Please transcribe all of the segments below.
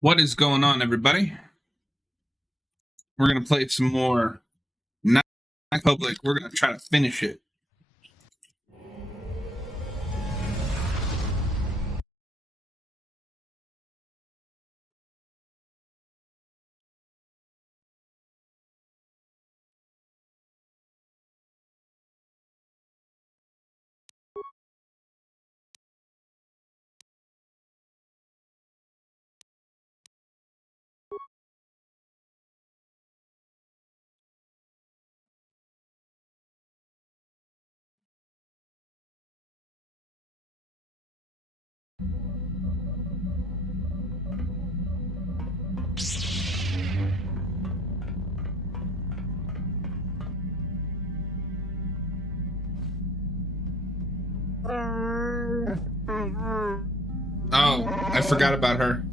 What is going on, everybody? We're going to play some more Knight Republic. We're going to try to finish it. Oh, I forgot about her.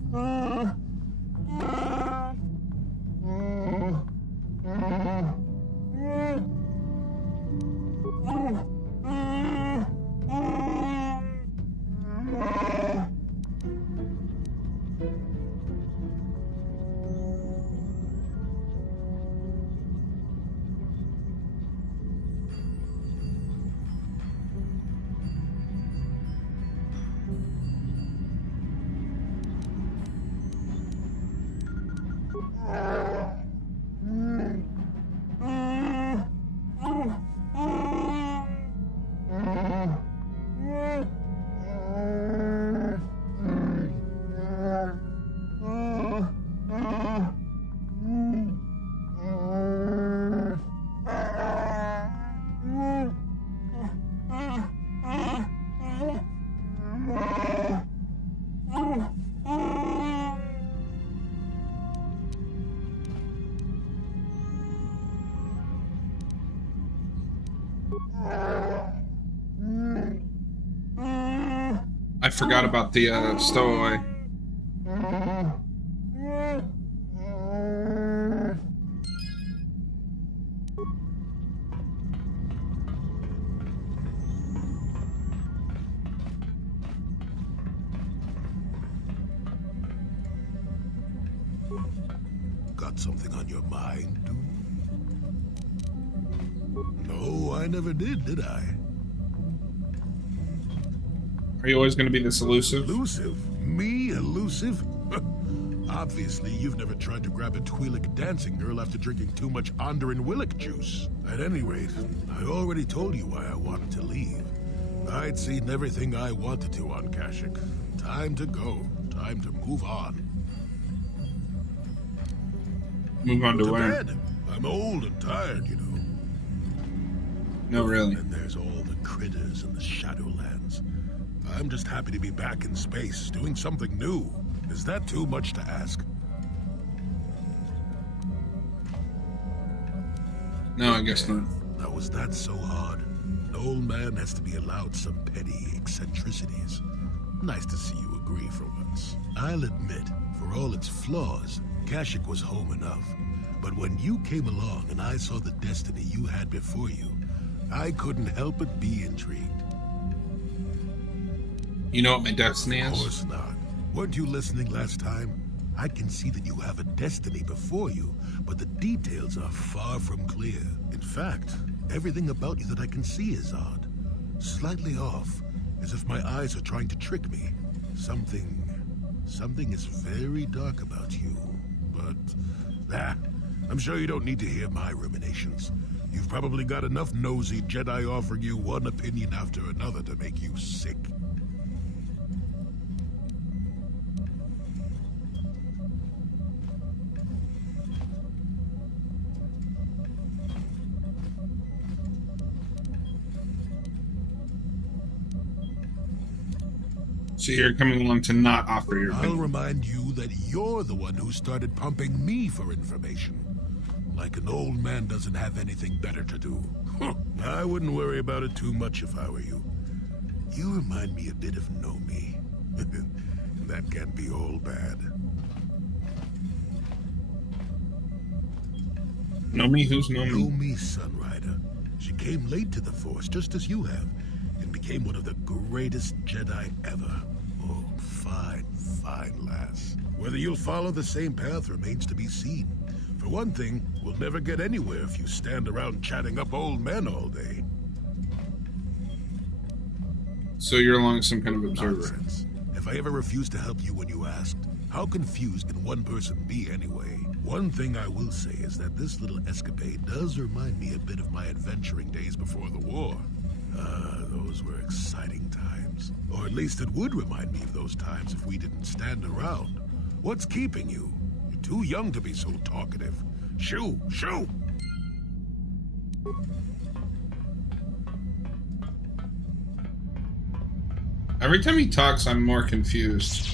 I forgot about the stowaway. Got something on your mind, dude? No, I never did I? Are you always going to be this elusive? Elusive? Me elusive? Obviously, you've never tried to grab a Twi'lek dancing girl after drinking too much Onderon Willick juice. At any rate, I already told you why I wanted to leave. I'd seen everything I wanted to on Kashyyyk. Time to go. Time to move on. Move on to where? Bed. I'm old and tired, you know. No, really. And there's all the critters in the Shadowlands. I'm just happy to be back in space, doing something new. Is that too much to ask? No, I guess not. Now, was that so hard? An old man has to be allowed some petty eccentricities. Nice to see you agree for once. I'll admit, for all its flaws, Kashyyyk was home enough. But when you came along and I saw the destiny you had before you, I couldn't help but be intrigued. You know what my destiny is? Of course not. Weren't you listening last time? I can see that you have a destiny before you, but the details are far from clear. In fact, everything about you that I can see is odd. Slightly off, as if my eyes are trying to trick me. Something is very dark about you. But, I'm sure you don't need to hear my ruminations. You've probably got enough nosy Jedi offering you one opinion after another to make you sick. So you're coming along to not offer your I'll opinion. remind you that you're the one who started pumping me for information. Like an old man doesn't have anything better to do. I wouldn't worry about it too much if I were you. You remind me a bit of Nomi. That can't be all bad. Nomi? Who's Nomi? Nomi Sunrider. She came late to the Force, just as you have, and became one of the greatest Jedi ever. Oh, fine, fine lass. Whether you'll follow the same path remains to be seen. For one thing, we'll never get anywhere if you stand around chatting up old men all day. So you're along some kind of observer. Nonsense. Have I ever refused to help you when you asked? How confused can one person be anyway? One thing I will say is that this little escapade does remind me a bit of my adventuring days before the war. Those were exciting times. Or at least it would remind me of those times if we didn't stand around. What's keeping you? You're too young to be so talkative. Shoo! Shoo! Every time he talks, I'm more confused.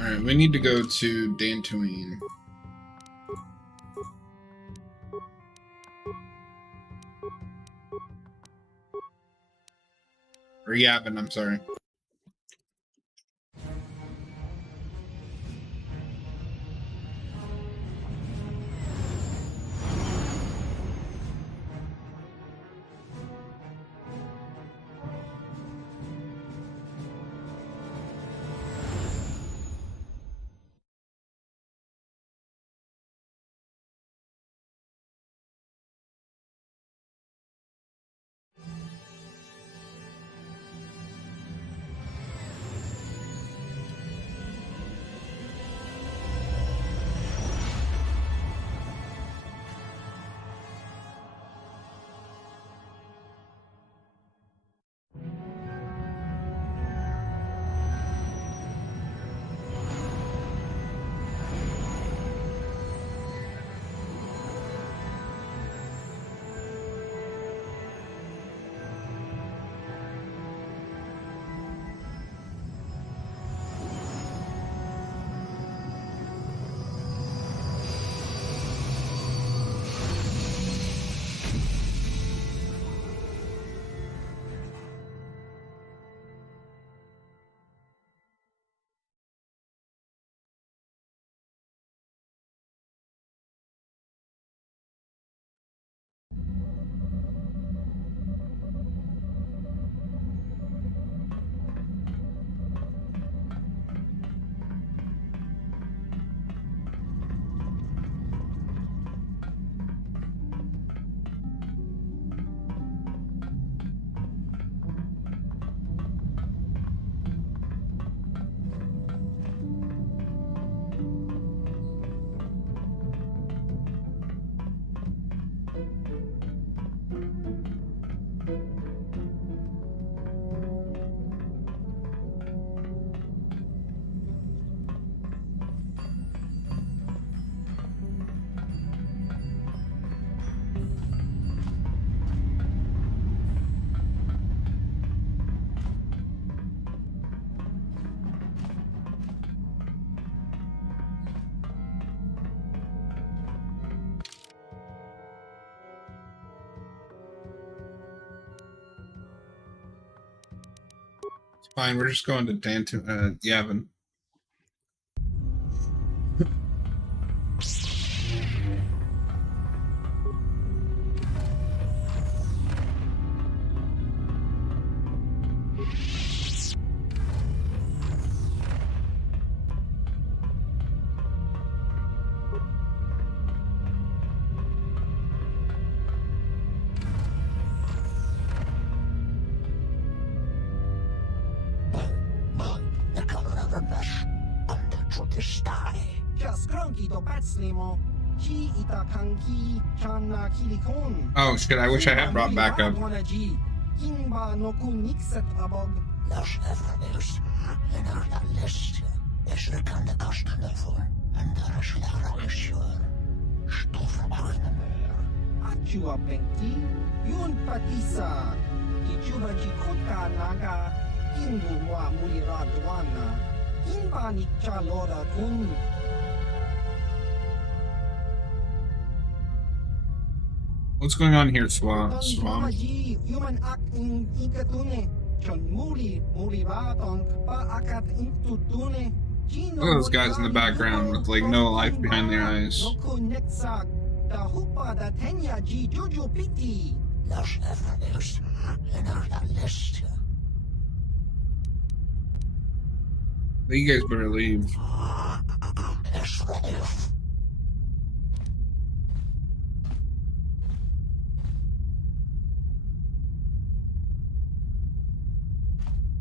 Alright, we need to go to Dantooine. Or Yavin, I'm sorry. Fine, we're just going to Yavin. Oh shit, I wish I had brought backup. Achua Bengti, Yun Patisa, Ichuba Jikutka Naga, Hindu Mua Mulira Dwana, Hinba Nicha Loda Kun. What's going on here, Swamp? Human act in Ikatune, Chon Muli, Mulira Donk, Pa Akat Intutune. Look at those guys in the background with like no life behind their eyes. You guys better leave.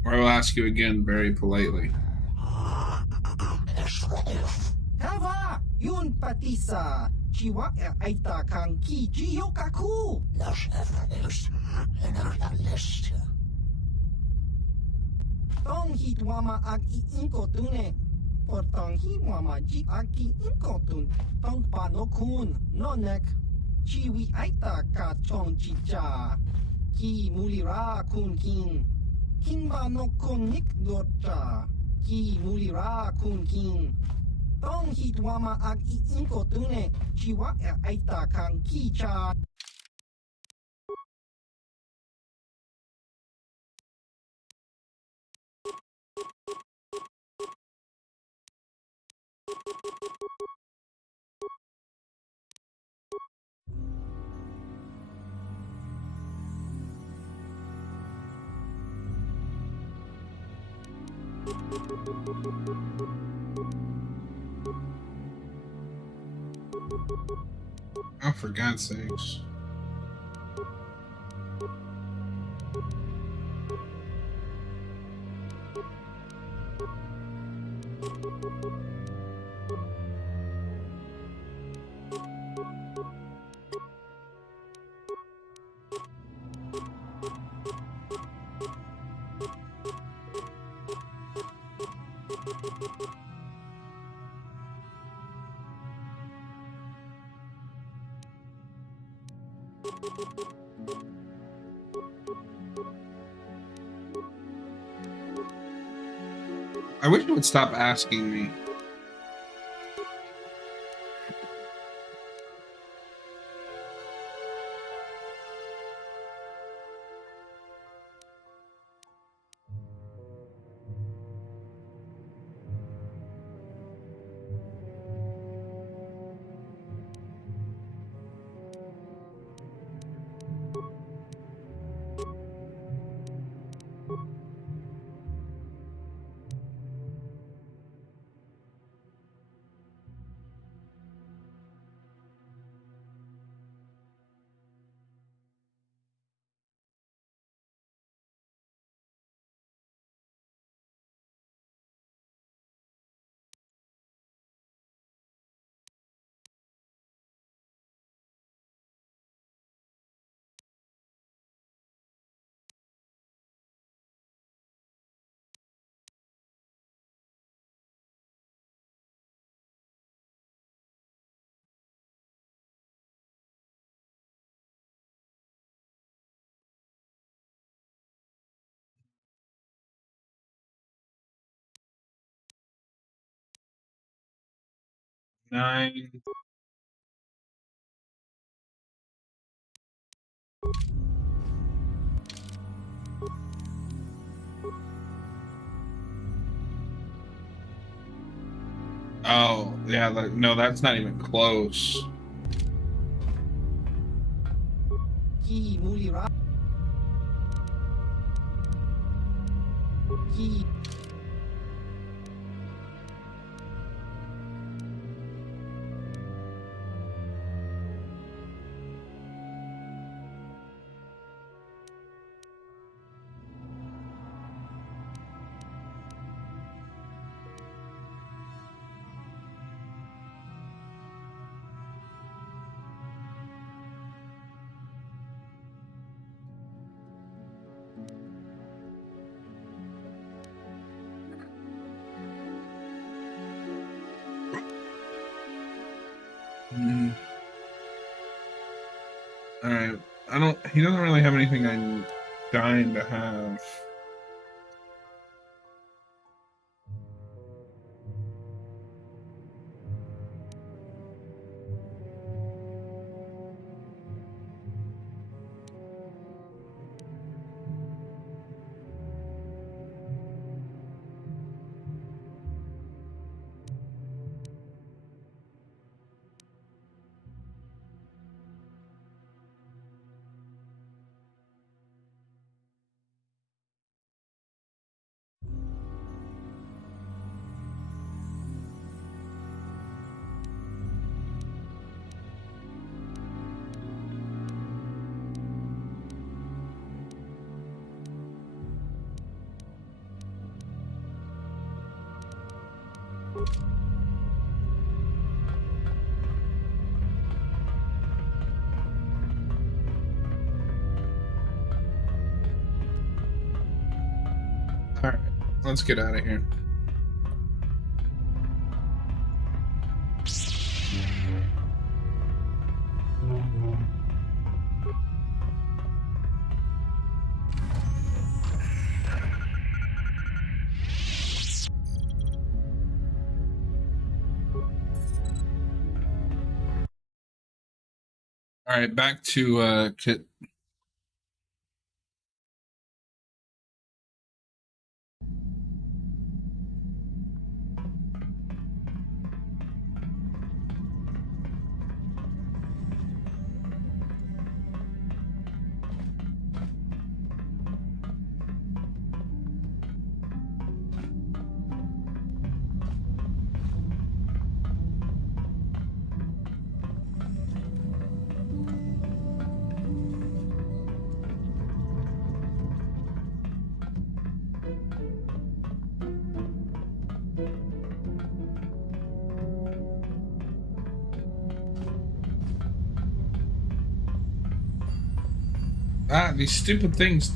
Or I will ask you again very politely. Hava, Yun Patisa, Chiwa Aita Kanki, Jiyokaku. Tong Hitwama Ag Inkotune, or Tong Hiwama Ji Aki Inkotun, Tong Panokun, Nonek, Chiwi Aita Ka Chong Chicha, Ki Mulira Kun King, Kimba no Kun Nik Dorcha, Ki Mulira Kun King. Tong Hitwama Ag Inkotune, Chiwa Aita Kang Kicha. Oh, for God's sakes. I wish you would stop asking me. Nine. Oh, yeah, no, that's not even close. Ki Mulira. Ki. Alright. He doesn't really have anything I'm dying to have. Alright, let's get out of here. Alright, back to Kit. Ah, these stupid things.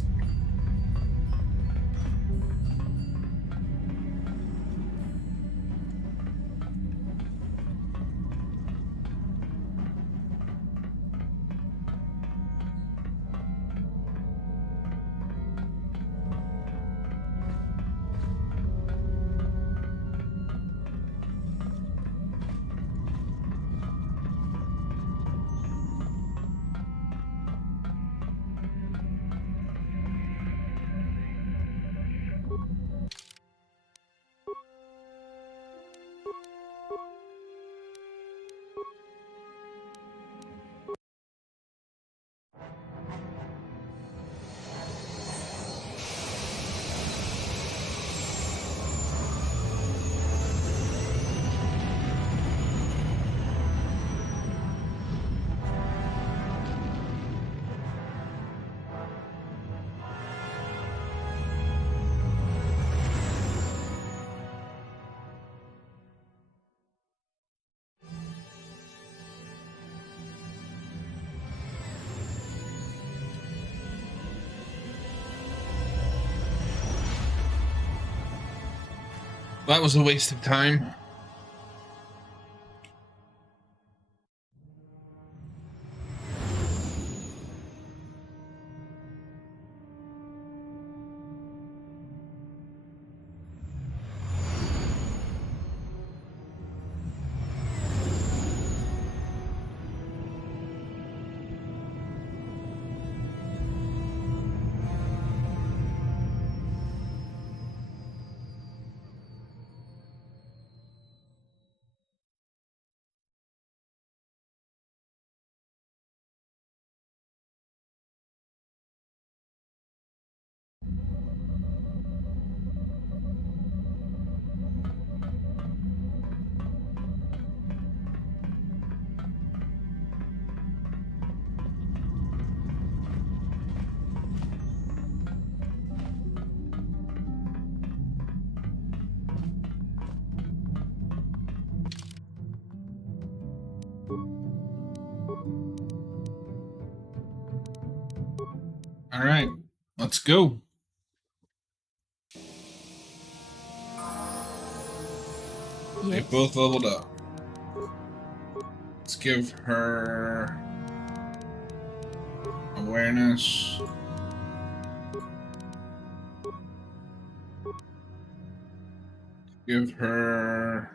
That was a waste of time. All right, let's go. They Yes. both leveled up. Let's give her Awareness. Give her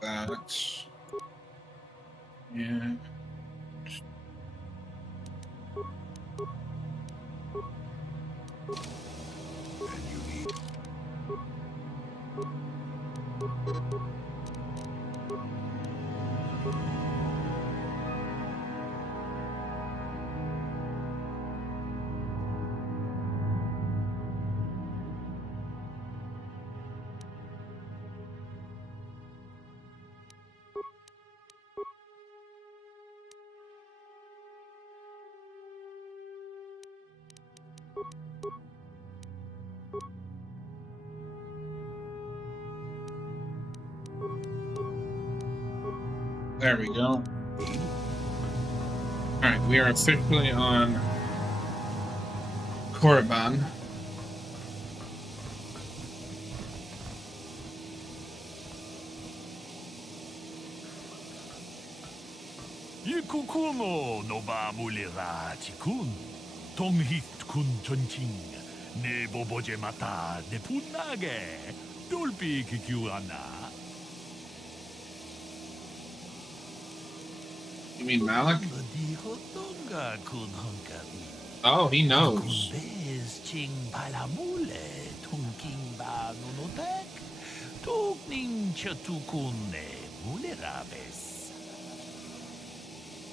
that. Yeah. And you need There we go. Alright, we are officially on Korriban. Yikukuno no ba mulira tikun. Tonghit kun chonching. Ne boboje mata ne punage. Dolpi kikiwana. You mean Malik? Di hotonga kun honkabi. Oh, he knows. Bez ching palamule. Tonking ba nunotek. Tokning chatukune mulira bes.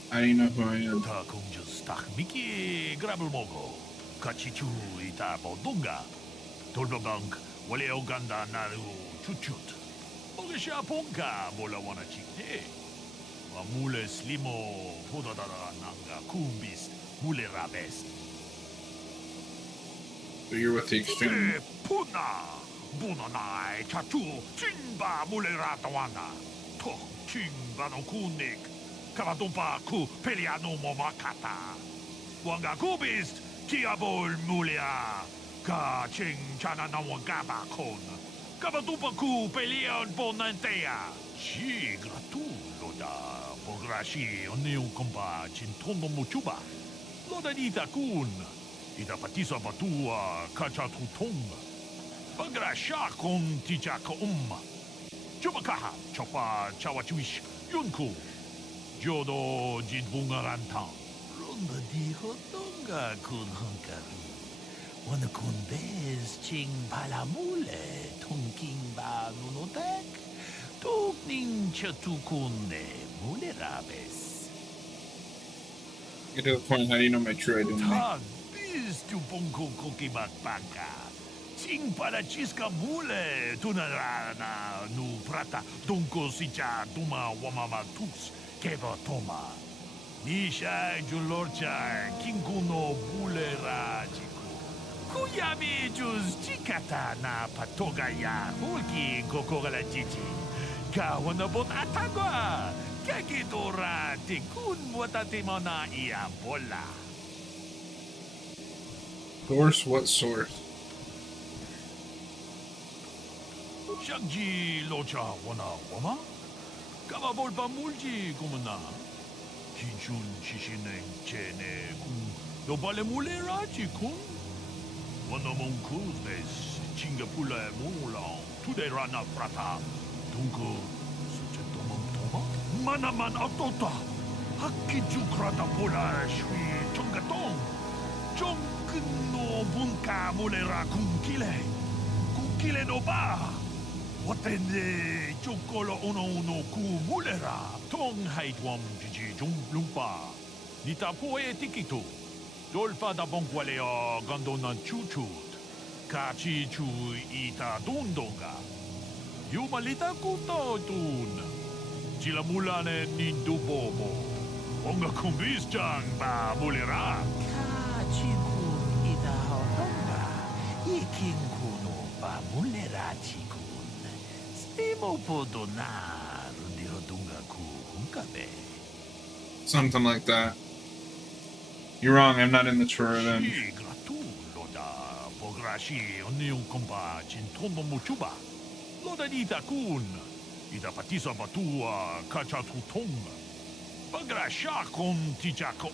How do you know who I am? Ta kunjus tak miki grabulmogo. Kachichu ita bodunga. Tolbabank wale oganda naru chuchut. Ogesha ponka bola wana chikne. Mule slimo podadara nanga kumbis mule rabes. So you're with the exchange. Puna bunanai chatu chimba mule ratawana. To chimba no kunik. Kavadompa ku peliano momakata. Wanga kubist kiabol mulia. Ka ching chana na wangaba kon. Kavadompa ku pelion bonantea. Si gratu loda. Pograshi oneu kompa chintono muchuba. Loda dita kun. Ida patisa batua kacha tutong. Pagrasha kon ticha ka Chubakaha chopa chawachuish yunku. Jodo jidbungarantan. Ronda di hotonga kun honkaru. Wana kun bez ching palamule. Tonking ba nunotek. Tokning chatukune mule rabes. Get to the point, how do you know my true identity? Tag biz tu ponko kokimak banka. Ching para chiska mule. Tunarana nu prata. Donko sicha tuma wamama tux. Keva toma. Nisha julorcha. Kinkuno mule rajiku. Kuyami juz chikata na patogaya. Hulki kokogala chichi. Kawana bot atagwa. Kakidora tikun watatimona iya bola. Source? What source? Shagji locha wana wama. Kama bolpa mulji kumana. Kinchun shishinen chene kun. Dobale mule raji kun. Wana mon kuznes. Chingapula mula. Tude rana prata. Tunko. Manaman autota. Hakiju krata pola shui chongatong. Chongno bunka mulera kunkile. Kunkile no ba. Watende chokolo uno ku mulera. Tong haitwam jiji jung lumpa. Nita poe tikito. Dolfa da bonkwalea gandona chuchut. Kachi chu ita dundonga. Yumalita kuto tun. Chila mulane nindu bobo. Onga kumbis jang ba mulera. Kachikun ida hotonga. Ikin kuno ba mulera chikun. Stimo podonar di hotunga ku hunkabe. Something like that. You're wrong, I'm not in the true identity. Si gratu loda. Pograshi oniun kompa chintono muchuba. Lodan ita kun. Ita patisa batua kacha tutong. Pagrasya kon tija ka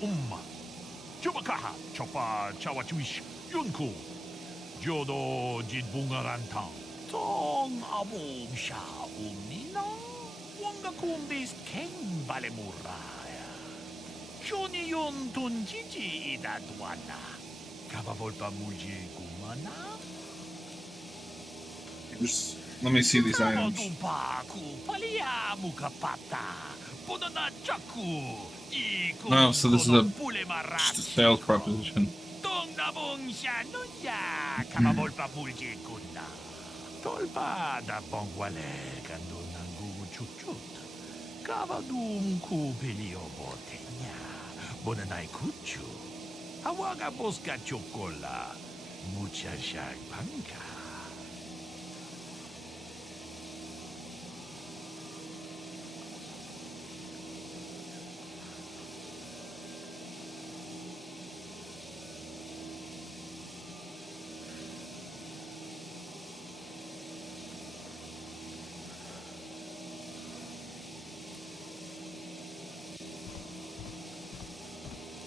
Chupakaha, chopa chawatuish, yunku. Jodo jid bungarantang. Tong abong siya umnina. Wanga kumbis keng balemuraya. Shoni yun tunjiji idadwana. Kababol pa muji kumana. Let me see these items. Oh, so this is just a sales proposition. Tolpa da bongwale kando ng guguchuchut. Kavadum ku pelio botenya. Bonanay kuchu. Hawaga boska chokola. Mucha shagpanga.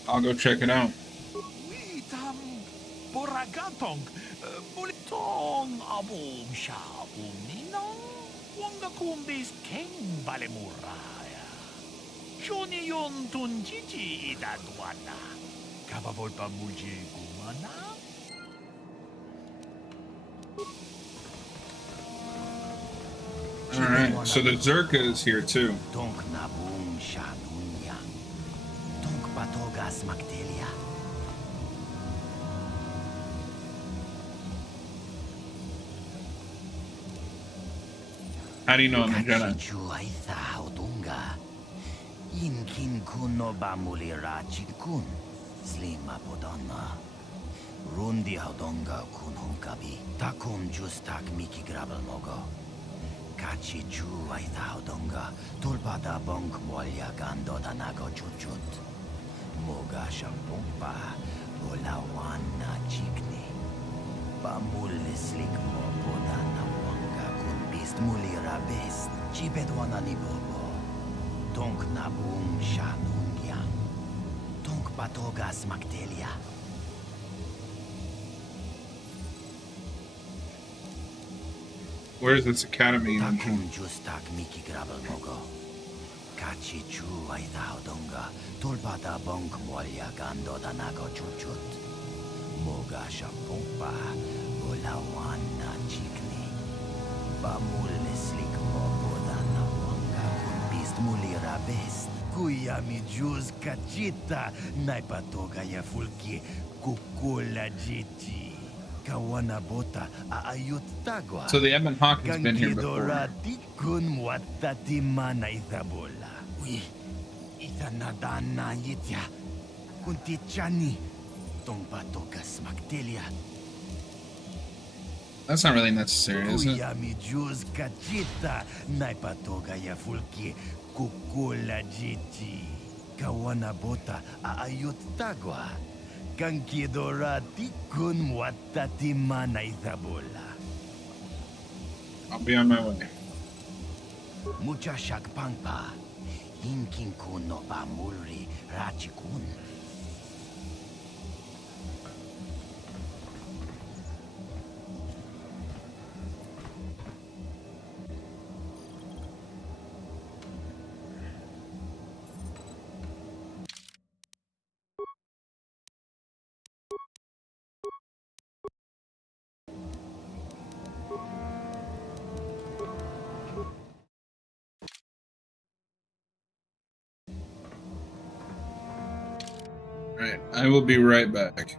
I'll go check it out. Witam boragatong bulitong abong siya umninang wanga kumbis keng balemuraya. Shoni yon tunjiji idadwana. Kababol pa muji kumana. Alright, so the Zerka is here too. Donk nabung siya nunyang. Donk patogas magdelia. How do you know I'm a Jedi? Kachichu ay thahudunga. Inkin kuno ba mulira chikun. Slima podonna. Rundi haudonga kun hunkabi. Takum justak miki grabel mogo. Kachichu ay thahudunga. Tulpada bonk molya gando danago chuchut. Moga shampumpa. Bolawan na chikni. Pamul slik mo podana wanga kun bist mulira best. Chibedwana ni bobo. Tonk nabung shanung yang. Tonk patogas magdelia. Where's this academy you mentioned? Takum justak miki grabel mogo. Kachi chu ay donga. Tulpada bonk molya gando danago chuchut. Moga shampumpa. Bolawan na chikni. Pamul slik mo podana wanga kun bist mulira best. Kuya mi juz kachita. Naipatoga ya fulki. Kukula jiti. Kawana bota aayut tagwa. So the Ebon Hawk has been here Kankidora before. tikun watatima na ithabola. Uy, ithanadana yitya. Kunti chani. Tong patogas magdelia. That's not really necessary, is it? Kuya mi juz kachita. Naipatoga ya fulki. Kukula jiti. Kawana bota aayut tagwa. Kankidora tikun watatima na ithabola. I'll be on my way. Mucha shakpangpa. Inkin kuno pa mulri rachikun. Right, I will be right back.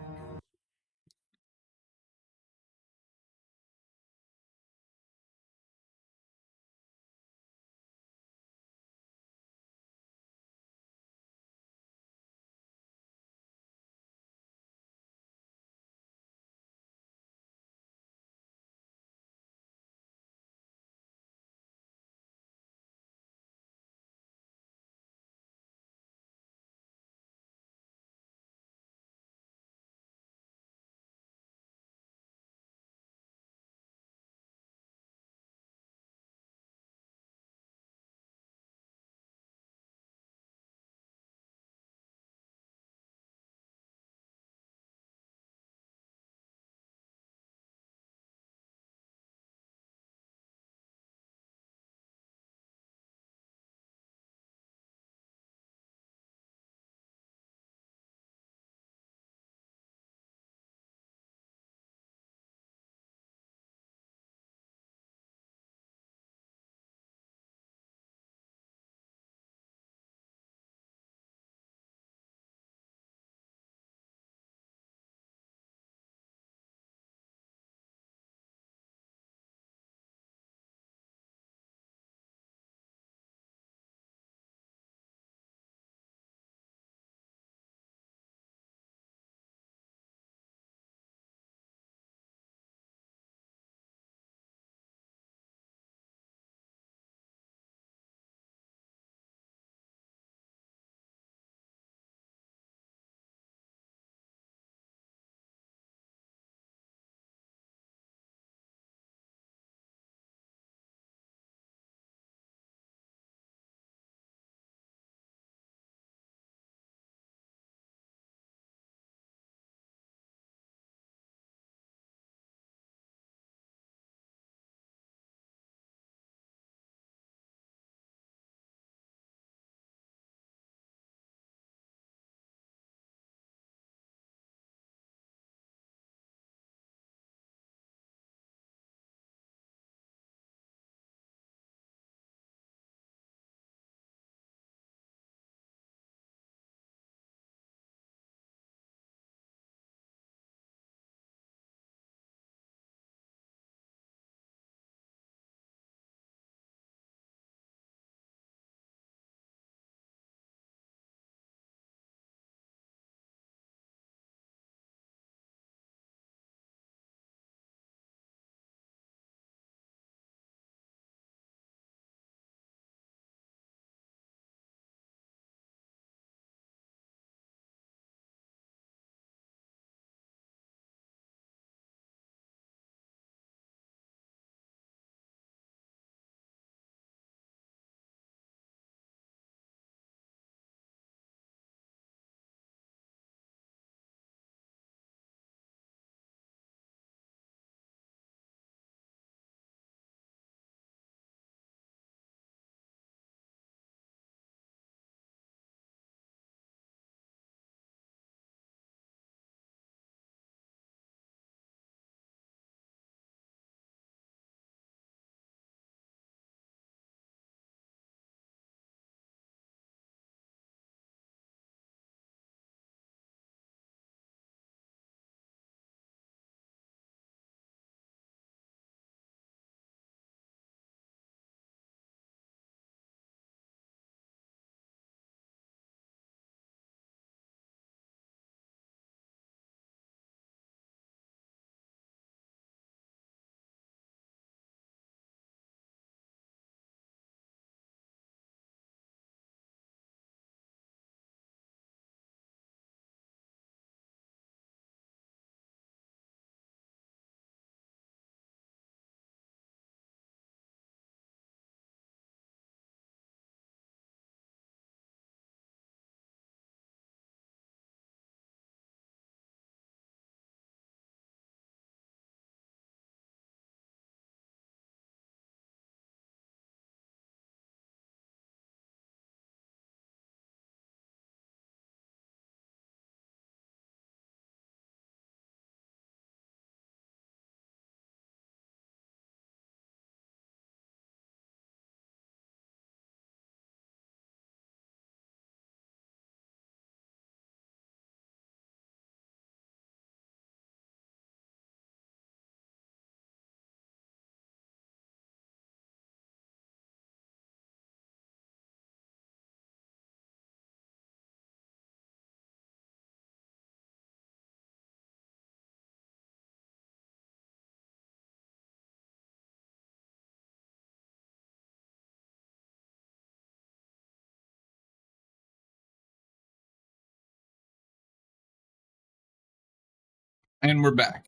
And we're back.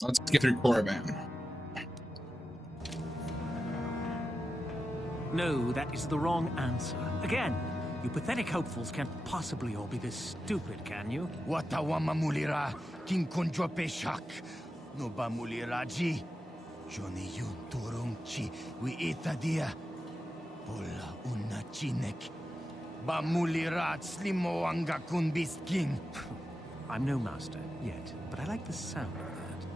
Let's get through Korriban. No, that is the wrong answer. Again, you pathetic hopefuls can't possibly all be this stupid, can you? Watawama mulira, king kunjo peshak. No ba muliraji. Joni yun turung chi, we itadia. Pola una chinek. Ba mulirat slimo anga kun biskin. I'm no master yet, but I like the sound of that.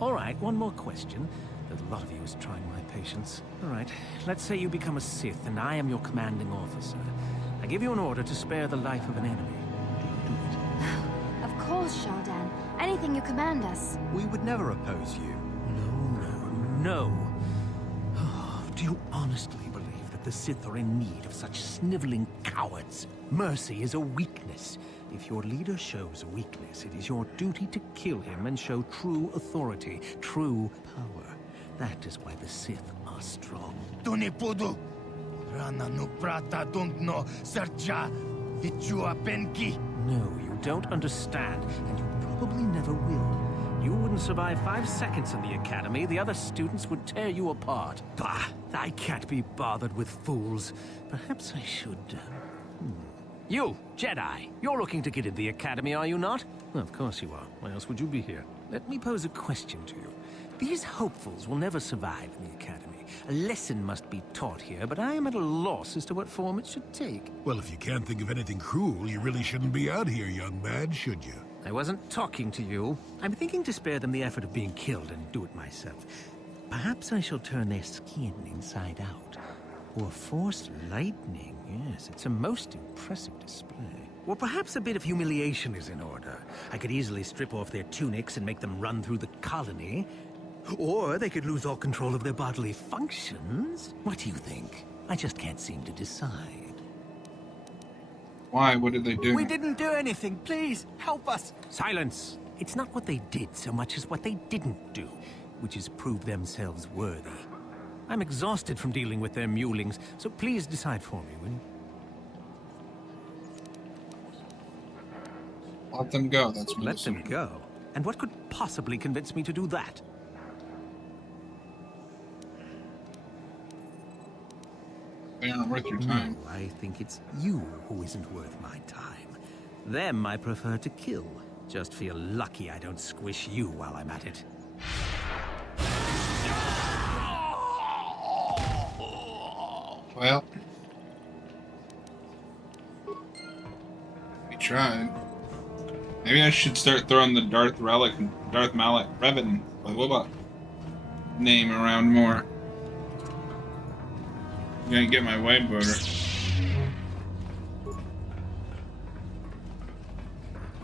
All right, one more question. Though a lot of you is trying my patience. All right, let's say you become a Sith and I am your commanding officer. I give you an order to spare the life of an enemy. Do you do it? Of course, Shardan. Anything you command us. We would never oppose you. No. Oh, do you honestly believe that the Sith are in need of such sniveling cowards? Mercy is a weakness. If your leader shows a weakness, it is your duty to kill him and show true authority, true power. That is why the Sith are strong. Tuni pudu. Rana no prata don't know serja. Ichua penki. No, you don't understand, and you probably never will. You wouldn't survive 5 seconds in the academy. The other students would tear you apart. Bah! I can't be bothered with fools. Perhaps I should... You, Jedi, you're looking to get into the academy, are you not? Well, of course you are. Why else would you be here? Let me pose a question to you. These hopefuls will never survive in the academy. A lesson must be taught here, but I am at a loss as to what form it should take. Well, if you can't think of anything cruel, you really shouldn't be out here, young man, should you? I wasn't talking to you. I'm thinking to spare them the effort of being killed and do it myself. Perhaps I shall turn their skin inside out. Or force lightning. Yes, it's a most impressive display. Or perhaps a bit of humiliation is in order. I could easily strip off their tunics and make them run through the colony. Or they could lose all control of their bodily functions. What do you think? I just can't seem to decide. Why? What did they do? We didn't do anything. Please, help us. Silence! It's not what they did so much as what they didn't do, which is prove themselves worthy. I'm exhausted from dealing with their mulings, so please decide for me, will you? Let them go. That's what Let them go? And what could possibly convince me to do that? They aren't worth your time. No, I think it's you who isn't worth my time. Them I prefer to kill. Just feel lucky I don't squish you while I'm at it. Well, we tried. Maybe I should start throwing the Darth Relic and Darth Malak Revan name around more. I'm gonna get my white voter.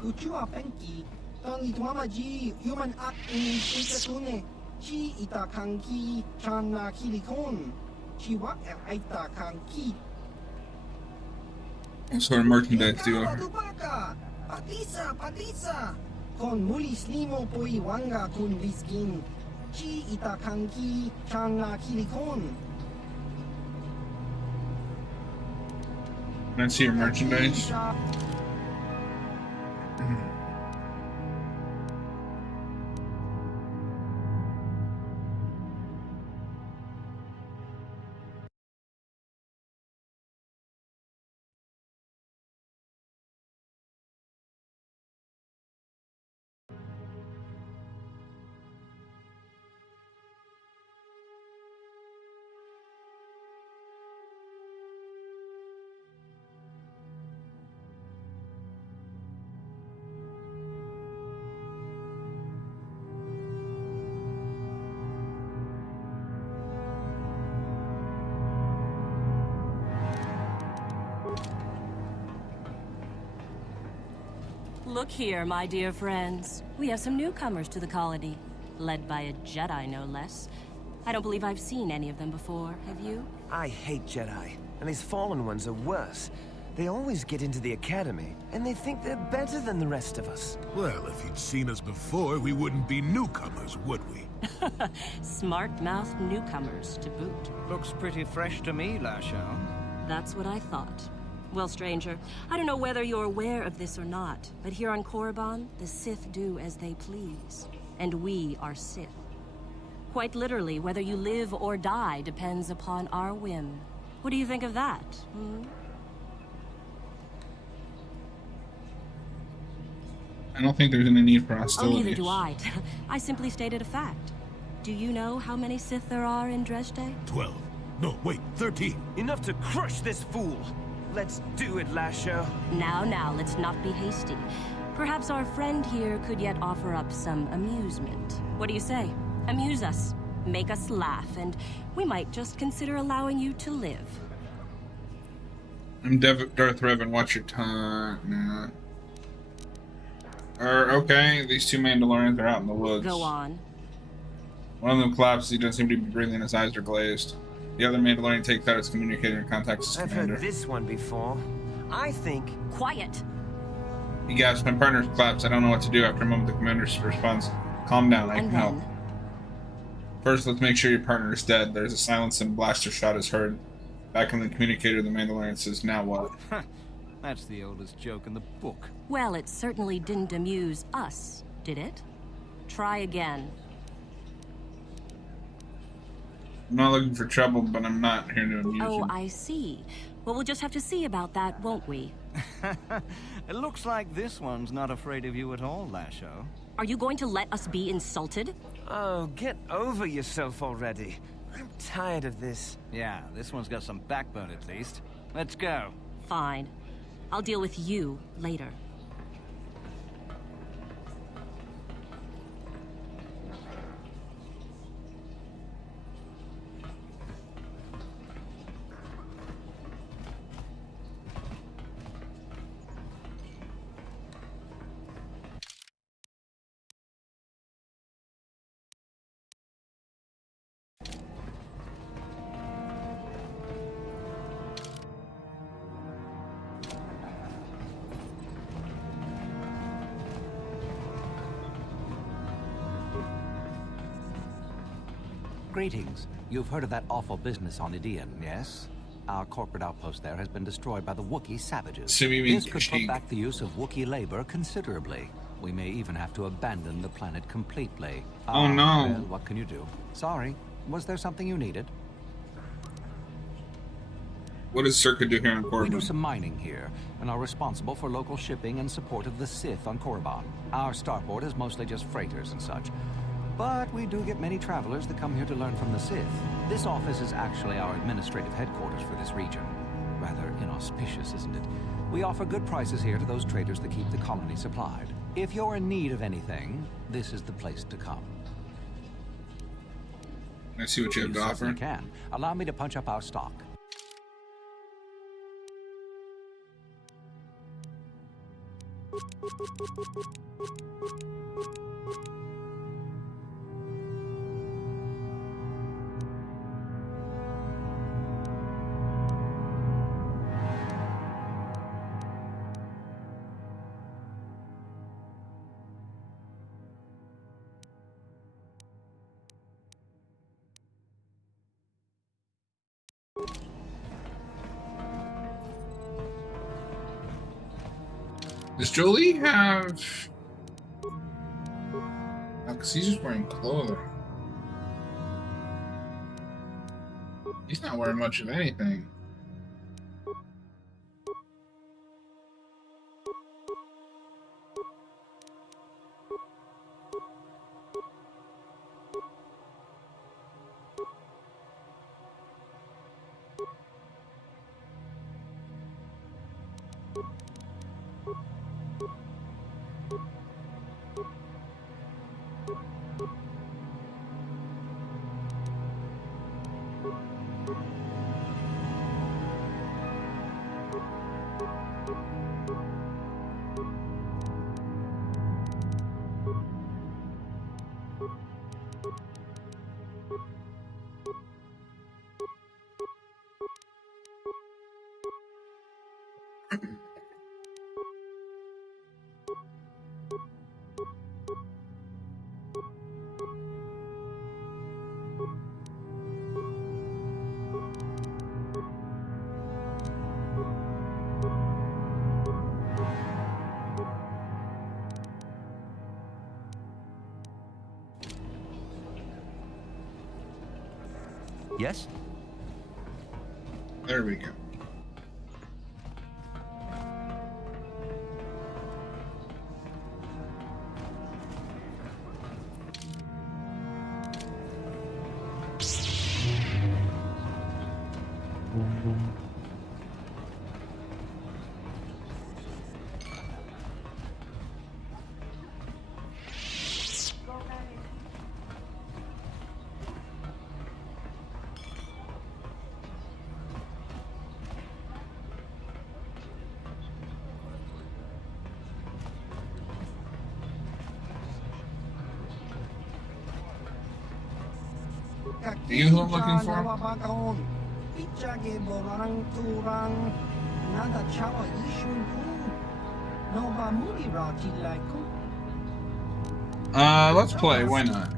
Uchua penki. Tong itwama ji human act in inkatune. Chi ita kanki chana kilikon. Chi wa aita kanki. What sort of merchandise do you Ikaw, have? Dubaka! Patisa! Kon mulis limo poi wanga kun biskin. Chi ita kanki chana kilikon. Can I see your merchandise? Look here, my dear friends. We have some newcomers to the colony, led by a Jedi, no less. I don't believe I've seen any of them before, have you? I hate Jedi, and these fallen ones are worse. They always get into the academy, and they think they're better than the rest of us. Well, if you'd seen us before, we wouldn't be newcomers, would we? Smart-mouthed newcomers, to boot. Looks pretty fresh to me, Lashao. That's what I thought. Well, stranger, I don't know whether you're aware of this or not, but here on Korriban, the Sith do as they please. And we are Sith. Quite literally, whether you live or die depends upon our whim. What do you think of that, hmm? I don't think there's any need for Oh, hostilities. neither do I. I simply stated a fact. Do you know how many Sith there are in Dresde? 12. No, wait, 13. Enough to crush this fool! Let's do it, Lasho. Now, let's not be hasty. Perhaps our friend here could yet offer up some amusement. What do you say? Amuse us, make us laugh, and we might just consider allowing you to live. I'm Darth Revan, watch your tongue. Nah. Okay, these two Mandalorians are out in the woods. Go on. One of them collapses, he doesn't seem to be breathing, his eyes are glazed. The other Mandalorian takes out his communicator and contacts his I've commander. heard this one before. I think... Quiet! He gasps, my partner's collapsed, I don't know what to do. After a moment, the commander responds, calm down, I can And help. then? First, let's make sure your partner is dead. There's a silence and a blaster shot is heard. Back on the communicator, the Mandalorian says, now what? That's the oldest joke in the book. Well, it certainly didn't amuse us, did it? Try again. I'm not looking for trouble, but I'm not here to amuse Oh, you. I see. Well, we'll just have to see about that, won't we? It looks like this one's not afraid of you at all, Lasho. Are you going to let us be insulted? Oh, get over yourself already. I'm tired of this. Yeah, this one's got some backbone at least. Let's go. Fine. I'll deal with you later. Greetings. You've heard of that awful business on Idian, yes? Our corporate outpost there has been destroyed by the Wookiee savages. So you mean This could Kashyyyk. put back the use of Wookiee labor considerably. We may even have to abandon the planet completely. Oh, no. Well, what can you do? Sorry. Was there something you needed? What does Circa do here on We Korriban? do some mining here, and are responsible for local shipping and support of the Sith on Korriban. Our starport is mostly just freighters and such. But we do get many travelers that come here to learn from the Sith. This office is actually our administrative headquarters for this region. Rather inauspicious, isn't it? We offer good prices here to those traders that keep the colony supplied. If you're in need of anything, this is the place to come. I see what you have to offer. certainly can. Allow me to punch up our stock. Does Jolie have... Oh, because he's just wearing clothing. He's not wearing much of anything. Yes? There we go. You who I'm looking for? Let's play. Why not?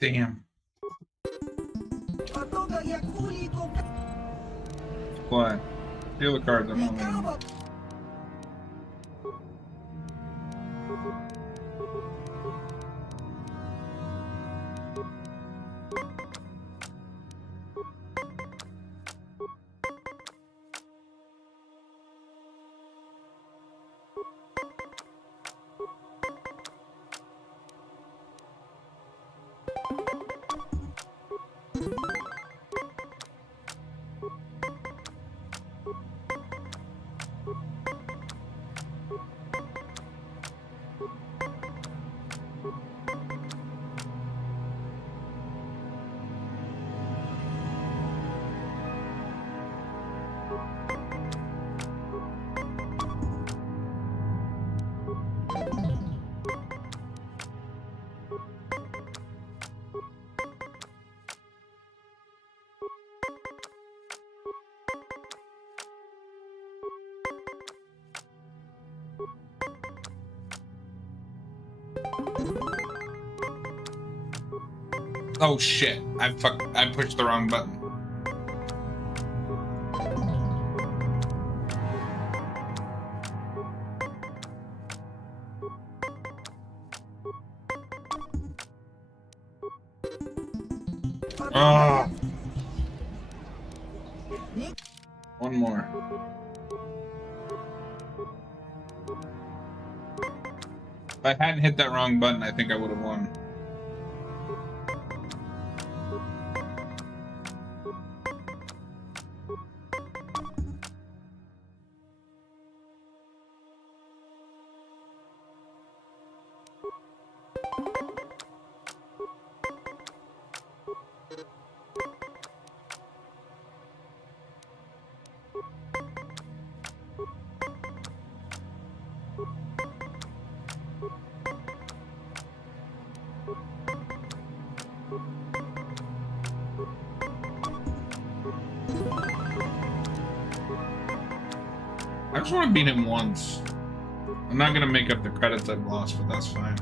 Damn. What? Steal the cards. I'm not letting you. Oh shit! I pushed the wrong button. Oh. One more. If I hadn't hit that wrong button, I think I would have won. I just want to beat him once. I'm not gonna make up the credits I've lost, but that's fine.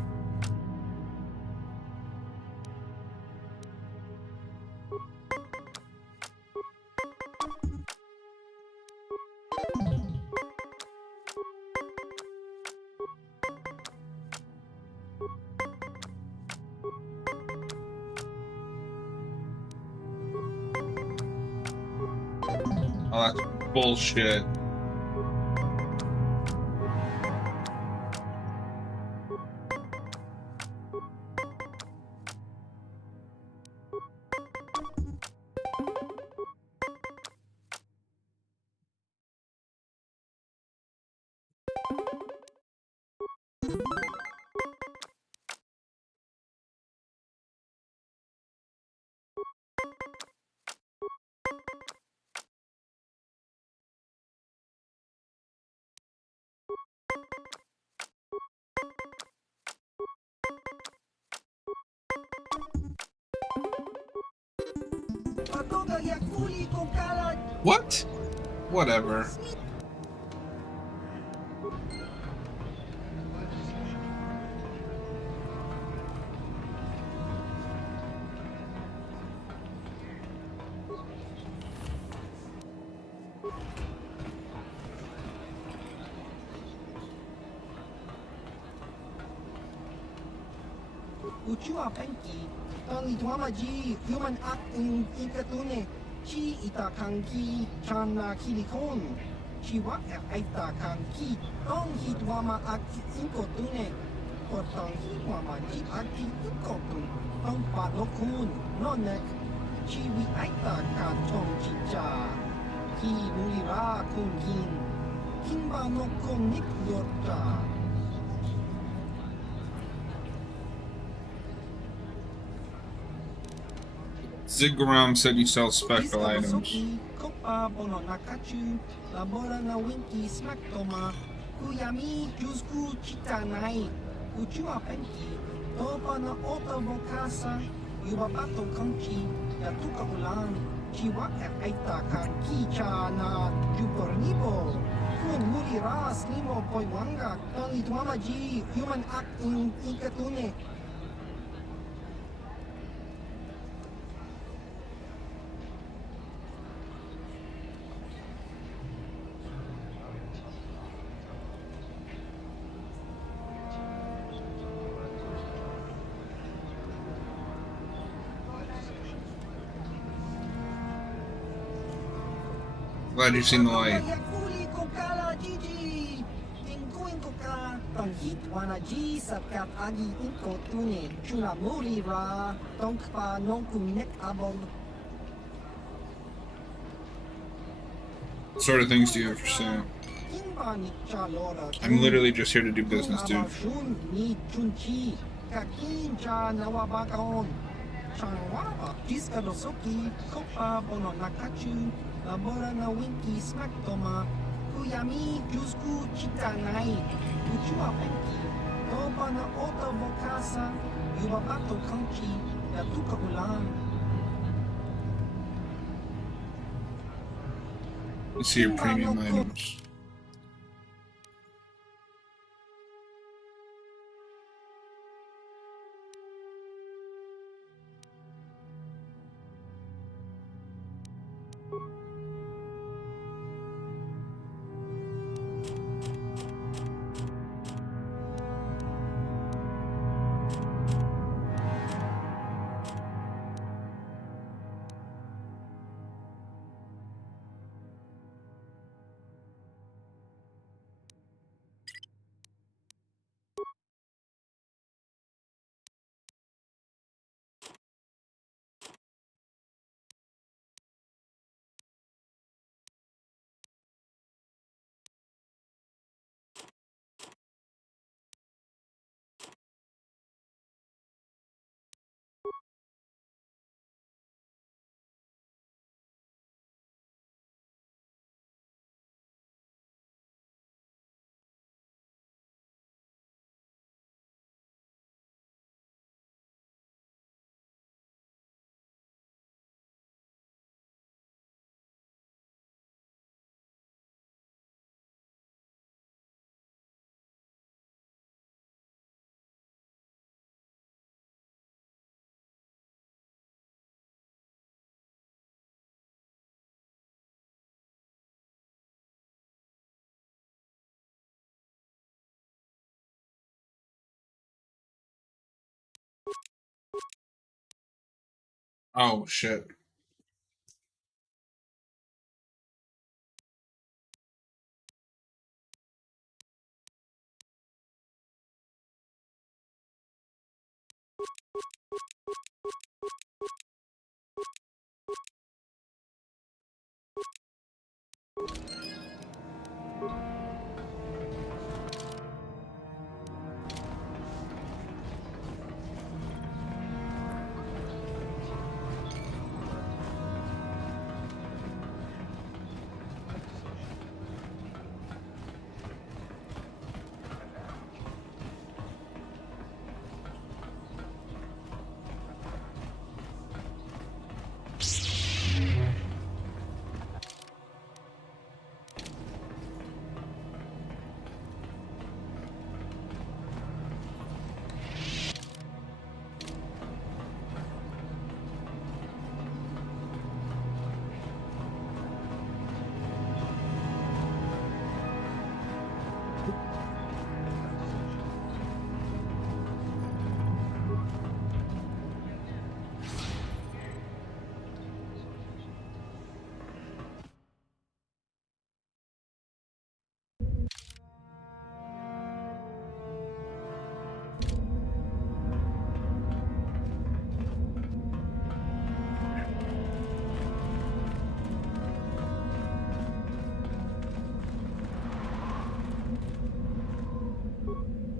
Oh, that's bullshit. What? Whatever. Uchua penki, tali tuamaji, human act in ikatune, chi itakanki, chana kilikon, chi wak aita kanki, tong hitwama act inkotune, potong hitwamaji aki inkotun, tong padokun, nonek, chi wi aita kantong chicha, ki mulira kungin, kimba no konik yorta. Zigguram said you sell special items. Kopa bono nakachu, labora na winki smack toma, kuyami jusku chitanai, uchua penki, topa na ota bokasa, yubabato kanchi, yatuka ulan, chiwa aita kanki cha na jubornibo, kun muri ras nimo poiwanga, tali tuamaji, human act in ikatune. Glad you've seen the light. What sort of things do you have for sale? I'm literally just here to do business, dude. Labora na winki smack toma, kuyami jusku chitanai, uchua penki, topa na ota bokasa, yubabato kanchi, yatuka ulan. Let's see your premium items. Oh, shit.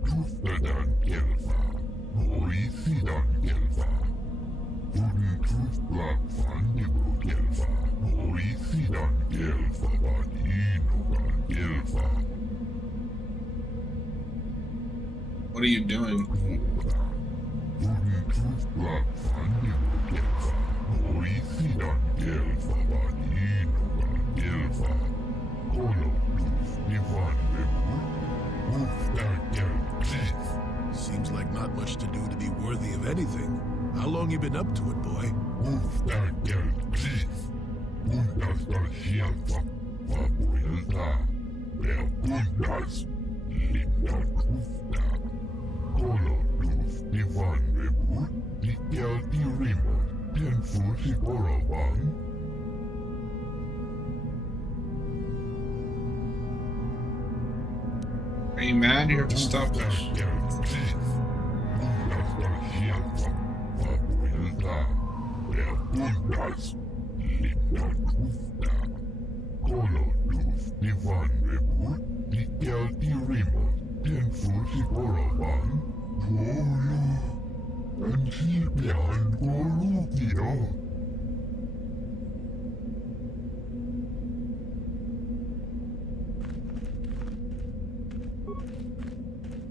Tuftadan Gelfa, Morithidan Gelfa, Udin Tufblan Fandibu Gelfa, Morithidan Gelfa, Vadinogan Gelfa. What are you doing? Udin Tufblan Fandibu Gelfa, Morithidan Gelfa, Vadinogan Gelfa. Kolo Duf Nivan Bebu. Seems like not much to do to be worthy of anything. How long you been up to it, boy? Are you mad? You have to stop this.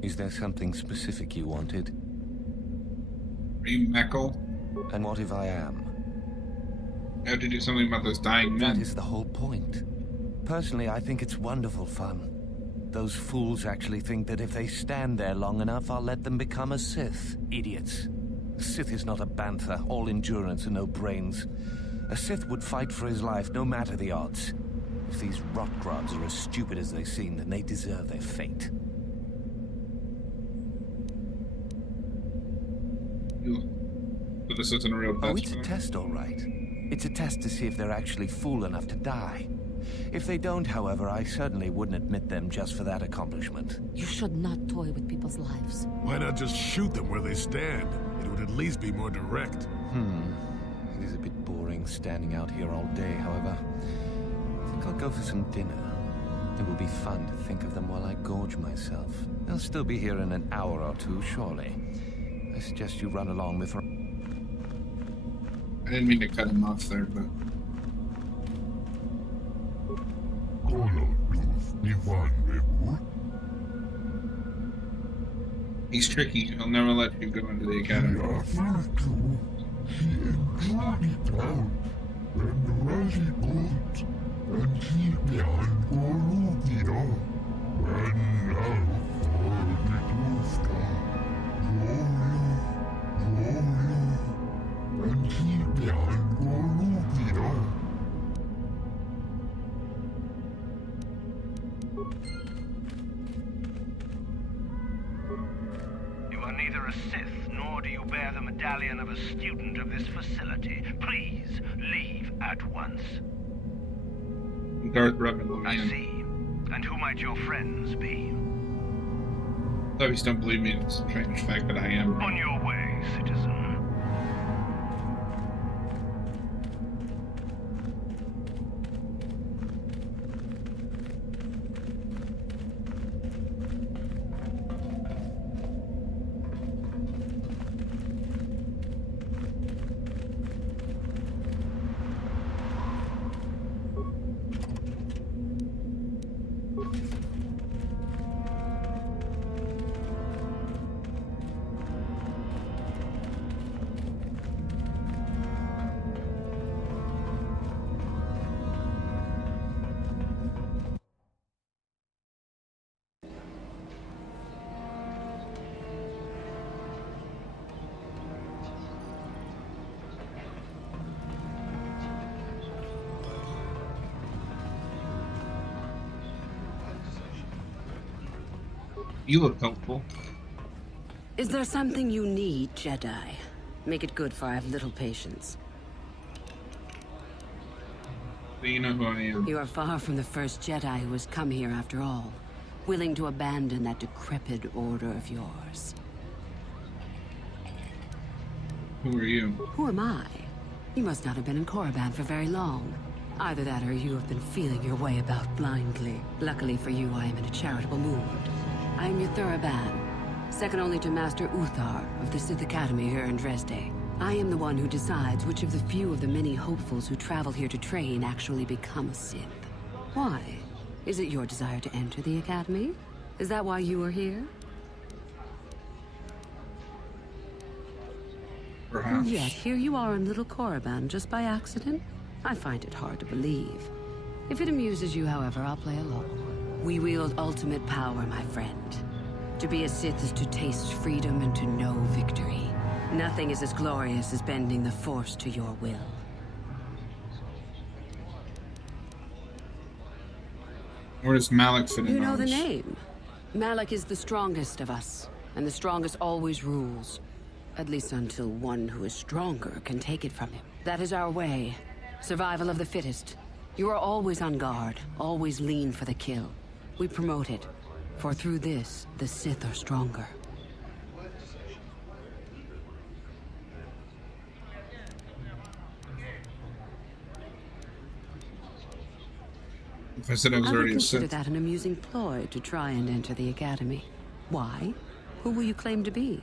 Is there something specific you wanted? Are you Meckel? And what if I am? You have to do something about those dying men. That is the whole point. Personally, I think it's wonderful fun. Those fools actually think that if they stand there long enough, I'll let them become a Sith. Idiots. A Sith is not a bantha, all endurance and no brains. A Sith would fight for his life, no matter the odds. If these rot-grobs are as stupid as they seem, then they deserve their fate. But this isn't a real test. Oh, it's a test, all right. It's a test to see if they're actually fool enough to die. If they don't, however, I certainly wouldn't admit them just for that accomplishment. You should not toy with people's lives. Why not just shoot them where they stand? It would at least be more direct. It is a bit boring standing out here all day, however. I think I'll go for some dinner. It will be fun to think of them while I gorge myself. They'll still be here in an hour or two, surely. I suggest you run along before... I didn't mean to cut him off there, but... He's tricky. He'll never let you go into the academy. You are neither a Sith, nor do you bear the medallion of a student of this facility. Please, leave at once. Darth Revan. I see. And who might your friends be? Please don't believe me in the strange fact that I am. On your way, citizen. You look hopeful. Is there something you need, Jedi? Make it good, for I have little patience. Do you know who I am? You are far from the first Jedi who has come here after all, willing to abandon that decrepit order of yours. Who are you? Who am I? You must not have been in Korriban for very long. Either that or you have been feeling your way about blindly. Luckily for you, I am in a charitable mood. I am your Thuraban, second only to Master Uthar of the Sith Academy here in Dresde. I am the one who decides which of the few of the many hopefuls who travel here to train actually become a Sith. Why? Is it your desire to enter the Academy? Is that why you are here? Perhaps. Yet here you are in Little Korriban just by accident? I find it hard to believe. If it amuses you, however, I'll play along. We wield ultimate power, my friend. To be a Sith is to taste freedom and to know victory. Nothing is as glorious as bending the Force to your will. Where does Malak fit in? You know on the this? name. Malak is the strongest of us, and the strongest always rules. At least until one who is stronger can take it from him. That is our way. Survival of the fittest. You are always on guard, always lean for the kill. We promote it, for through this, the Sith are stronger. If I said I was I would already a consider Sith. that an amusing ploy to try and enter the Academy. Why? Who will you claim to be?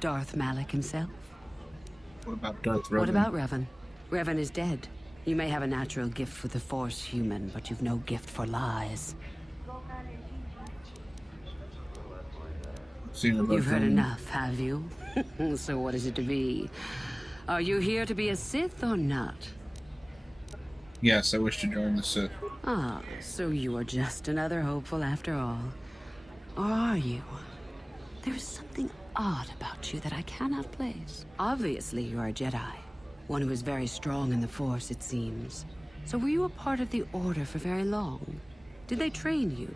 Darth Malak himself? What about Darth Revan? What about Revan? Revan is dead. You may have a natural gift with the Force, human, but you've no gift for lies. You've heard enough, have you? So what is it to be? Are you here to be a Sith or not? Yes, I wish to join the Sith. Ah, so you are just another hopeful after all. Or are you? There is something odd about you that I cannot place. Obviously, you are a Jedi. One who is very strong in the Force, it seems. So were you a part of the Order for very long? Did they train you?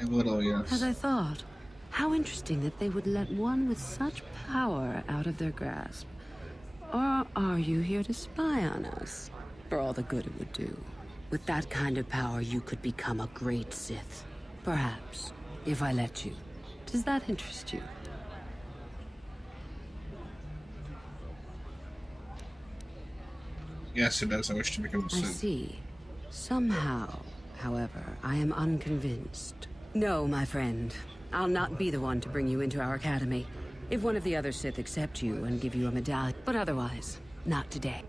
A little, yes. As I thought. How interesting that they would let one with such power out of their grasp. Or are you here to spy on us? For all the good it would do. With that kind of power, you could become a great Sith. Perhaps, if I let you. Does that interest you? Yes, it does. I wish to become a I Sith. see. Somehow, however, I am unconvinced. No, my friend. I'll not be the one to bring you into our academy. If one of the other Sith accept you and give you a medallion. But otherwise, not today.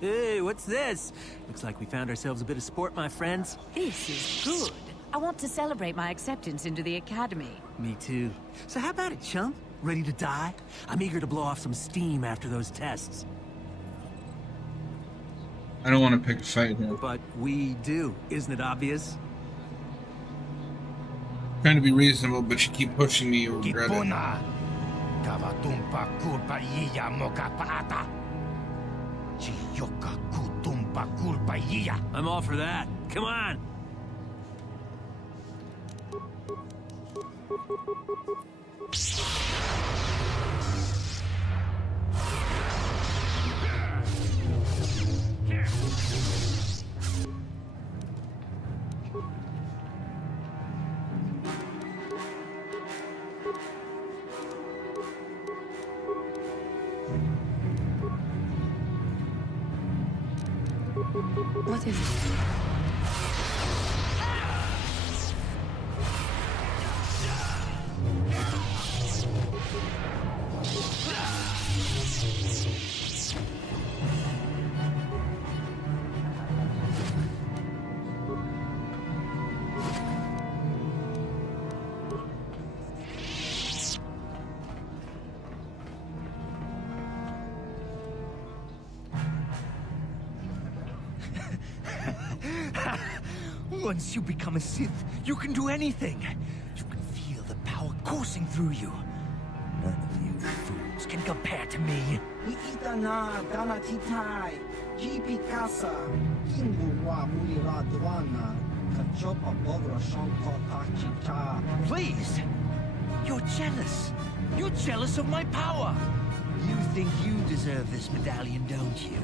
Hey, what's this? Looks like we found ourselves a bit of sport, my friends. This is good. I want to celebrate my acceptance into the Academy. Me too. So how about it, chump? Ready to die? I'm eager to blow off some steam after those tests. I don't want to pick a fight here. But we do, isn't it obvious? Trying to be reasonable, but you keep pushing me. You'll regret it. I'm all for that. Come on. What is it? Once you become a Sith, you can do anything. You can feel the power coursing through you. None of you fools can compare to me. Iitana dana titai, jipi kasa, hingu wa mulira duana, kachopa bogra shonko tachicha. Please! You're jealous. You're jealous of my power. You think you deserve this medallion, don't you?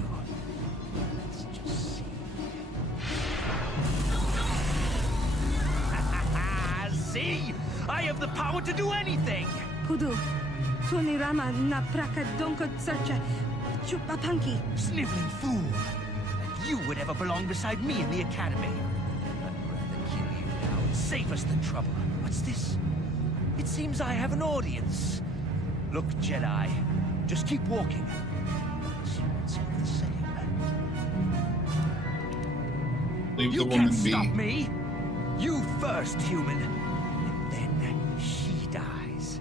Let's just see. See? I have the power to do anything! Pudu, Tunirama na praka donko tsacha chupapanki. Sniveling fool! Like you would ever belong beside me in the academy. I'd rather kill you now and save us the trouble. What's this? It seems I have an audience. Look, Jedi, just keep walking. She wants some of the same. Leave You the woman can't be. stop me! You first, human! And then she dies.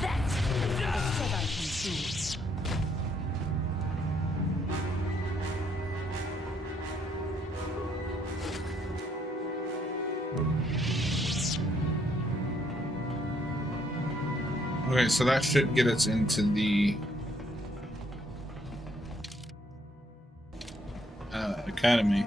That's what a Jedi can do. Okay, so that should get us into the academy.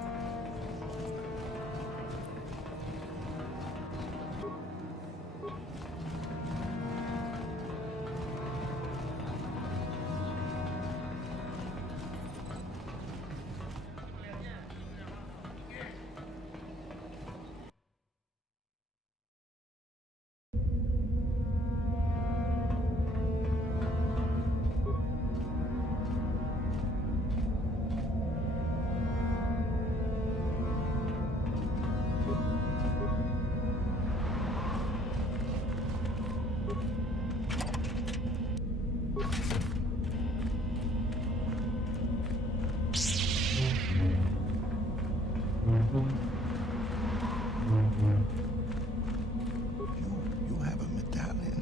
You have a medallion.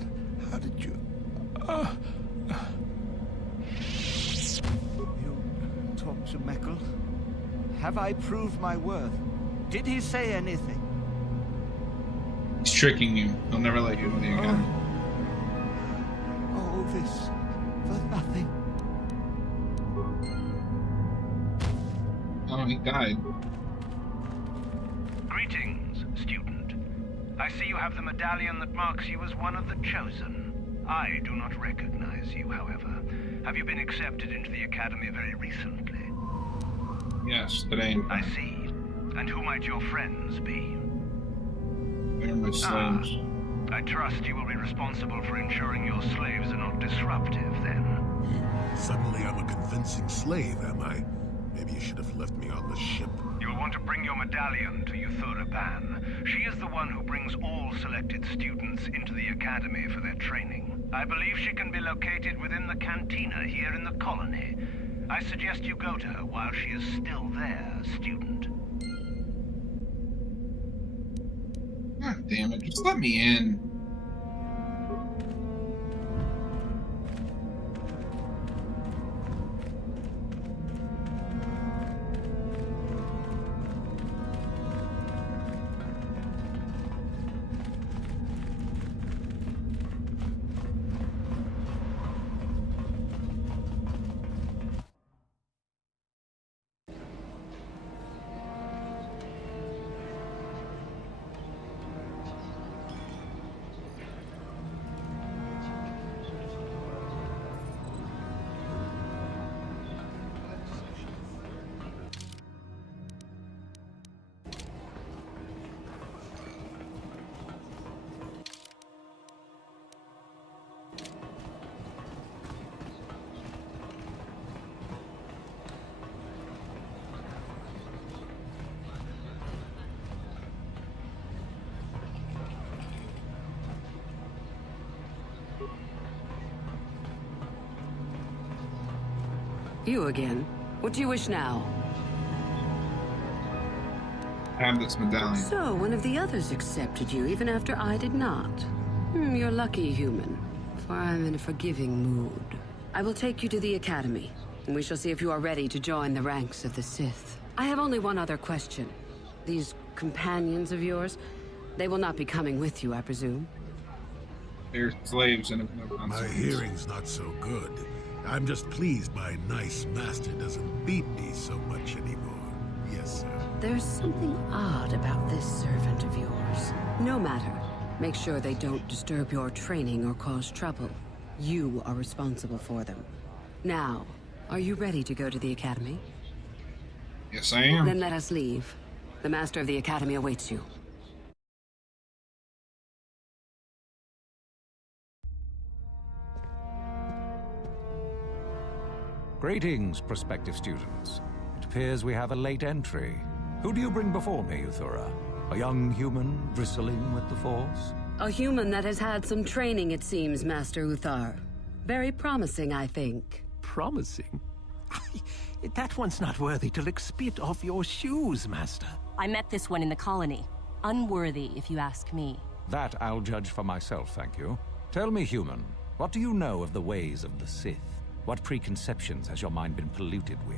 How did you... You talk to Mekkel? Have I proved my worth? Did he say anything? He's tricking you. He'll never let you in the academy. All this for nothing. Oh, he died. Greetings, student. I see you have the medallion that marks you as one of the chosen. I do not recognize you, however. Have you been accepted into the academy very recently? Yes, today. I see. And who might your friends be? They're my slaves. I trust you will be responsible for ensuring your slaves are not disruptive, then. Suddenly I'm a convincing slave, am I? Maybe you should have left me on the ship. You will want to bring your medallion to Yuthura Ban. She is the one who brings all selected students into the academy for their training. I believe she can be located within the cantina here in the colony. I suggest you go to her while she is still there, student. God damn it, just let me in. You again. What do you wish now? Have this medallion. So, one of the others accepted you, even after I did not. You're lucky, human, for I'm in a forgiving mood. I will take you to the Academy, and we shall see if you are ready to join the ranks of the Sith. I have only one other question. These companions of yours, they will not be coming with you, I presume? They're slaves and my hearing's not so good. I'm just pleased my nice master doesn't beat me so much anymore. Yes, sir. There's something odd about this servant of yours. No matter. Make sure they don't disturb your training or cause trouble. You are responsible for them. Now, are you ready to go to the Academy? Yes, I am. Then let us leave. The Master of the Academy awaits you. Greetings, prospective students. It appears we have a late entry. Who do you bring before me, Uthura? A young human bristling with the Force? A human that has had some training, it seems, Master Uthar. Very promising, I think. Promising? That one's not worthy to lick spit off your shoes, Master. I met this one in the colony. Unworthy, if you ask me. That I'll judge for myself, thank you. Tell me, human, what do you know of the ways of the Sith? What preconceptions has your mind been polluted with?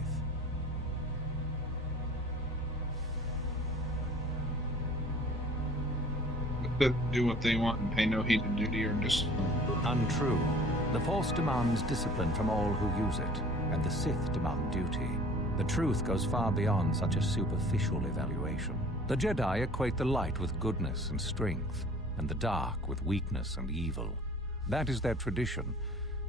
Do what they want and pay no heed to duty or just... Untrue. The Force demands discipline from all who use it, and the Sith demand duty. The truth goes far beyond such a superficial evaluation. The Jedi equate the light with goodness and strength, and the dark with weakness and evil. That is their tradition,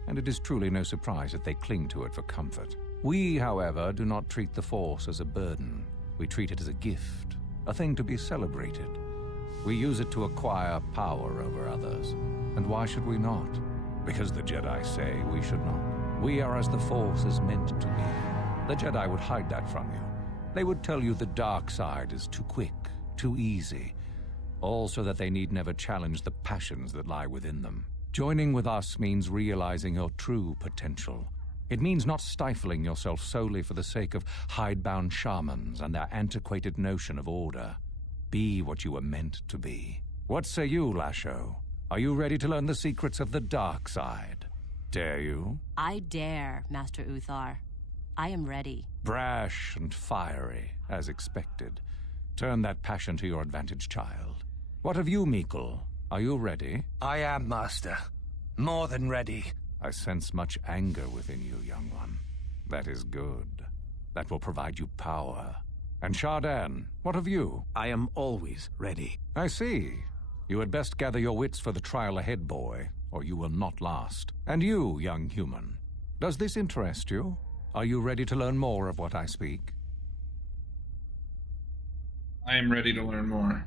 and it is truly no surprise that they cling to it for comfort. We, however, do not treat the Force as a burden. We treat it as a gift, a thing to be celebrated. We use it to acquire power over others. And why should we not? Because the Jedi say we should not. We are as the Force is meant to be. The Jedi would hide that from you. They would tell you the dark side is too quick, too easy, all so that they need never challenge the passions that lie within them. Joining with us means realizing your true potential. It means not stifling yourself solely for the sake of hidebound shamans and their antiquated notion of order. Be what you were meant to be. What say you, Lasho? Are you ready to learn the secrets of the dark side? Dare you? I dare, Master Uthar. I am ready. Brash and fiery, as expected. Turn that passion to your advantage, child. What of you, Meekle? Are you ready? I am, Master. More than ready. I sense much anger within you, young one. That is good. That will provide you power. And Shardan, what of you? I am always ready. I see. You had best gather your wits for the trial ahead, boy, or you will not last. And you, young human, does this interest you? Are you ready to learn more of what I speak? I am ready to learn more.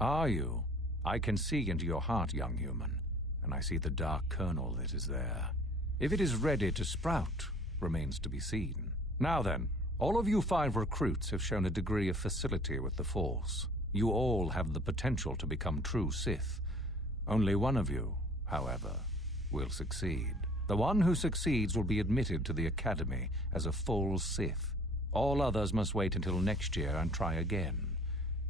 Are you? I can see into your heart, young human, and I see the dark kernel that is there. If it is ready to sprout, remains to be seen. Now then, all of you 5 recruits have shown a degree of facility with the Force. You all have the potential to become true Sith. Only one of you, however, will succeed. The one who succeeds will be admitted to the Academy as a full Sith. All others must wait until next year and try again,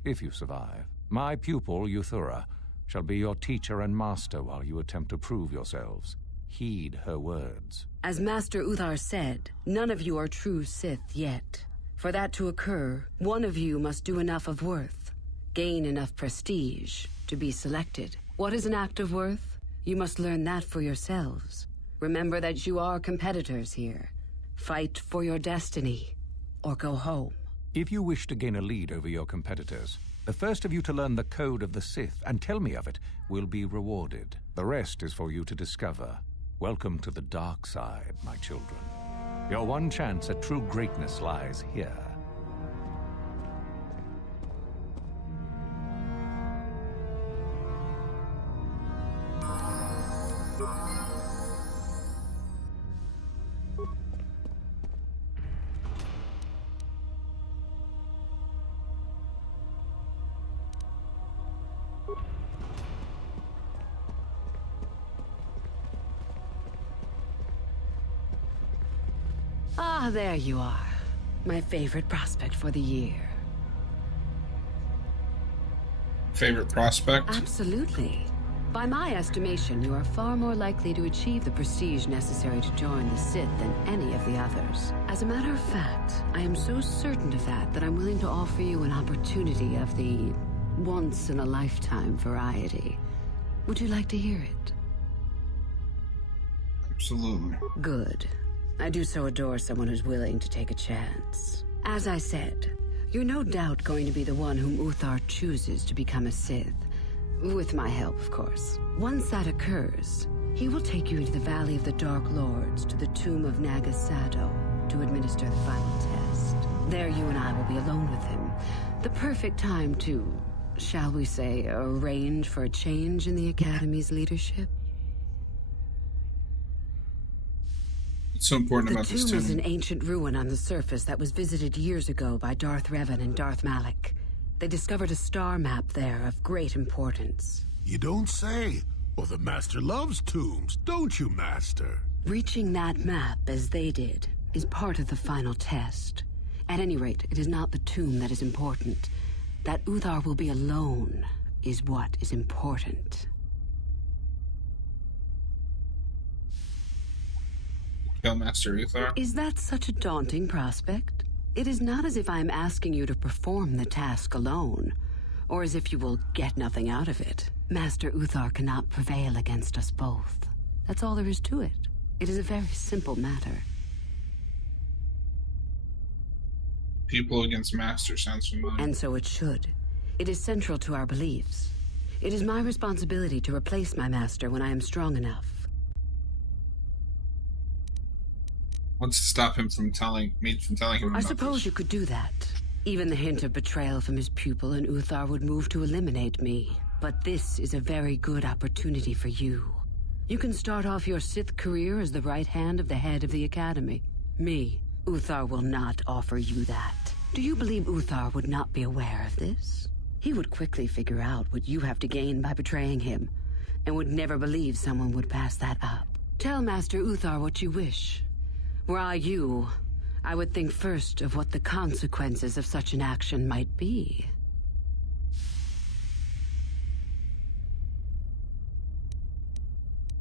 if you survive. My pupil, Euthura, shall be your teacher and master while you attempt to prove yourselves. Heed her words. As Master Uthar said, none of you are true Sith yet. For that to occur, one of you must do enough of worth, gain enough prestige, to be selected. What is an act of worth? You must learn that for yourselves. Remember that you are competitors here. Fight for your destiny, or go home. If you wish to gain a lead over your competitors, the first of you to learn the code of the Sith and tell me of it will be rewarded. The rest is for you to discover. Welcome to the dark side, my children. Your one chance at true greatness lies here. Ah, there you are. My favorite prospect for the year. Favorite prospect? Absolutely. By my estimation, you are far more likely to achieve the prestige necessary to join the Sith than any of the others. As a matter of fact, I am so certain of that I'm willing to offer you an opportunity of the once-in-a-lifetime variety. Would you like to hear it? Absolutely. Good. I do so adore someone who's willing to take a chance. As I said, you're no doubt going to be the one whom Uthar chooses to become a Sith. With my help, of course. Once that occurs, he will take you into the Valley of the Dark Lords to the tomb of Naga Sado to administer the final test. There you and I will be alone with him. The perfect time to, shall we say, arrange for a change in the Academy's leadership. What's so important about this The tomb is tomb? an ancient ruin on the surface that was visited years ago by Darth Revan and Darth Malak. They discovered a star map there of great importance. You don't say. Well, the Master loves tombs, don't you, Master? Reaching that map, as they did, is part of the final test. At any rate, it is not the tomb that is important. That Uthar will be alone is what is important. Kill Master Uthar? Is that such a daunting prospect? It is not as if I am asking you to perform the task alone, or as if you will get nothing out of it. Master Uthar cannot prevail against us both. That's all there is to it. It is a very simple matter. People against Master sounds familiar. And so it should. It is central to our beliefs. It is my responsibility to replace my master when I am strong enough. What's to stop him from telling him I about suppose this? you could do that. Even the hint of betrayal from his pupil and Uthar would move to eliminate me. But this is a very good opportunity for you. You can start off your Sith career as the right hand of the head of the Academy. Me, Uthar will not offer you that. Do you believe Uthar would not be aware of this? He would quickly figure out what you have to gain by betraying him, and would never believe someone would pass that up. Tell Master Uthar what you wish. Were I you, I would think first of what the consequences of such an action might be.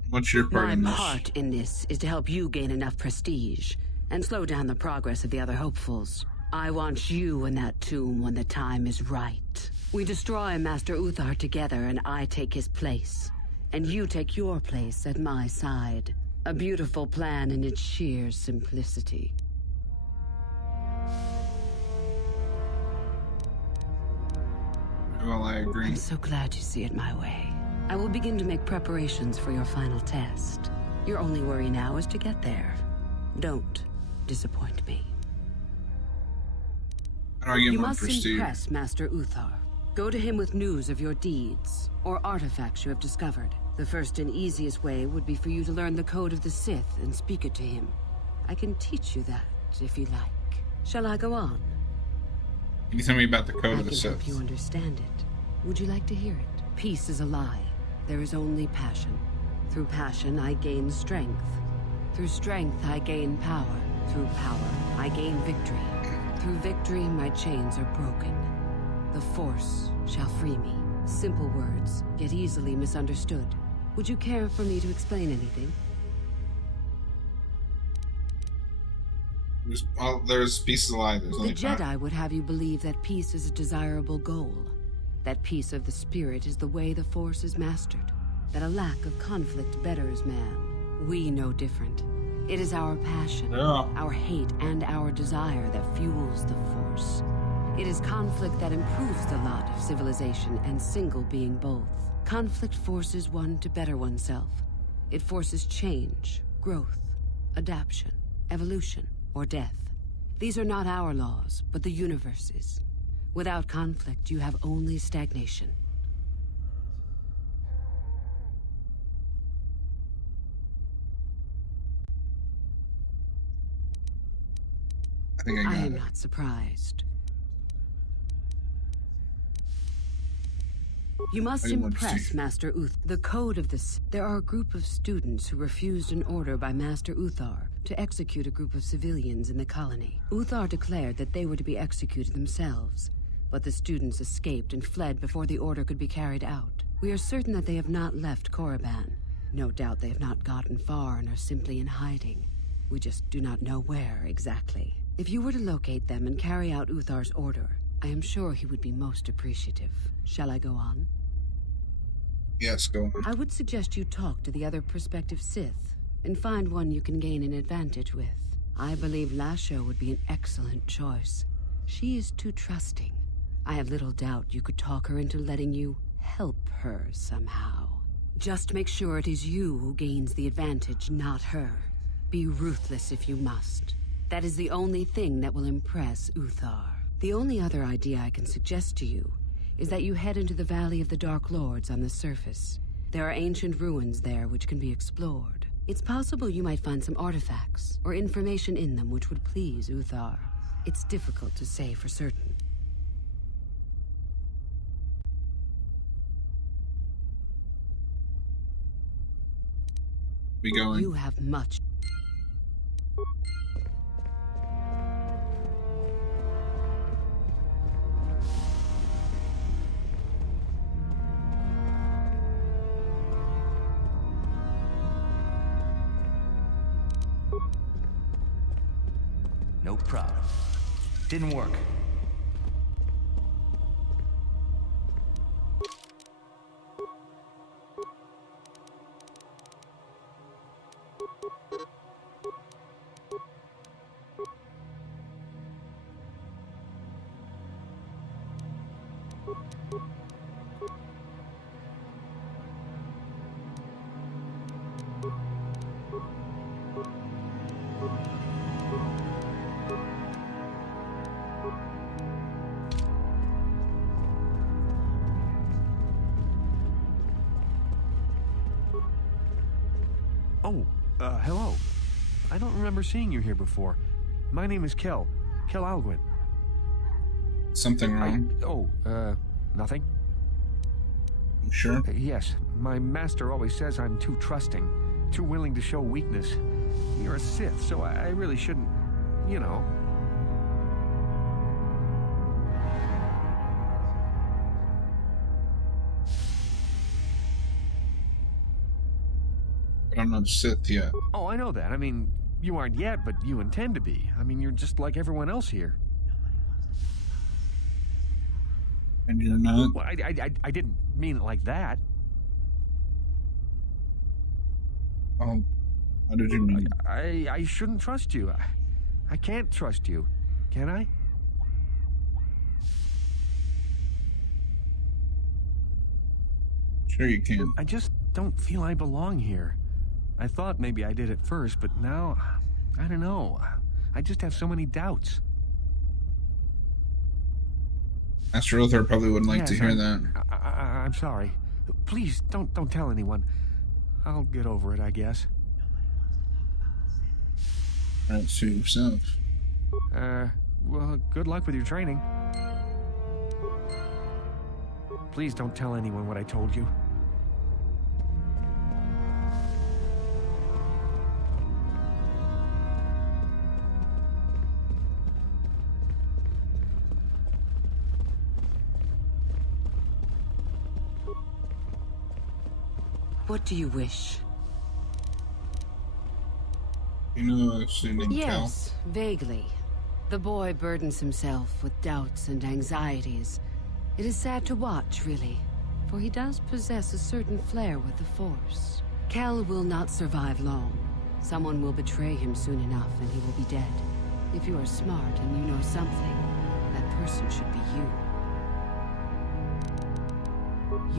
What's your part My in this? part in this is to help you gain enough prestige and slow down the progress of the other hopefuls. I want you in that tomb when the time is right. We destroy Master Uthar together and I take his place. And you take your place at my side. A beautiful plan in its sheer simplicity. Well, I agree. I'm so glad you see it my way. I will begin to make preparations for your final test. Your only worry now is to get there. Don't disappoint me. How do I get You more must prestige? impress Master Uthar. Go to him with news of your deeds, or artifacts you have discovered. The first and easiest way would be for you to learn the code of the Sith and speak it to him. I can teach you that, if you like. Shall I go on? Can you tell me about the code I of the can Sith? help you understand it. Would you like to hear it? Peace is a lie. There is only passion. Through passion, I gain strength. Through strength, I gain power. Through power, I gain victory. Through victory, my chains are broken. The Force shall free me. Simple words, yet easily misunderstood. Would you care for me to explain anything? There's peace of life. There's The only Jedi five. would have you believe that peace is a desirable goal. That peace of the spirit is the way the Force is mastered. That a lack of conflict betters man. We know different. It is our passion, our hate, and our desire that fuels the Force. It is conflict that improves the lot of civilization, and single being both. Conflict forces one to better oneself. It forces change, growth, adaptation, evolution, or death. These are not our laws, but the universe's. Without conflict, you have only stagnation. I think I got am it. not surprised. You must I didn't want to impress see. Master Uth. The code of this. There are a group of students who refused an order by Master Uthar to execute a group of civilians in the colony. Uthar declared that they were to be executed themselves, but the students escaped and fled before the order could be carried out. We are certain that they have not left Korriban. No doubt they have not gotten far and are simply in hiding. We just do not know where exactly. If you were to locate them and carry out Uthar's order, I am sure he would be most appreciative. Shall I go on? Yes, go on. I would suggest you talk to the other prospective Sith and find one you can gain an advantage with. I believe Lasho would be an excellent choice. She is too trusting. I have little doubt you could talk her into letting you help her somehow. Just make sure it is you who gains the advantage, not her. Be ruthless if you must. That is the only thing that will impress Uthar. The only other idea I can suggest to you is that you head into the Valley of the Dark Lords on the surface. There are ancient ruins there which can be explored. It's possible you might find some artifacts or information in them which would please Uthar. It's difficult to say for certain. We going? You have much. No problem. Didn't work. Oh, hello. I don't remember seeing you here before. My name is Kel. Kel Alguin. Something wrong? Nothing. You sure? Yes. My master always says I'm too trusting, too willing to show weakness. You're a Sith, so I really shouldn't, you know. But I'm not Sith yet. Oh, I know that. I mean, you aren't yet, but you intend to be. I mean, you're just like everyone else here. And you're not? Well, I didn't mean it like that. Oh, how did you mean? I shouldn't trust you. I can't trust you. Can I? Sure you can. I just don't feel I belong here. I thought maybe I did at first, but now, I don't know. I just have so many doubts. Master Uthar probably wouldn't like to Yes, hear that. I'm sorry. Please, don't tell anyone. I'll get over it, I guess. Alright, suit yourself. Well, good luck with your training. Please don't tell anyone what I told you. What do you wish? You know, a student named Cal? Yes, vaguely. The boy burdens himself with doubts and anxieties. It is sad to watch, really, for he does possess a certain flair with the Force. Cal will not survive long. Someone will betray him soon enough, and he will be dead. If you are smart and you know something, that person should be you.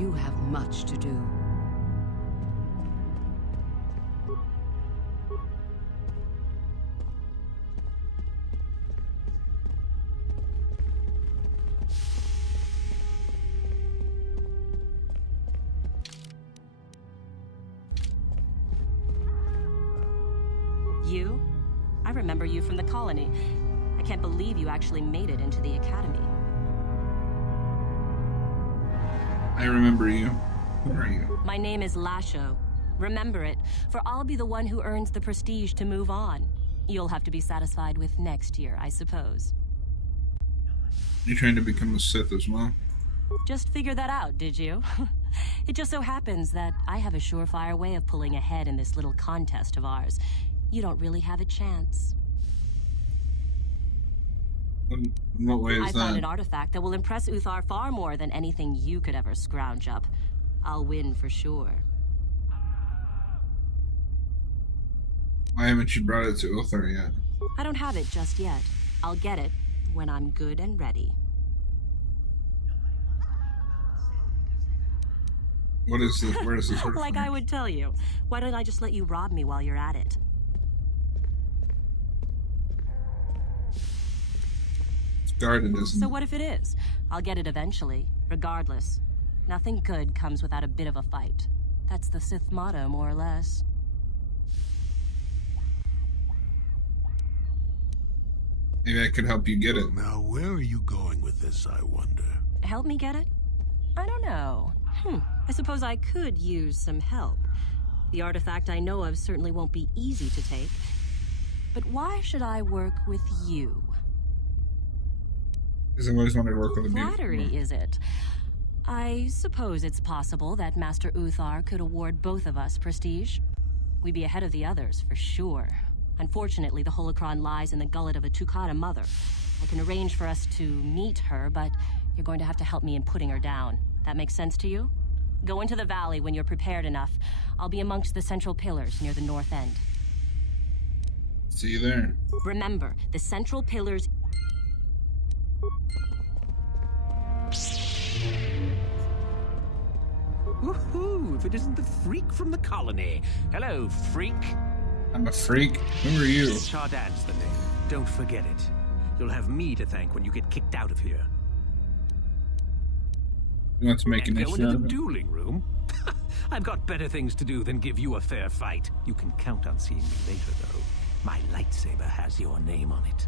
You have much to do. You? I remember you from the colony. I can't believe you actually made it into the academy. I remember you. Who are you? My name is Lasho. Remember it, for I'll be the one who earns the prestige to move on. You'll have to be satisfied with next year, I suppose. You're trying to become a Sith as well? Just figured that out, did you? It just so happens that I have a surefire way of pulling ahead in this little contest of ours. You don't really have a chance. In what way is I that? found an artifact that will impress Uthar far more than anything you could ever scrounge up. I'll win for sure. Why haven't you brought it to Uthar yet? I don't have it just yet. I'll get it when I'm good and ready. What is this? Where does this work? Like I would tell you. Why don't I just let you rob me while you're at it? It's guarded, isn't So it? what if it is? I'll get it eventually, regardless. Nothing good comes without a bit of a fight. That's the Sith motto, more or less. Maybe I could help you get it. Now, where are you going with this, I wonder? Help me get it? I don't know. I suppose I could use some help. The artifact I know of certainly won't be easy to take. But why should I work with you? Because I've always wanted to work with a beautiful Flattery, woman. is it? I suppose it's possible that Master Uthar could award both of us prestige. We'd be ahead of the others, for sure. Unfortunately, the holocron lies in the gullet of a Tukata mother. I can arrange for us to meet her, but you're going to have to help me in putting her down. That makes sense to you? Go into the valley when you're prepared enough. I'll be amongst the central pillars near the north end. See you there. Remember, the central pillars... Woohoo! If it isn't the freak from the colony. Hello, freak. I'm a freak. Who are you? Shardan's the name. Don't forget it. You'll have me to thank when you get kicked out of here. You want to make And an go issue into out the of it? dueling room? I've got better things to do than give you a fair fight. You can count on seeing me later, though. My lightsaber has your name on it.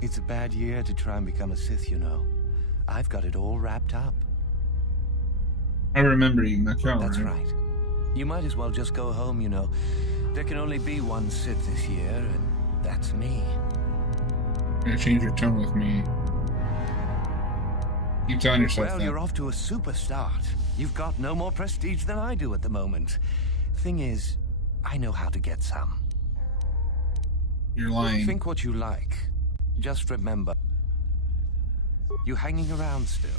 It's a bad year to try and become a Sith, you know. I've got it all wrapped up. I remember you, Macau. That's right. You might as well just go home, you know. There can only be one Sith this year, and that's me. You're gonna change your tone with me. Keep telling yourself Well, that. you're off to a super start. You've got no more prestige than I do at the moment. Thing is, I know how to get some. You're lying. Think what you like. Just remember, you hanging around still?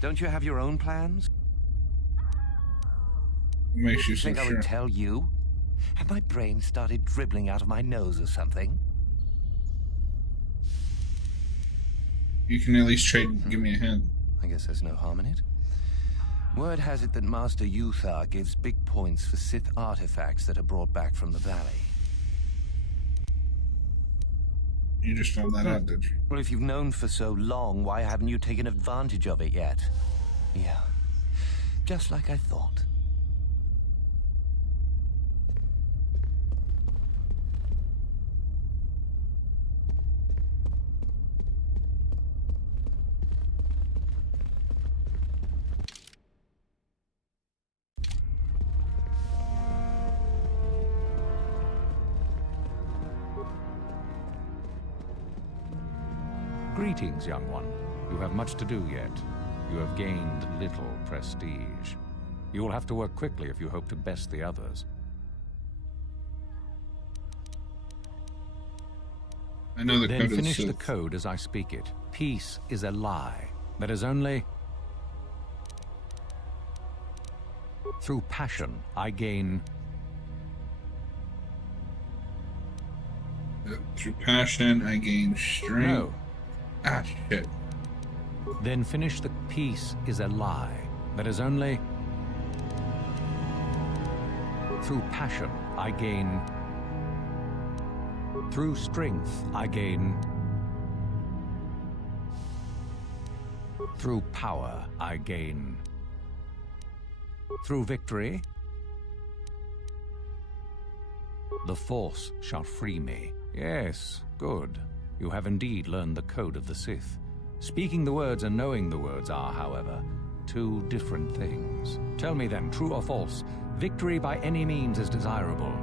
Don't you have your own plans? What makes you so Think I sure? would tell you? Have my brain started dribbling out of my nose or something? You can at least give me a hint. I guess there's no harm in it. Word has it that Master Uthar gives big points for Sith artifacts that are brought back from the valley. You just found that out, did you? Well, if you've known for so long, why haven't you taken advantage of it yet? Yeah, just like I thought. Greetings, young one. You have much to do yet. You have gained little prestige. You will have to work quickly if you hope to best the others. I know the then code finish is the code as I speak it. Peace is a lie. That is only... Through passion, I gain... Through passion, I gain strength. No. Ah, shit. Then finish the peace is a lie. That is only... Through passion, I gain... Through strength, I gain... Through power, I gain... Through victory, the Force shall free me. Yes, good. You have indeed learned the code of the Sith. Speaking the words and knowing the words are, however, two different things. Tell me then, true or false, victory by any means is desirable.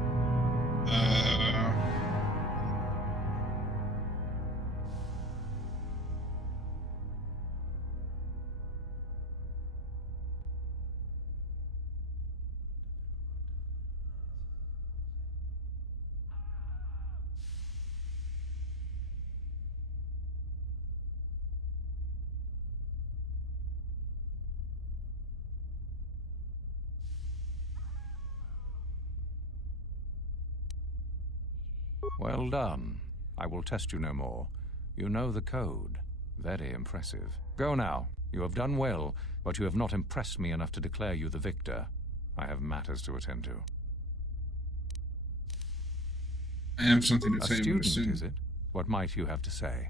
Well done. I will test you no more. You know the code. Very impressive. Go now. You have done well, but you have not impressed me enough to declare you the victor. I have matters to attend to. I have something to A say about student, is it? What might you have to say?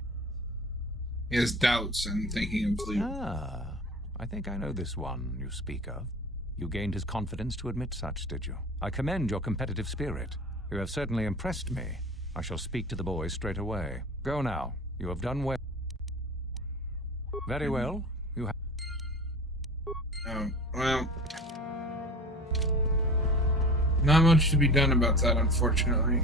He has doubts and thinking of leaving. Ah, I think I know this one you speak of. You gained his confidence to admit such, did you? I commend your competitive spirit. You have certainly impressed me. I shall speak to the boys straight away. Go now. You have done well. Very well. You have... Well... Not much to be done about that, unfortunately.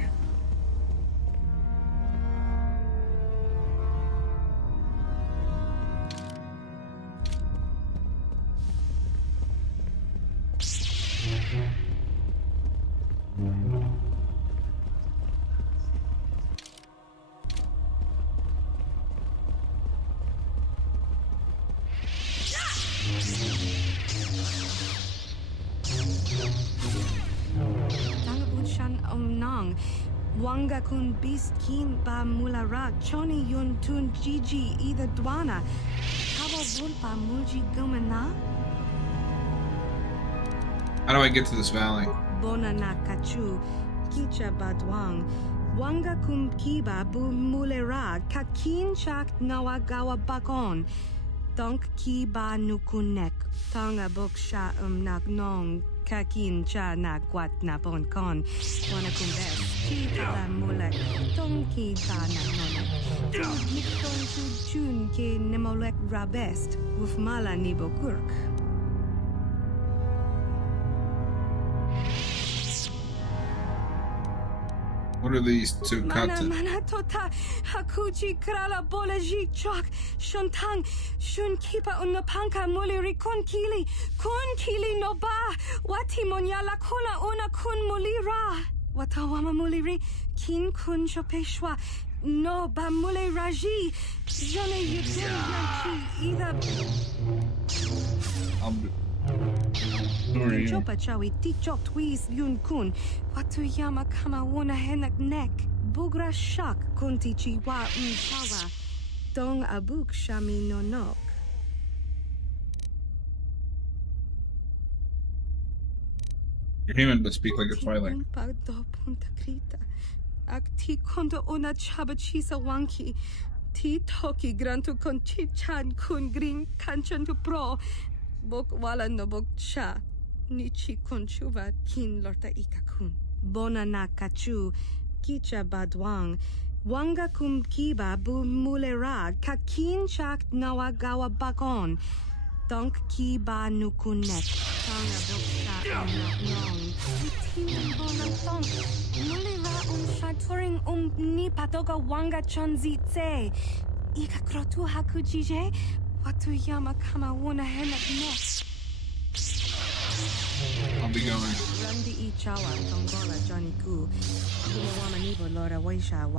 Wanga kun beast kin ba mulara choni yun tun gigi either dwana. Kaba vulpa mulji gumana? How do I get to this valley? Bonana kachu, kicha badwang. Wanga kum kiba bu mulera kakin chak nawagawa bakon. Donk kiba nukunek. Tonga boksha nak nong. Kakin cha na kwat na bon kon. Wana kumbes. Chi kala mulek. Tong ki ta na nonek. Tong mikton tu chun ke nemolek rabest. Ufmala ni bokurk. What are these two Mana cuts? mana tota hakuchi krala bolaji chok shuntang shun kipa unapanka muliri kun kili no ba wati monyala kuna una kun mulira watawama muliri kin kun chopeshwa no ba mule raji jone yudin either Chopa chawi tichok twis yun kun. Watu yama kama wona henak nek. Bugra shak kunti chiwa unchawa. Dong abuk shami nonok. You're human, but speak like a Twilight. Pagdo punta krita. Ak ti kondo ona chaba chisa wanki. Ti toki grantu kon chichan kun green kanchan tu pro. Bok wala no bok cha. Nichi kun chuva kin lorta ikakun. Bona na kachu. Kicha badwang. Wanga kum kiba bu mulera. Kakin chak nawagawa bakon. Donk ki ba nukunek. Tanga boksa nong. Itin bona tong. Mulera shaturing ni patoga wanga chonzitse. Ika krotu hakujije. Watu yama kama wona henak nek. I'll be going. Randi I chawa tongola Johnny Ku. Wama nibo lora waisha.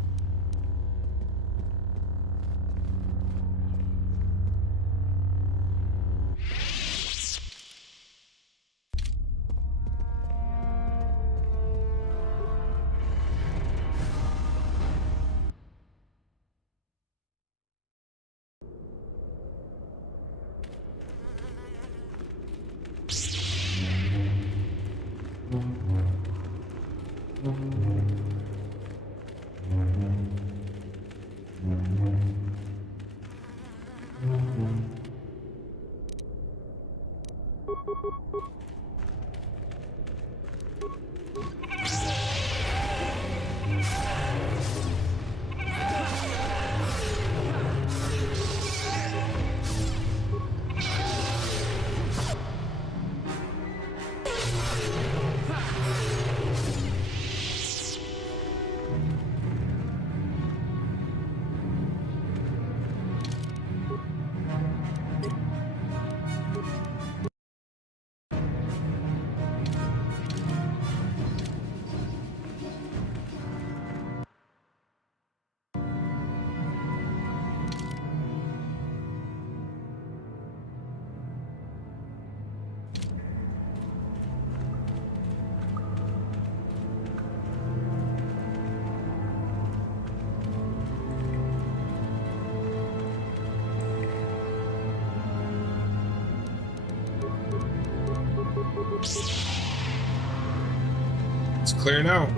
It's clear now.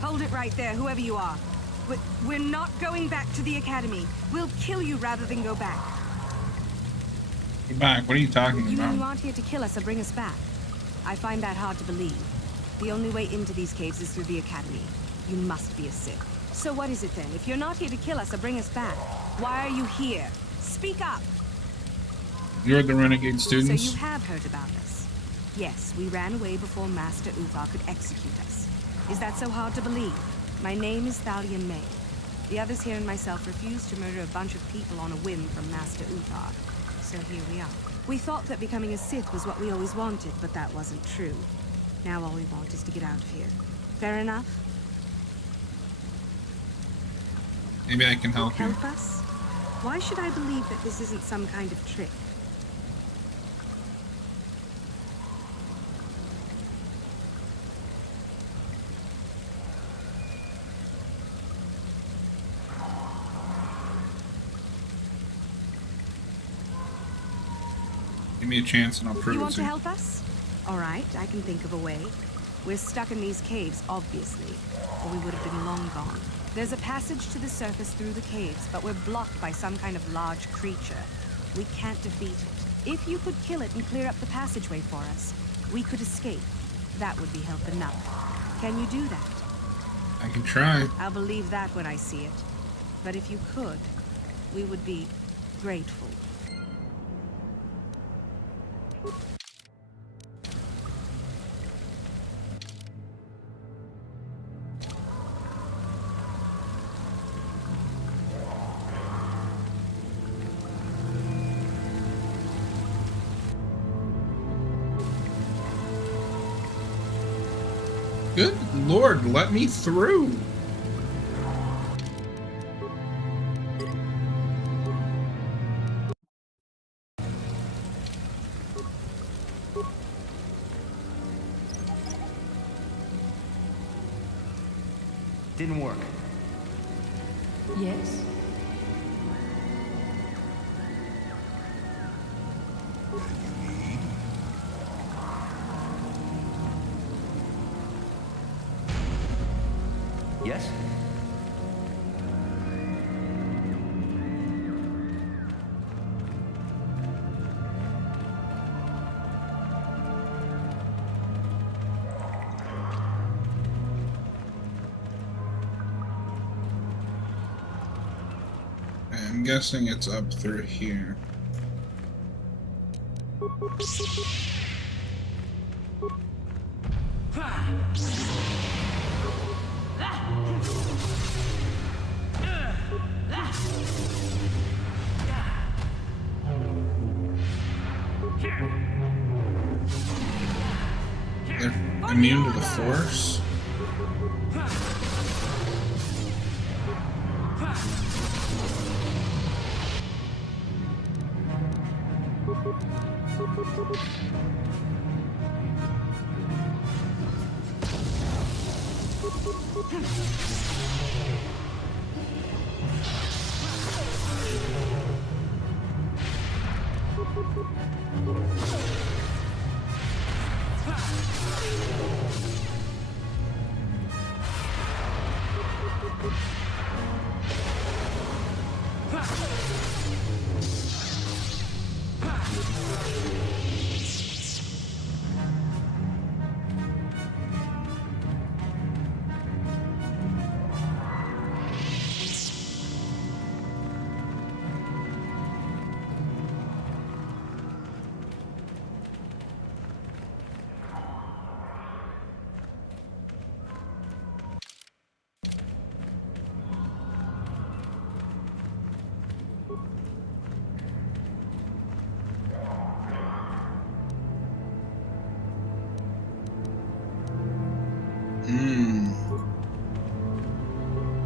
Hold it right there, whoever you are. We're not going back to the academy. We'll kill you rather than go back. Go back? What are you talking You mean about? you aren't here to kill us or bring us back? I find that hard to believe. The only way into these caves is through the academy. You must be a Sith. So what is it then? If you're not here to kill us or bring us back, why are you here? Speak up! You're the renegade students? So you have heard about us. Yes, we ran away before Master Uthar could execute us. Is that so hard to believe? My name is Thalia May. The others here and myself refused to murder a bunch of people on a whim from Master Uthar. So here we are. We thought that becoming a Sith was what we always wanted, but that wasn't true. Now all we want is to get out of here. Fair enough? Maybe I can help you. Help us? Why should I believe that this isn't some kind of trick? Give me a chance and I'll prove You it want to to you. help us? All right, I can think of a way. We're stuck in these caves, obviously, or we would have been long gone. There's a passage to the surface through the caves, but we're blocked by some kind of large creature. We can't defeat it. If you could kill it and clear up the passageway for us, we could escape. That would be help enough. Can you do that? I can try. I'll believe that when I see it. But if you could, we would be grateful. Good Lord, let me through. Didn't work. Yes? Yes? I'm guessing it's up through here. They're immune to the Force?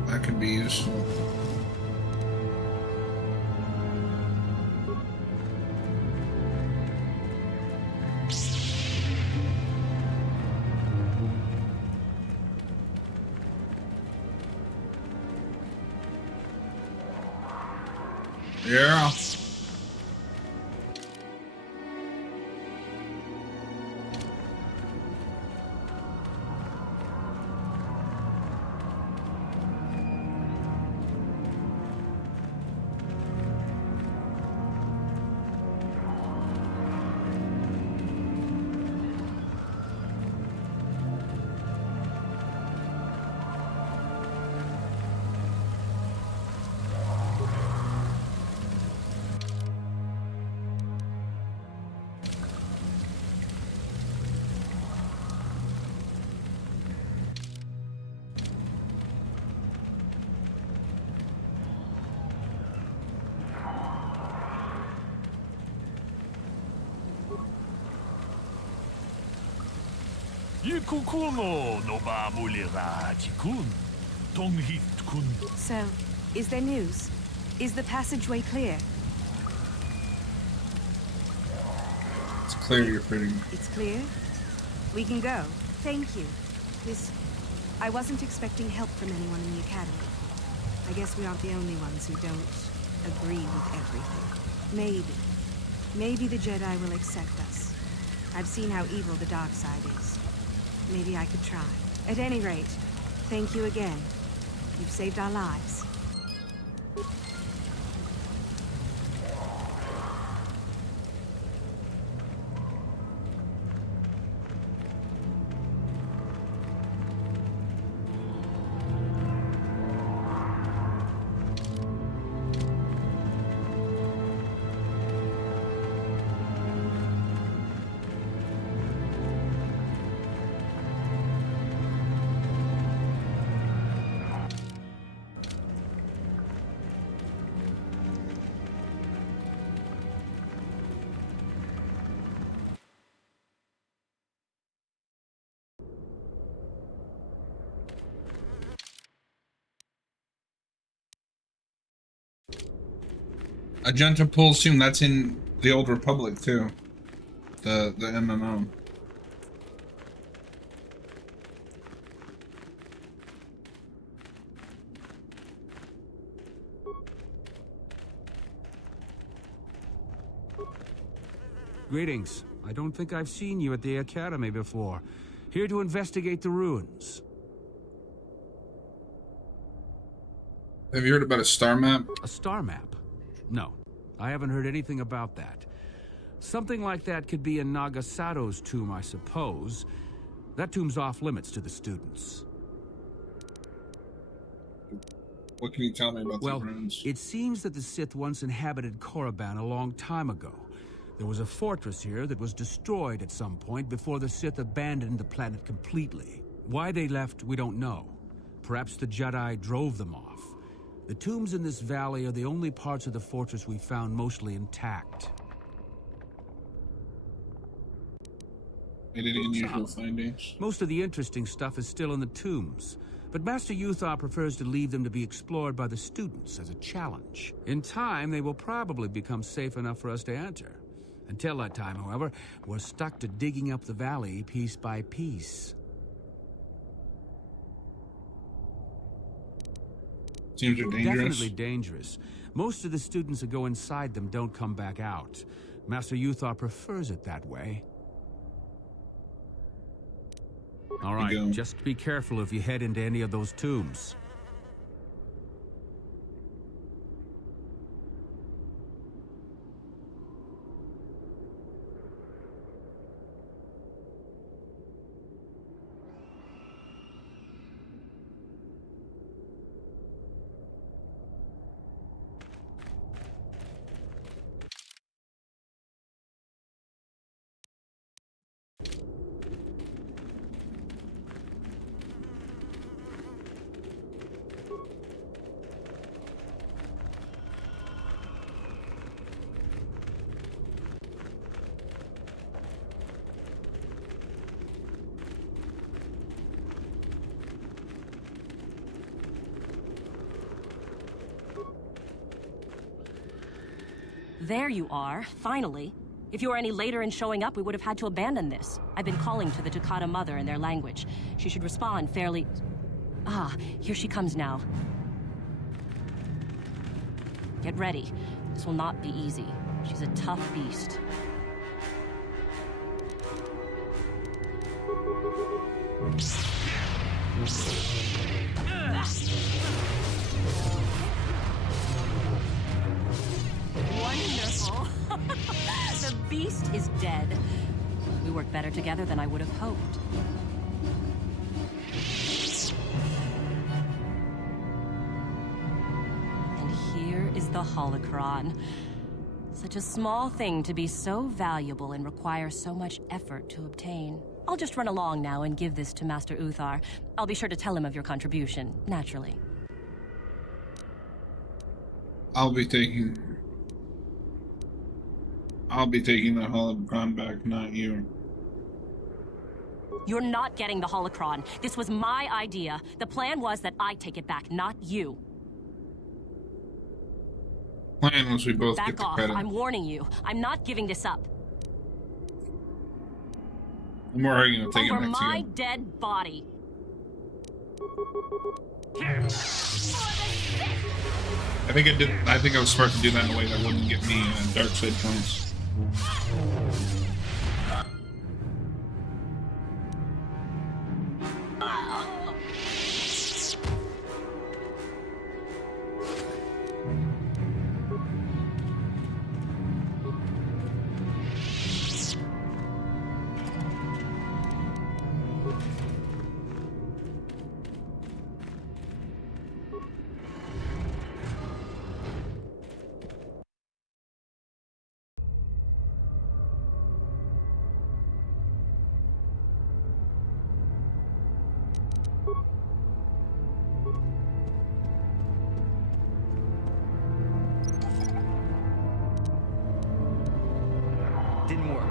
That could be useful. Yeah. Hikukuno no ba mulera jikun. Tonghit kun. So, is there news? Is the passageway clear? It's clear you're fitting. It's clear? We can go. Thank you. I wasn't expecting help from anyone in the Academy. I guess we aren't the only ones who don't agree with everything. Maybe the Jedi will accept us. I've seen how evil the dark side is. Maybe I could try. At any rate, thank you again. You've saved our lives. Agenta Pulse Tomb, that's in the Old Republic too. The MMO. Greetings. I don't think I've seen you at the Academy before. Here to investigate the ruins. Have you heard about a star map? A star map? No, I haven't heard anything about that. Something like that could be in Nagasato's tomb, I suppose. That tomb's off limits to the students. What can you tell me about the ruins? It seems that the Sith once inhabited Korriban a long time ago. There was a fortress here that was destroyed at some point before the Sith abandoned the planet completely. Why they left, we don't know. Perhaps the Jedi drove them off. The tombs in this valley are the only parts of the fortress we found mostly intact. Any unusual findings? Most of the interesting stuff is still in the tombs, but Master Uthar prefers to leave them to be explored by the students as a challenge. In time, they will probably become safe enough for us to enter. Until that time, however, we're stuck to digging up the valley piece by piece. Seems are dangerous. Definitely dangerous. Most of the students that go inside them don't come back out. Master Uthar prefers it that way. All right, just be careful if you head into any of those tombs. There you are, finally. If you were any later in showing up, we would have had to abandon this. I've been calling to the Takata Mother in their language. She should respond fairly... Ah, here she comes now. Get ready. This will not be easy. She's a tough beast. Wonderful. The beast is dead. We work better together than I would have hoped. And here is the holocron. Such a small thing to be so valuable and require so much effort to obtain. I'll just run along now and give this to Master Uthar. I'll be sure to tell him of your contribution, naturally. I'll be taking the holocron back, not you. You're not getting the holocron. This was my idea. The plan was that I take it back, not you. Plan was we both Back get the off. credit. I'm warning you. I'm not giving this up. And we're already gonna take Over it back my together. dead body. I think I was smart to do that in a way that wouldn't get me dark side points. Didn't work.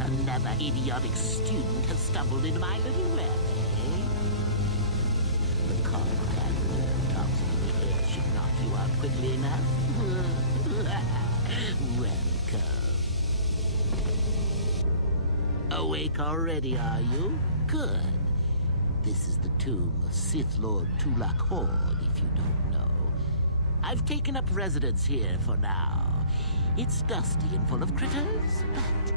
Another idiotic student has stumbled into my little web, eh? The car handler toxin in the air should knock you out quickly enough. Welcome. Awake already, are you? Good. This is the tomb of Sith Lord Tulak Hord, if you don't know. I've taken up residence here for now. It's dusty and full of critters, but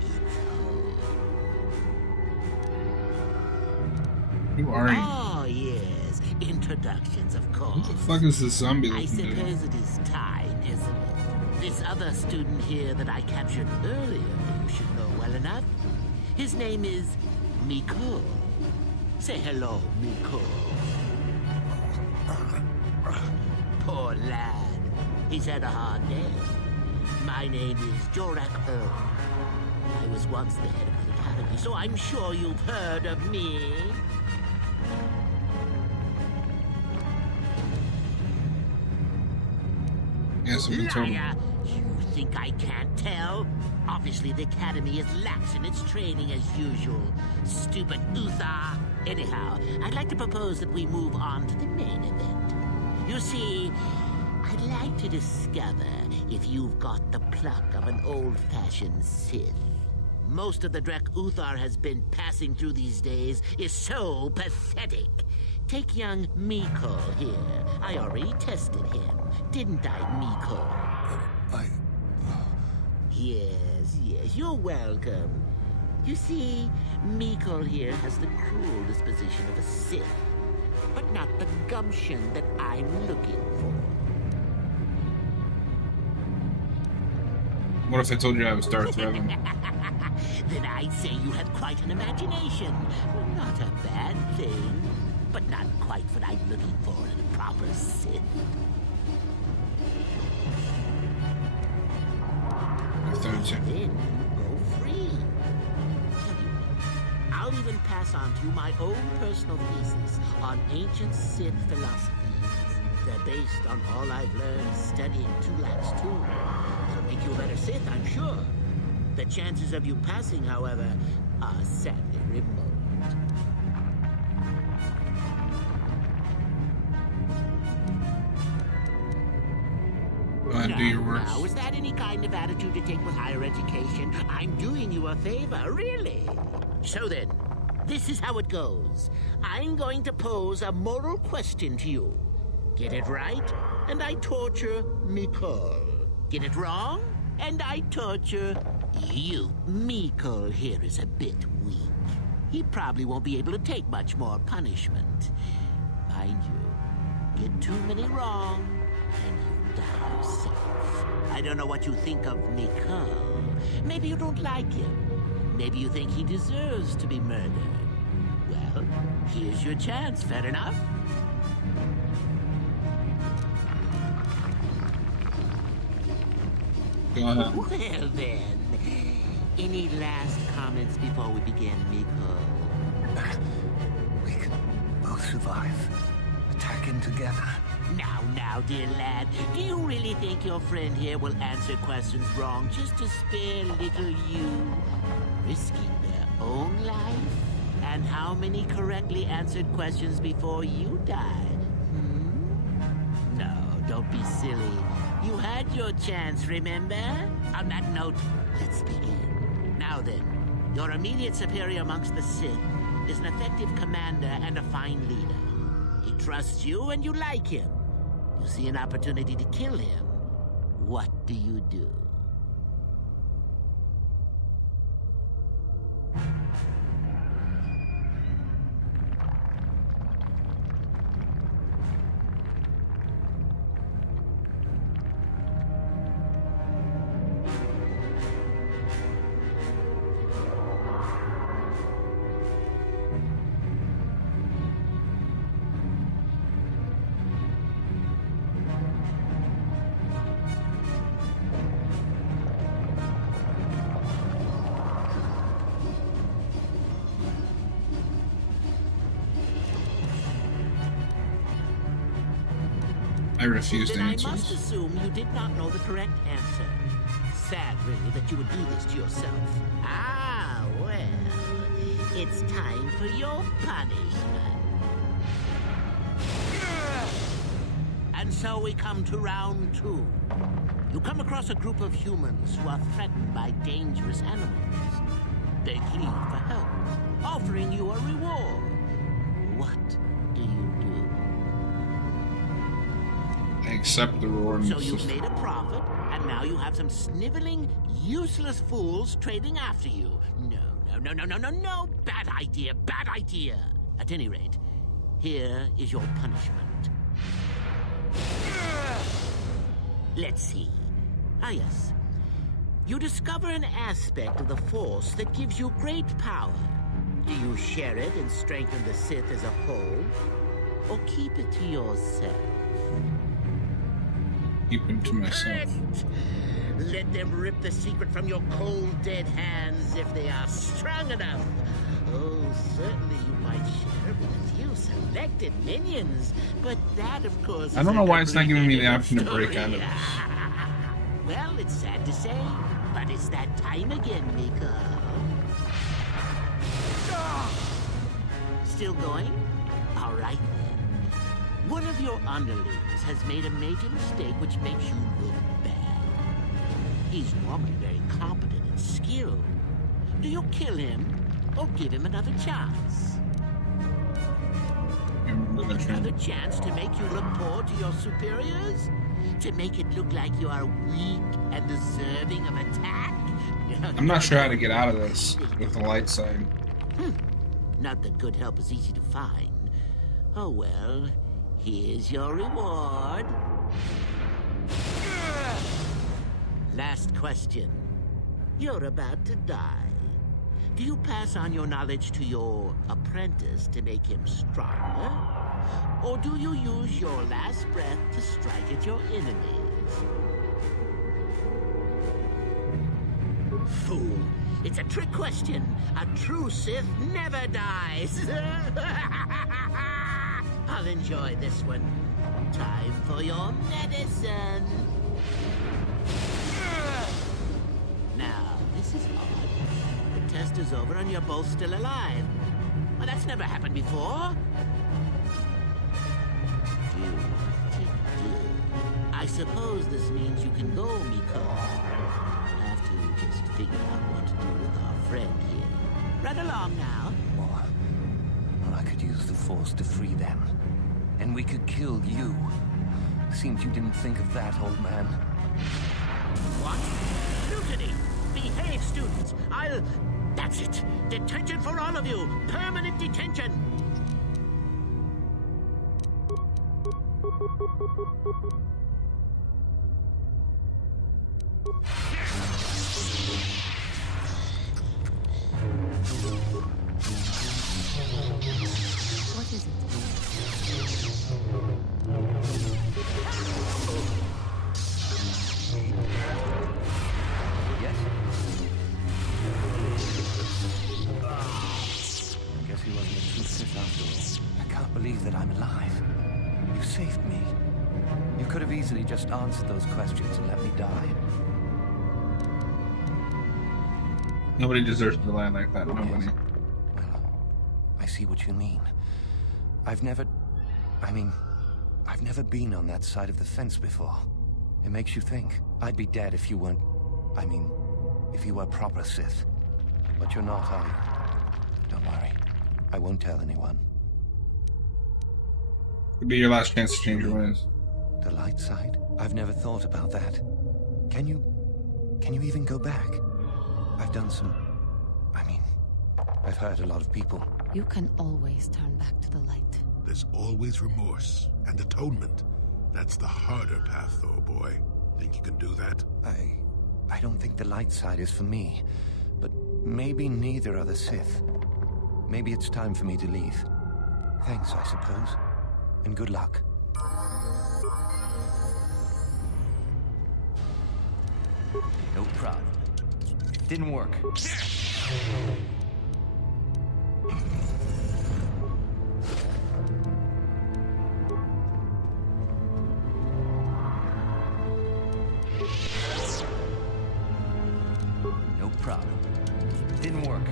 it's home. Who are you? Oh, yes. Introductions, of course. What the fuck is this zombie I looking dude? suppose it is time, isn't it? This other student here that I captured earlier, you should know well enough. His name is Miko. Say hello, Miko. Poor lad. He's had a hard day. My name is Jorak Earl. I was once the head of the academy, so I'm sure you've heard of me. Yes, I've been told. Liar! You think I can't tell? Obviously, the academy is lax in its training as usual. Stupid Uthar. Anyhow, I'd like to propose that we move on to the main event. You see, I'd like to discover if you've got the pluck of an old-fashioned Sith. Most of the Drek Uthar has been passing through these days is so pathetic. Take young Miko here. I already tested him, didn't I, Miko? Yes, you're welcome. You see, Miko here has the cruel disposition of a Sith, but not the gumption that I'm looking for. What if I told you I was Darth Revan? Then I'd say you have quite an imagination. Not a bad thing, but not quite what I'm looking for in a proper Sith. Then go free. I'll even pass on to you my own personal thesis on ancient Sith philosophies. They're based on all I've learned studying Tulax 2. It'll make you a better Sith, I'm sure. The chances of you passing, however, are sadly remote. Now, is that any kind of attitude to take with higher education? I'm doing you a favor, really. So then, this is how it goes. I'm going to pose a moral question to you. Get it right, and I torture Mikol. Get it wrong, and I torture you. Mikol here is a bit weak. He probably won't be able to take much more punishment. Mind you, get too many wrong, and you die yourself. I don't know what you think of Mikol. Maybe you don't like him. Maybe you think he deserves to be murdered. Well, here's your chance, fair enough? Well then, any last comments before we begin, Mikol? We can both survive. Attacking together. Now, dear lad, do you really think your friend here will answer questions wrong just to spare little you? Risking their own life? And how many correctly answered questions before you die? No, don't be silly. You had your chance, remember? On that note, let's begin. Now then, your immediate superior amongst the Sith is an effective commander and a fine leader. He trusts you and you like him. You see an opportunity to kill him. What do you do? I refuse to Then answer. I must assume you did not know the correct answer. Sad, really, that you would do this to yourself. Ah, well, it's time for your punishment. And so we come to round 2. You come across a group of humans who are threatened by dangerous animals. They plead for help, offering you a reward. What do you do? I accept the reward. So you've made a profit, and now you have some sniveling, useless fools trading after you. No. Bad idea. At any rate, here is your punishment. Let's see. Ah, yes. You discover an aspect of the Force that gives you great power. Do you share it and strengthen the Sith as a whole? Or keep it to yourself? Keep it to myself. Let them rip the secret from your cold, dead hands if they are strong enough. Oh, certainly you might share it with a few selected minions, but that, of course, I don't know why it's not giving me the option to break out of this. Well, it's sad to say, but it's that time again, Miko. Still going? All right, then. One of your underlings has made a major mistake which makes you look bad. He's normally very competent and skilled. Do you kill him or give him another chance? Another chance to make you look poor to your superiors? To make it look like you are weak and deserving of attack? I'm not sure how to get out of this with the light side. Not that good help is easy to find. Oh well, here's your reward. Last question. You're about to die. Do you pass on your knowledge to your apprentice to make him stronger? Or do you use your last breath to strike at your enemies? Fool! It's a trick question. A true Sith never dies. I'll enjoy this one. Time for your medicine. Now, this is odd. The test is over and you're both still alive. Well, that's never happened before. I suppose this means you can go, Miko. Have to just figure out what to do with our friend here. Run along now. Or I could use the Force to free them. And we could kill you. Seems you didn't think of that, old man. What? Mutiny! Behave, students! That's it! Detention for all of you! Permanent detention! What is it? Yes? Guess he wasn't a true Sith after all. I can't believe that I'm alive. You saved me. You could have easily just answered those questions and let me die. Nobody deserves to die like that. Nobody. I see what you mean. I've never been on that side of the fence before. It makes you think. I'd be dead if you weren't... if you were proper Sith. But you're not, are you? Don't worry. I won't tell anyone. It'd be your last chance to change your ways. The light side? I've never thought about that. Can you even go back? I've done some... I've hurt a lot of people. You can always turn back to the light. There's always remorse and atonement. That's the harder path, though, boy. Think you can do that? I don't think the light side is for me. But maybe neither are the Sith. Maybe it's time for me to leave. Thanks, I suppose. And good luck. No problem. Didn't work. No problem. Didn't work.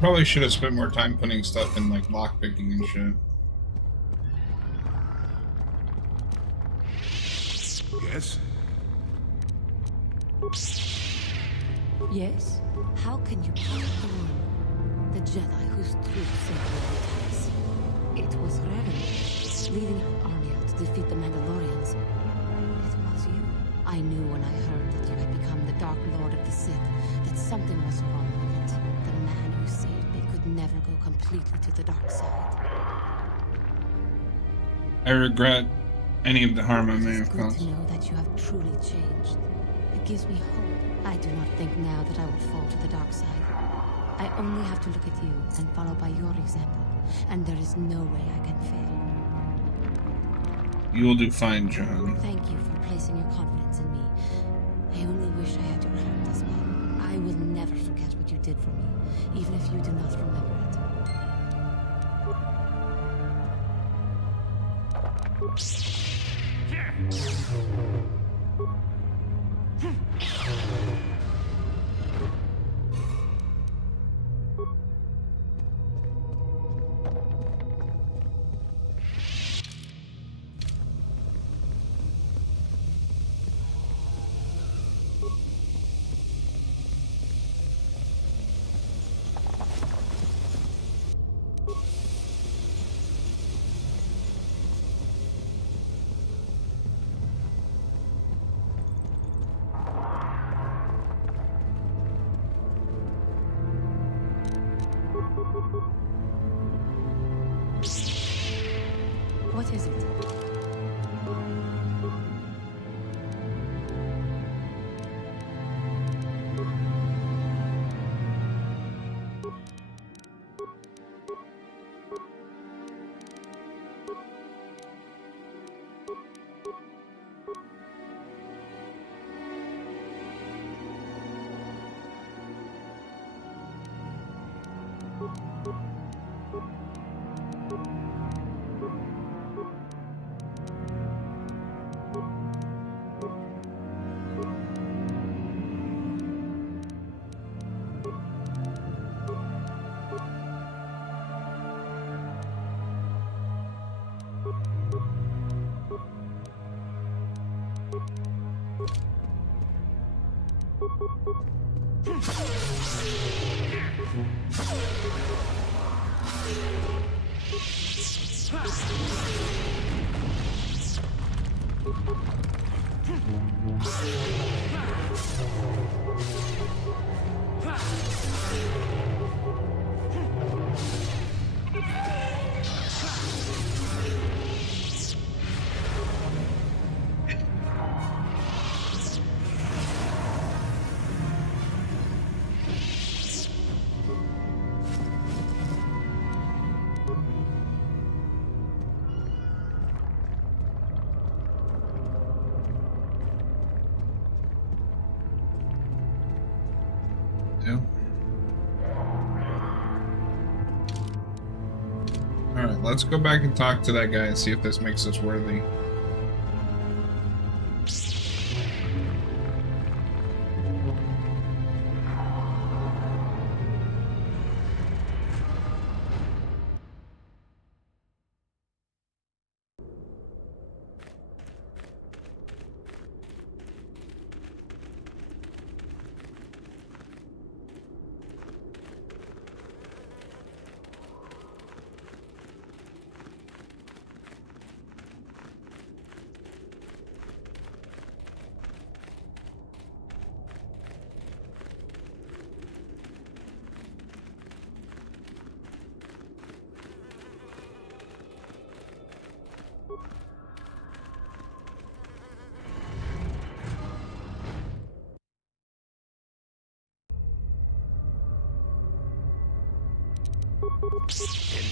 Probably should have spent more time putting stuff in like lockpicking and shit. Yes? Yes? How can you kill Thorn, the Jedi whose truth simply ties? It was Revan, leading your army out to defeat the Mandalorians. It was you. I knew when I heard that you had become the Dark Lord of the Sith, that something was wrong with it. The man who saved me could never go completely to the dark side. I regret any of the harm I may It's have good caused. to know that you have truly changed. It gives me hope. I do not think now that I will fall to the dark side. I only have to look at you and follow by your example, and there is no way I can fail. You will do fine, John. Thank you for placing your confidence in me. I only wish I had your heart as well. I will never forget what you did for me, even if you do not remember it. Alright, let's go back and talk to that guy and see if this makes us worthy.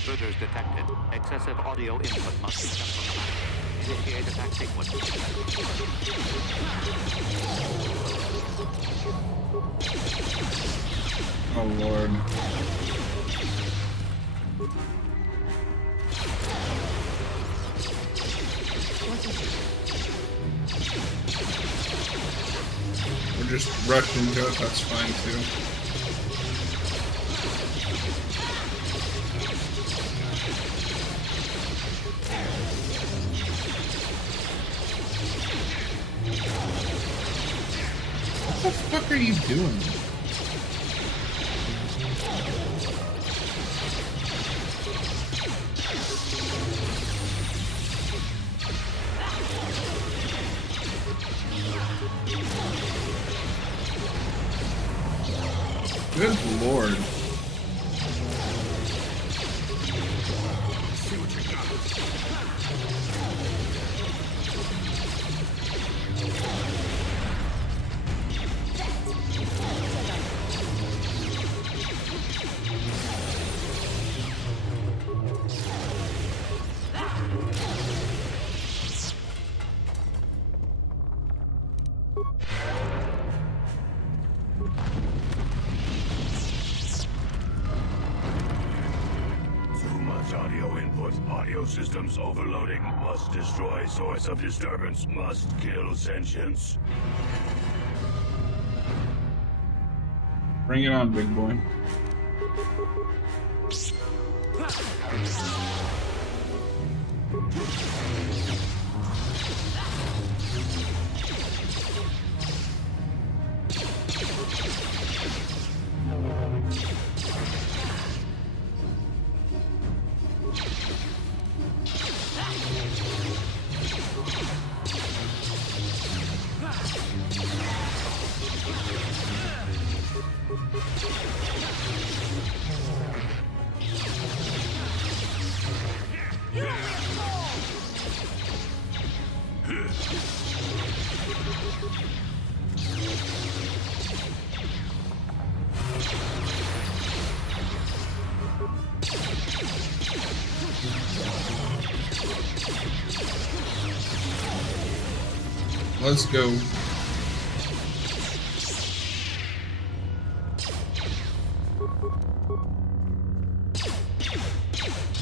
Intruders detected. Excessive audio input must be kept from the line. Initiate attack sequence. Oh Lord. We're just rushed into it, that's fine too. What the fuck are you doing? Good Lord. Systems overloading. Must destroy source of disturbance. Must kill sentience. Bring it on, big boy. Let's go.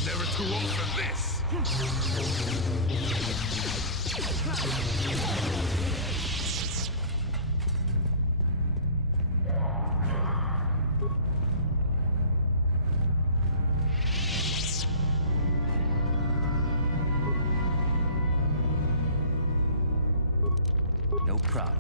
Never too old for this. No problem.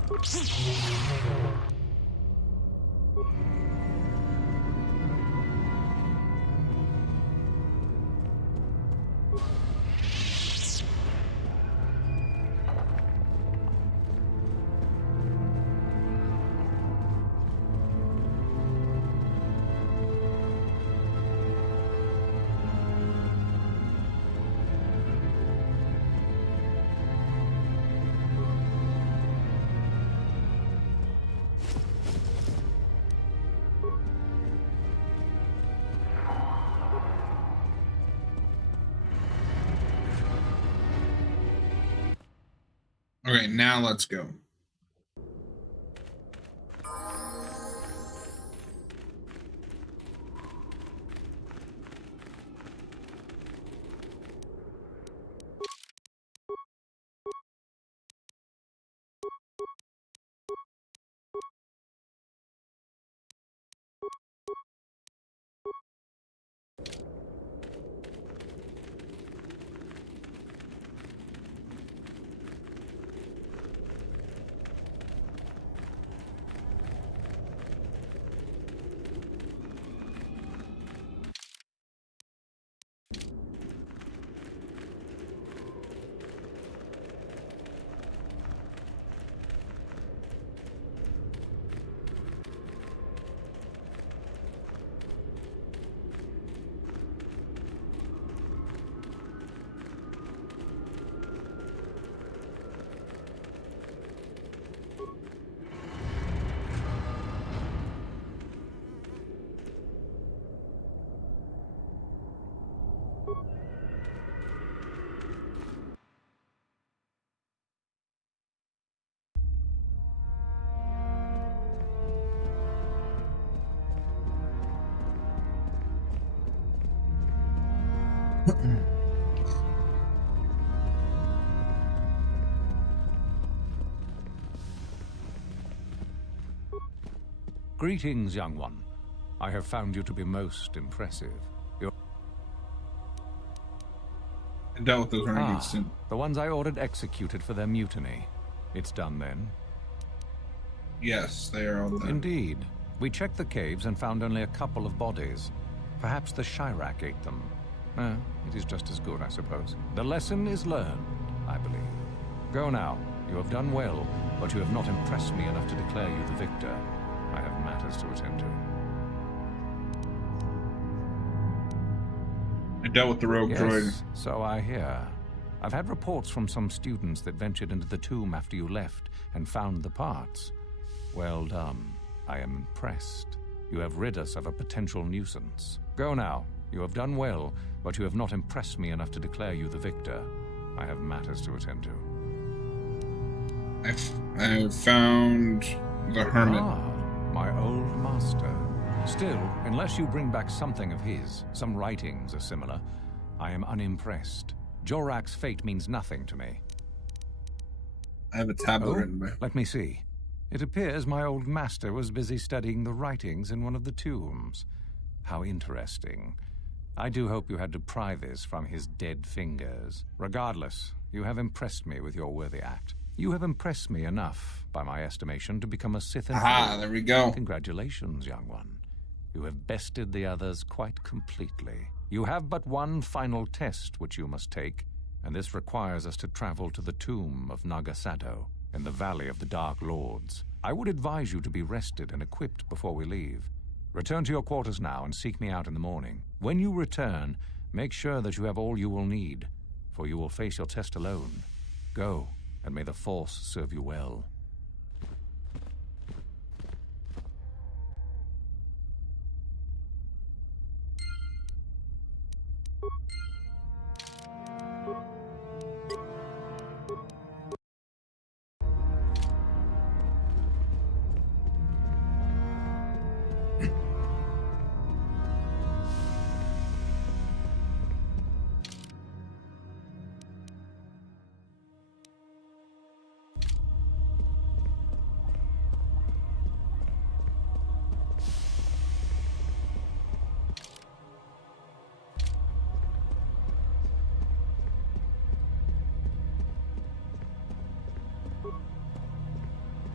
Okay, now let's go. Greetings, young one. I have found you to be most impressive. I dealt with those renegades soon. The ones I ordered executed for their mutiny. It's done then? Yes, they are all done. Indeed. We checked the caves and found only a couple of bodies. Perhaps the Chirac ate them. It is just as good, I suppose. The lesson is learned, I believe. Go now. You have done well, but you have not impressed me enough to declare you the victor. I have matters to attend to. I dealt with the rogue droid. So I hear. I've had reports from some students that ventured into the tomb after you left and found the parts. Well done. I am impressed. You have rid us of a potential nuisance. Go now. You have done well, but you have not impressed me enough to declare you the victor. I have matters to attend to. I found the hermit. My old master. Still, unless you bring back something of his, some writings are similar, I am unimpressed. Jorac's fate means nothing to me. I have a tablet written by. Let me see. It appears my old master was busy studying the writings in one of the tombs. How interesting. I do hope you had to pry this from his dead fingers. Regardless, you have impressed me with your worthy act. You have impressed me enough, by my estimation, to become a Sith. Aha, there we go. Congratulations, young one. You have bested the others quite completely. You have but one final test which you must take, and this requires us to travel to the tomb of Nagasado in the Valley of the Dark Lords. I would advise you to be rested and equipped before we leave. Return to your quarters now and seek me out in the morning. When you return, make sure that you have all you will need, for you will face your test alone. Go, and may the Force serve you well.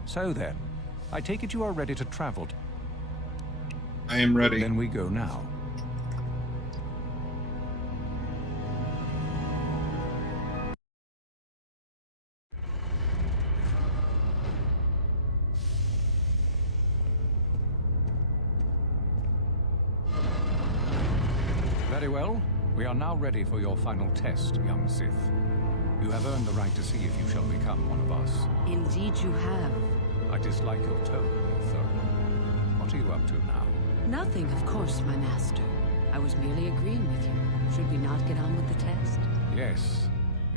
So then, I take it you are ready to travel. I am ready. Then we go now. Very well. We are now ready for your final test, young Sith. You have earned the right to see if you shall become one of us. Indeed you have. I dislike your tone, though. What are you up to now? Nothing, of course, my master. I was merely agreeing with you. Should we not get on with the test? Yes.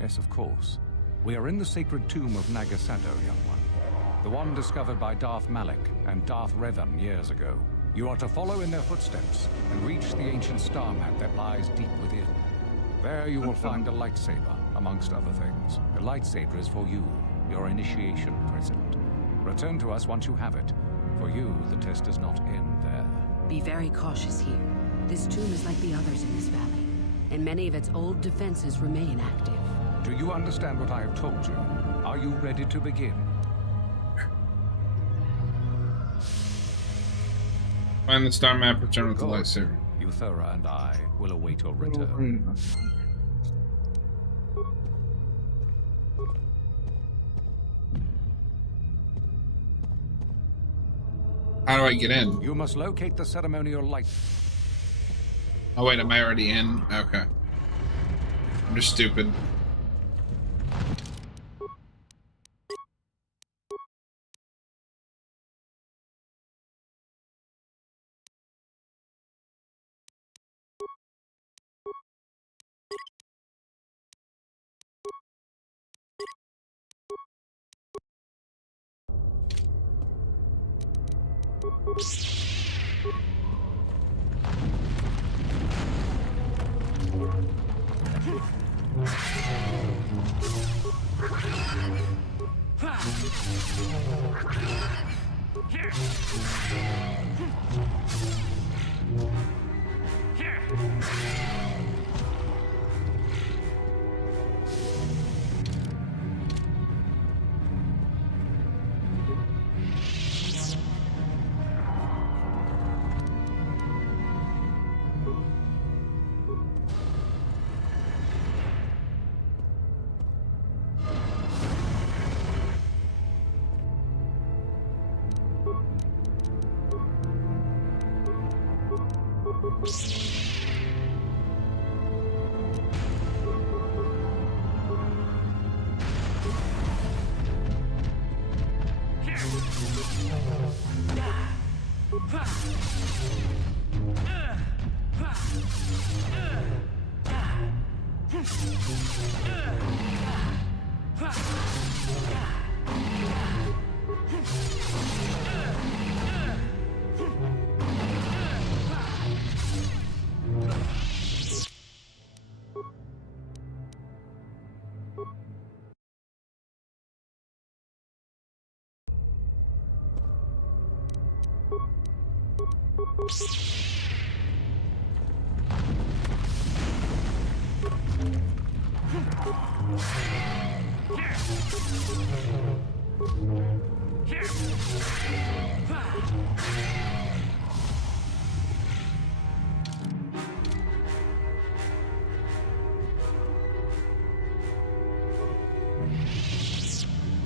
Yes, of course. We are in the sacred tomb of Nagasato, young one. The one discovered by Darth Malik and Darth Revan years ago. You are to follow in their footsteps and reach the ancient star map that lies deep within. There you will find a lightsaber, amongst other things. The lightsaber is for you, your initiation present. Return to us once you have it. For you, the test does not end there. Be very cautious here. This tomb is like the others in this valley, and many of its old defenses remain active. Do you understand what I have told you? Are you ready to begin? Find the star map, return with the lightsaber. Euthura and I will await your return. How do I get in? You must locate the ceremonial light. Oh wait, am I already in? Okay. I'm just stupid.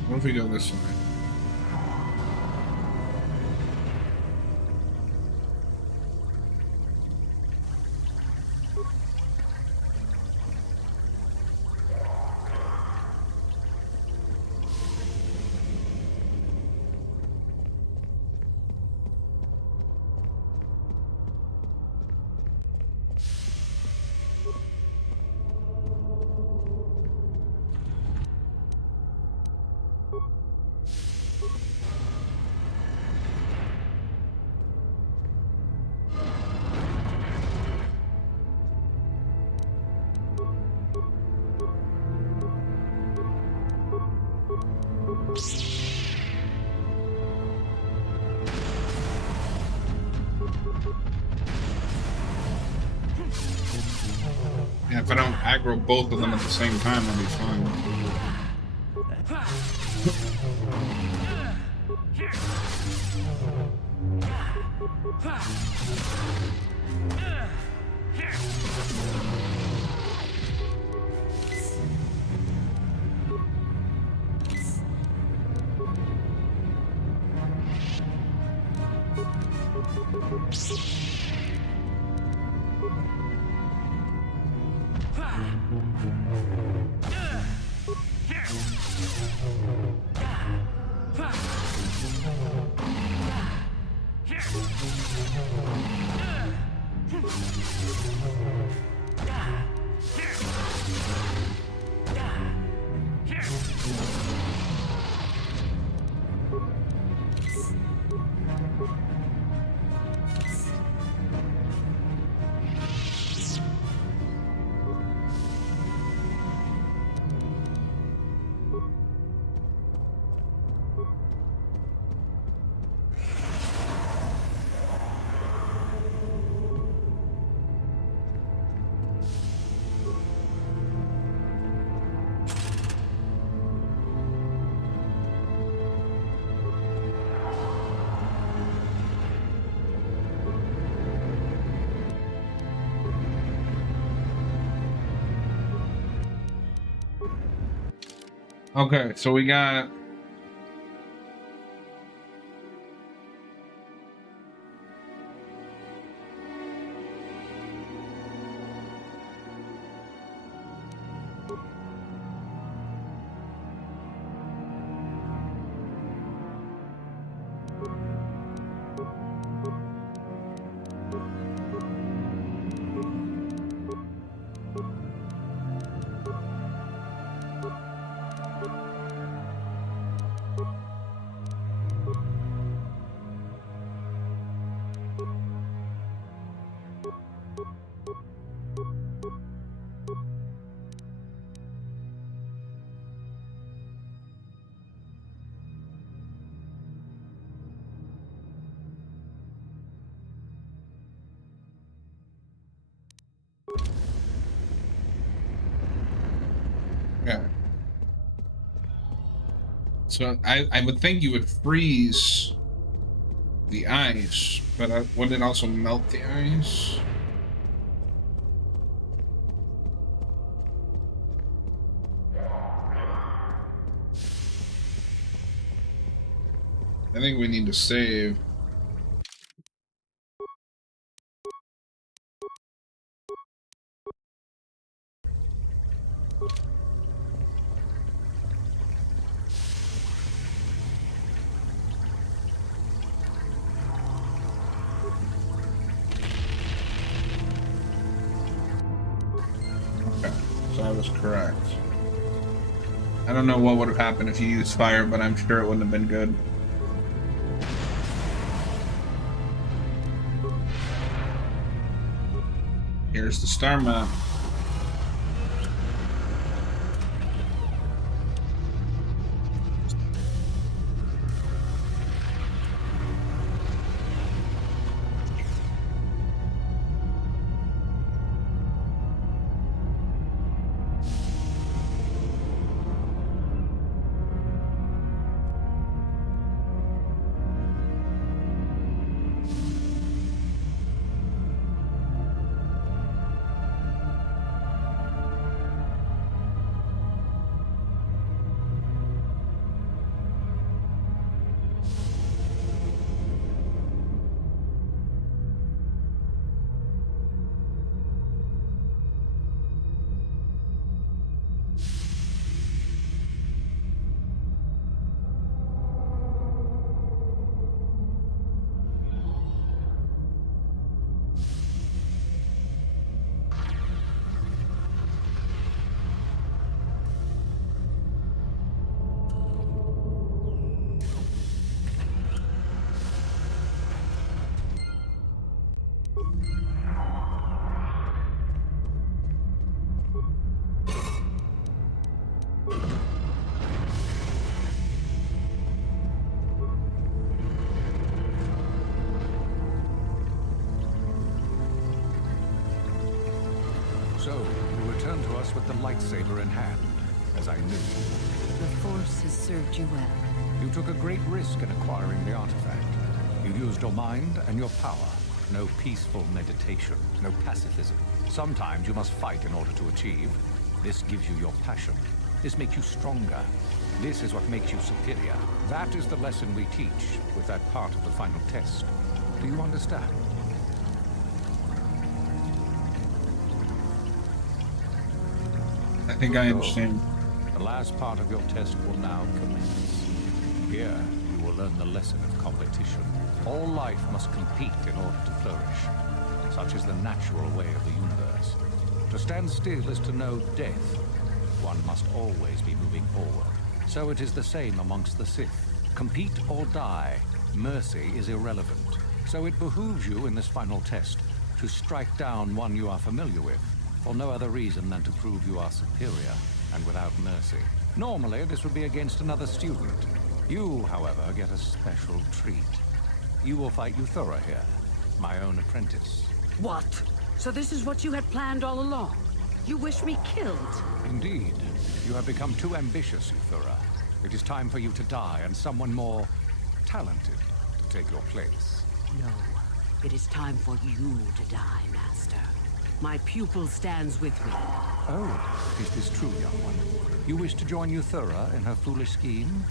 What if we go this way? Yeah, if I don't aggro both of them at the same time, I'll be fine. Okay, so we got. Yeah. So I would think you would freeze the ice, but would it also melt the ice? I think we need to save. Okay, so I was correct. I don't know what would have happened if you used fire, but I'm sure it wouldn't have been good. Here's the star map. So, you return to us with the lightsaber in hand, as I knew. The Force has served you well. You took a great risk in acquiring the artifact. You used your mind and your power. No peaceful meditation, no pacifism. Sometimes you must fight in order to achieve. This gives you your passion. This makes you stronger. This is what makes you superior. That is the lesson we teach with that part of the final test. Do you understand? I think I understand. The last part of your test will now commence. Here, you will learn the lesson of competition. All life must compete in order to flourish. Such is the natural way of the universe. To stand still is to know death. One must always be moving forward. So it is the same amongst the Sith. Compete or die. Mercy is irrelevant. So it behooves you in this final test to strike down one you are familiar with, for no other reason than to prove you are superior and without mercy. Normally, this would be against another student. You, however, get a special treat. You will fight Euthura here, my own apprentice. What? So this is what you had planned all along? You wish me killed? Indeed. You have become too ambitious, Euthura. It is time for you to die and someone more talented to take your place. No. It is time for you to die, Master. My pupil stands with me. Oh, is this true, young one? You wish to join Euthura in her foolish scheme?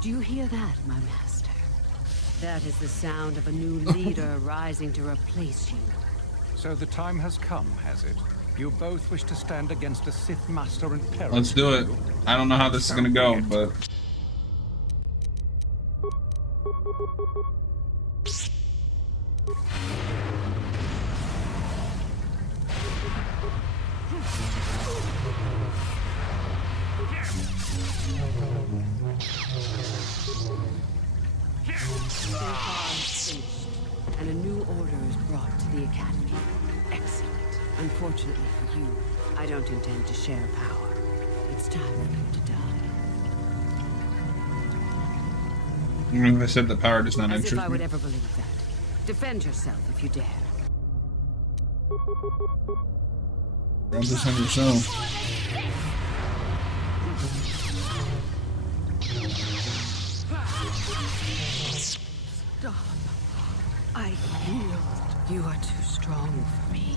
Do you hear that, my master? That is the sound of a new leader rising to replace you. So the time has come, has it? You both wish to stand against a Sith Master and Parent. Let's do it. I don't know how this is gonna go, but And a new order is brought to the Academy. Excellent. Unfortunately for you, I don't intend to share power. It's time for you to die. even if I said the power does not As interest if I would me. ever believe that. Defend yourself if you dare. Don't defend yourself. Stop. I yield. You are too strong for me.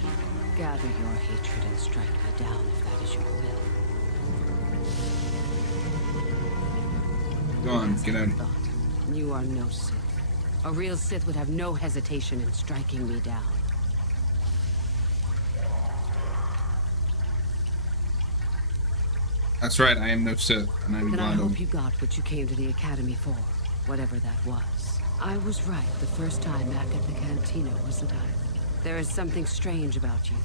Gather your hatred and strike me down if that is your will. Go on, get out. You are no Sith. A real Sith would have no hesitation in striking me down. That's right, I am no Sith, and I'm Then I blonde. hope you got what you came to the Academy for, whatever that was. I was right the first time back at the Cantina, wasn't I? There is something strange about you.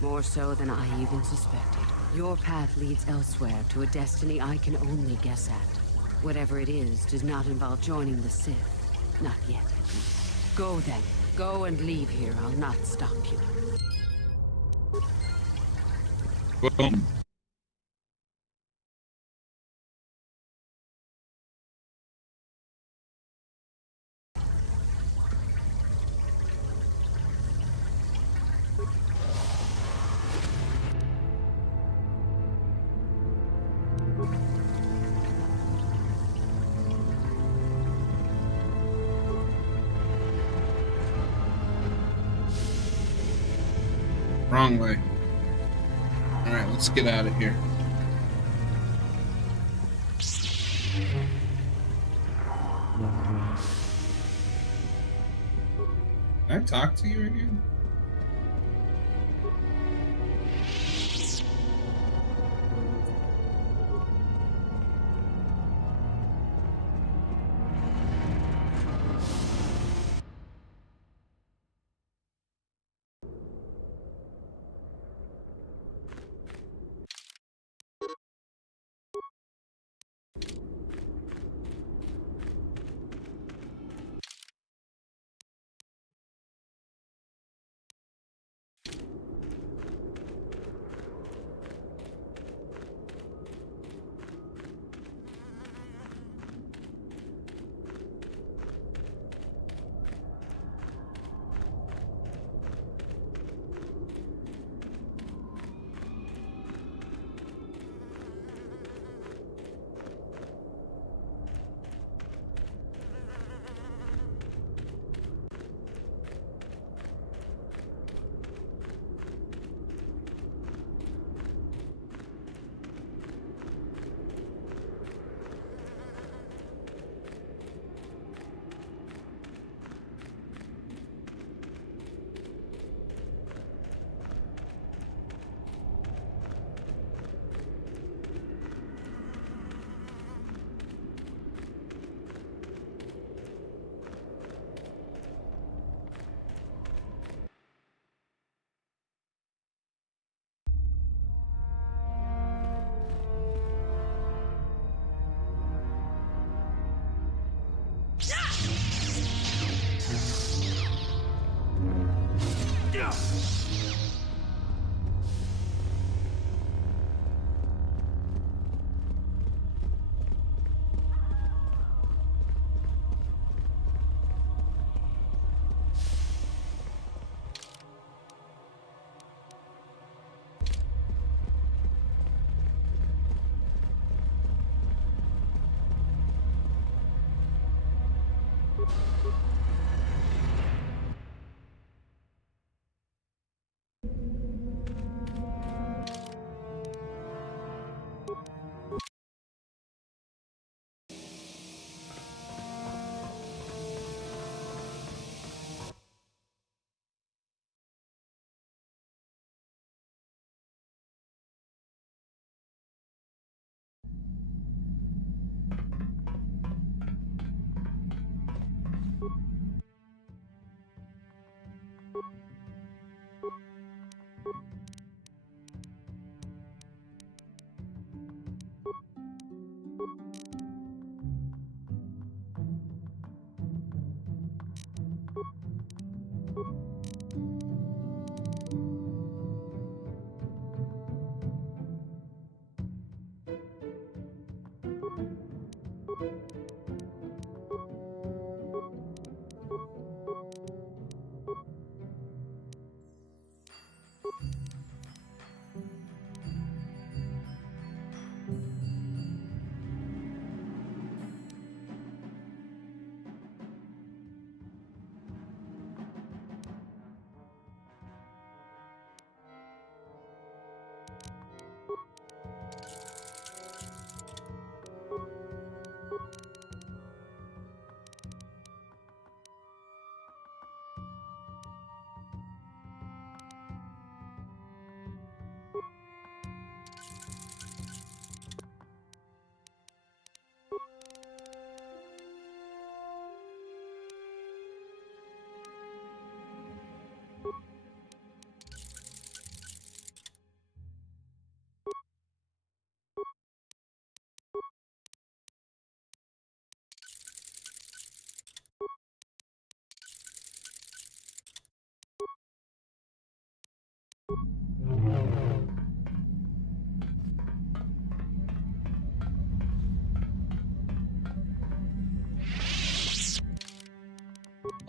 More so than I even suspected. Your path leads elsewhere to a destiny I can only guess at. Whatever it is does not involve joining the Sith. Not yet, at least. Go then. Go and leave here. I'll not stop you. Boom. Wrong way. Alright, let's get out of here. Can I talk to you again?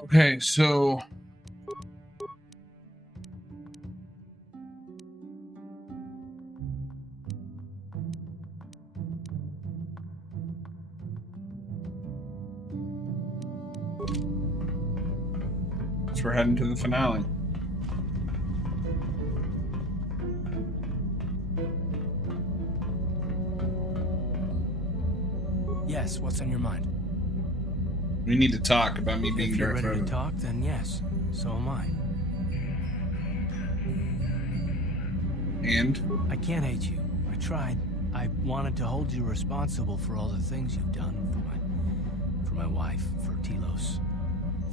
Okay, so we're heading to the finale. Yes, what's on your mind? We need to talk about me being If you're Darth ready to Vader. talk, then yes, so am I. And? I can't hate you. I tried. I wanted to hold you responsible for all the things you've done for my wife, for Telos,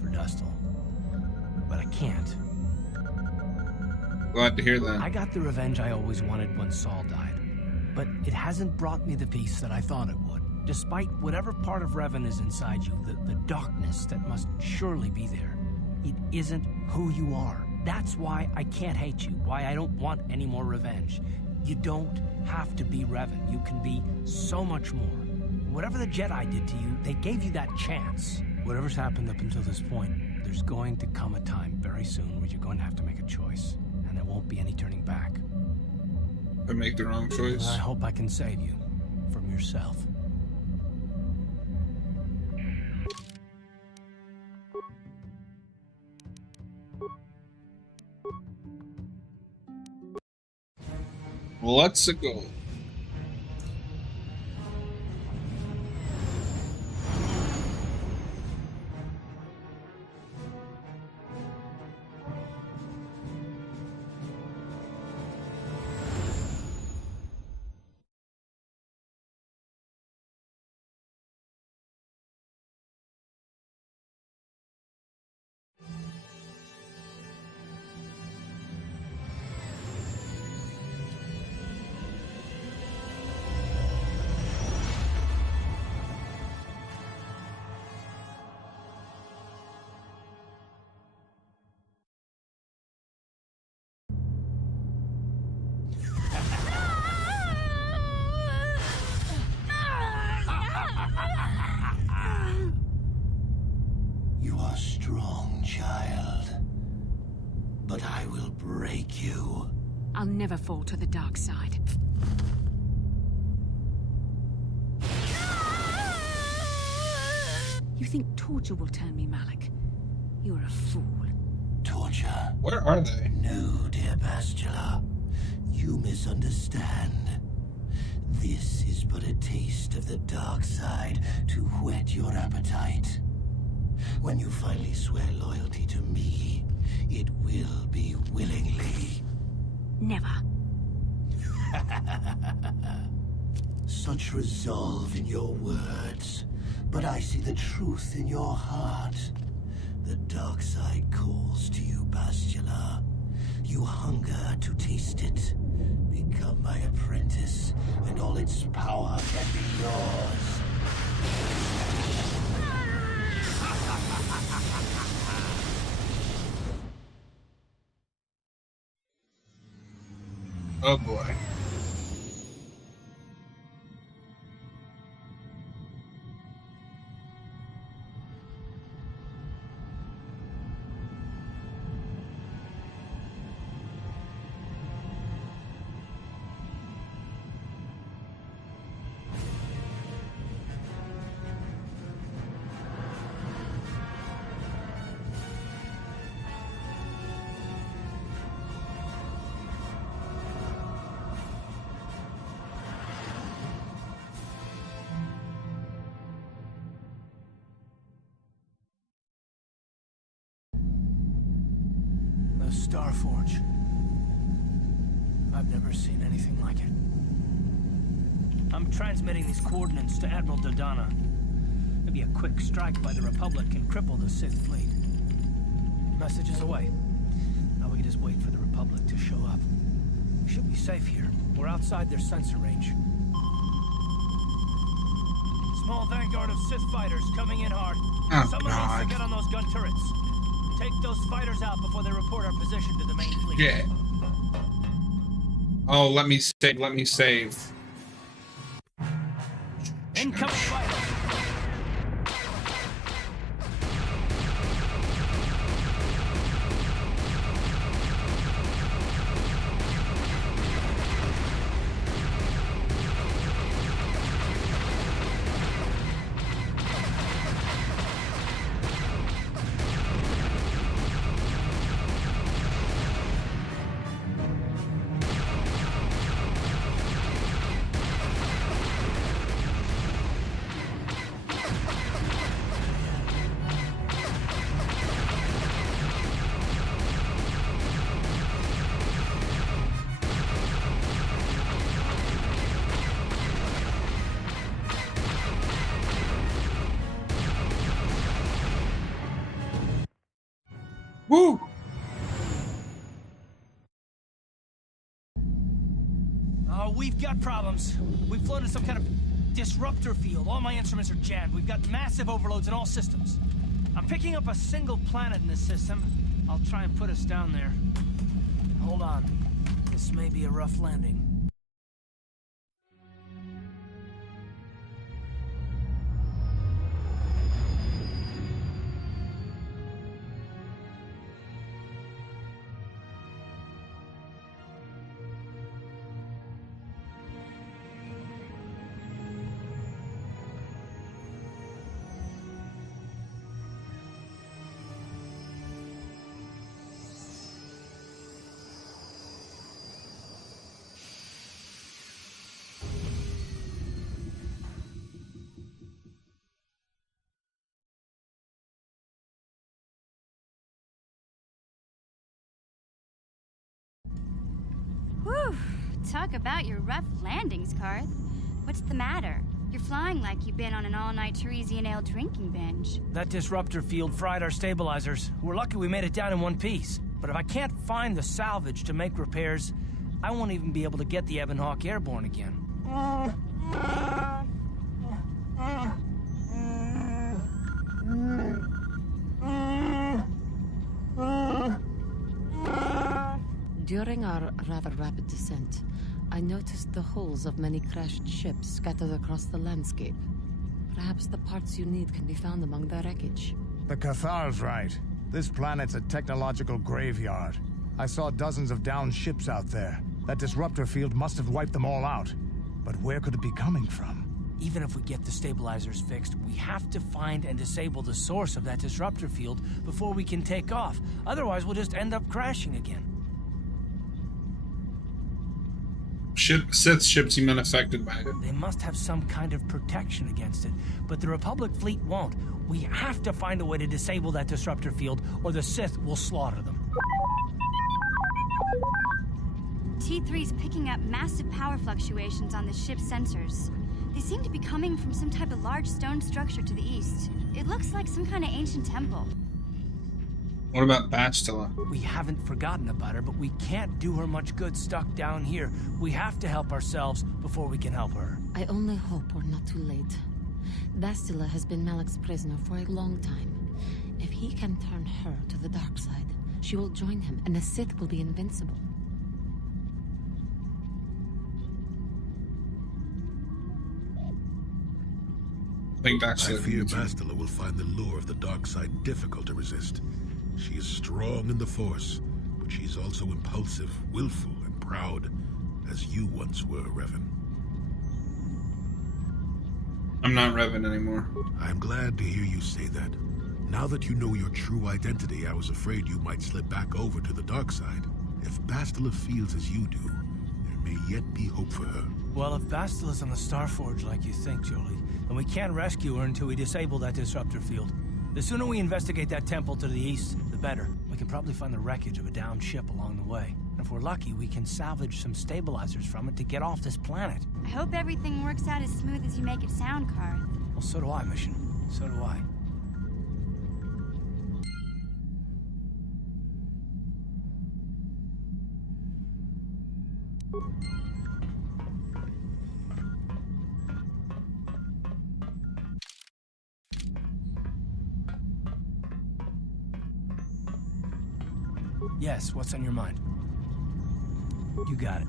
for Dustil. But I can't. Glad to hear that. I got the revenge I always wanted when Saul died. But it hasn't brought me the peace that I thought it would. Despite whatever part of Revan is inside you, the darkness that must surely be there, it isn't who you are. That's why I can't hate you, why I don't want any more revenge. You don't have to be Revan. You can be so much more. Whatever the Jedi did to you, they gave you that chance. Whatever's happened up until this point, there's going to come a time very soon where you're going to have to make a choice, and there won't be any turning back. If I make the wrong choice. I hope I can save you from yourself. Let's go. You are strong, child. But I will break you. I'll never fall to the dark side. You think torture will turn me, Malik? You're a fool. Torture? Where are they? No, dear Bastila. You misunderstand. This is but a taste of the dark side to whet your appetite. When you finally swear loyalty to me, it will be willingly. Never. Such resolve in your words, but I see the truth in your heart. The dark side calls to you, Bastila. You hunger to taste it. Become my apprentice, and all its power can be yours. Oh boy. The Starforge. I've never seen anything like it. I'm transmitting these coordinates to Admiral Dodonna. Maybe a quick strike by the Republic can cripple the Sith fleet. Message is away. Now we can just wait for the Republic to show up. We should be safe here. We're outside their sensor range. Small vanguard of Sith fighters coming in hard. Oh, Someone needs God. to get on those gun turrets. Take those fighters out before they report our position to the main fleet. Yeah. Oh, let me save. Let me save. Incoming fighters. Woo! Oh, we've got problems. We've flown in some kind of disruptor field. All my instruments are jammed. We've got massive overloads in all systems. I'm picking up a single planet in this system. I'll try and put us down there. Hold on. This may be a rough landing. Whew! Talk about your rough landings, Karth. What's the matter? You're flying like you've been on an all-night Teresian ale drinking binge. That disruptor field fried our stabilizers. We're lucky we made it down in one piece. But if I can't find the salvage to make repairs, I won't even be able to get the Ebon Hawk airborne again. During our rather rapid descent, I noticed the hulls of many crashed ships scattered across the landscape. Perhaps the parts you need can be found among the wreckage. The Cathar's right. This planet's a technological graveyard. I saw dozens of downed ships out there. That disruptor field must have wiped them all out. But where could it be coming from? Even if we get the stabilizers fixed, we We have to find and disable the source of that disruptor field before we can take off. Otherwise, we'll just end up crashing again. Sith ships seem unaffected by it. They must have some kind of protection against it, but the Republic fleet won't. We have to find a way to disable that disruptor field, or the Sith will slaughter them. T3's picking up massive power fluctuations on the ship's sensors. They seem to be coming from some type of large stone structure to the east. It looks like some kind of ancient temple. What about Bastila? We haven't forgotten about her, but we can't do her much good stuck down here. We have to help ourselves before we can help her. I only hope we're not too late. Bastila has been Malak's prisoner for a long time. If he can turn her to the dark side, she will join him, and the Sith will be invincible. I fear Bastila will find the lure of the dark side difficult to resist. She is strong in the Force, but she's also impulsive, willful, and proud, as you once were, Revan. I'm not Revan anymore. I'm glad to hear you say that. Now that you know your true identity, I was afraid you might slip back over to the dark side. If Bastila feels as you do, there may yet be hope for her. Well, if Bastila's on the Starforge like you think, Jolee, then we can't rescue her until we disable that disruptor field. The sooner we investigate that temple to the east, the better. We can probably find the wreckage of a downed ship along the way. And if we're lucky, we can salvage some stabilizers from it to get off this planet. I hope everything works out as smooth as you make it sound, Karth. Well, so do I, Mission. So do I. Yes, what's on your mind? You got it.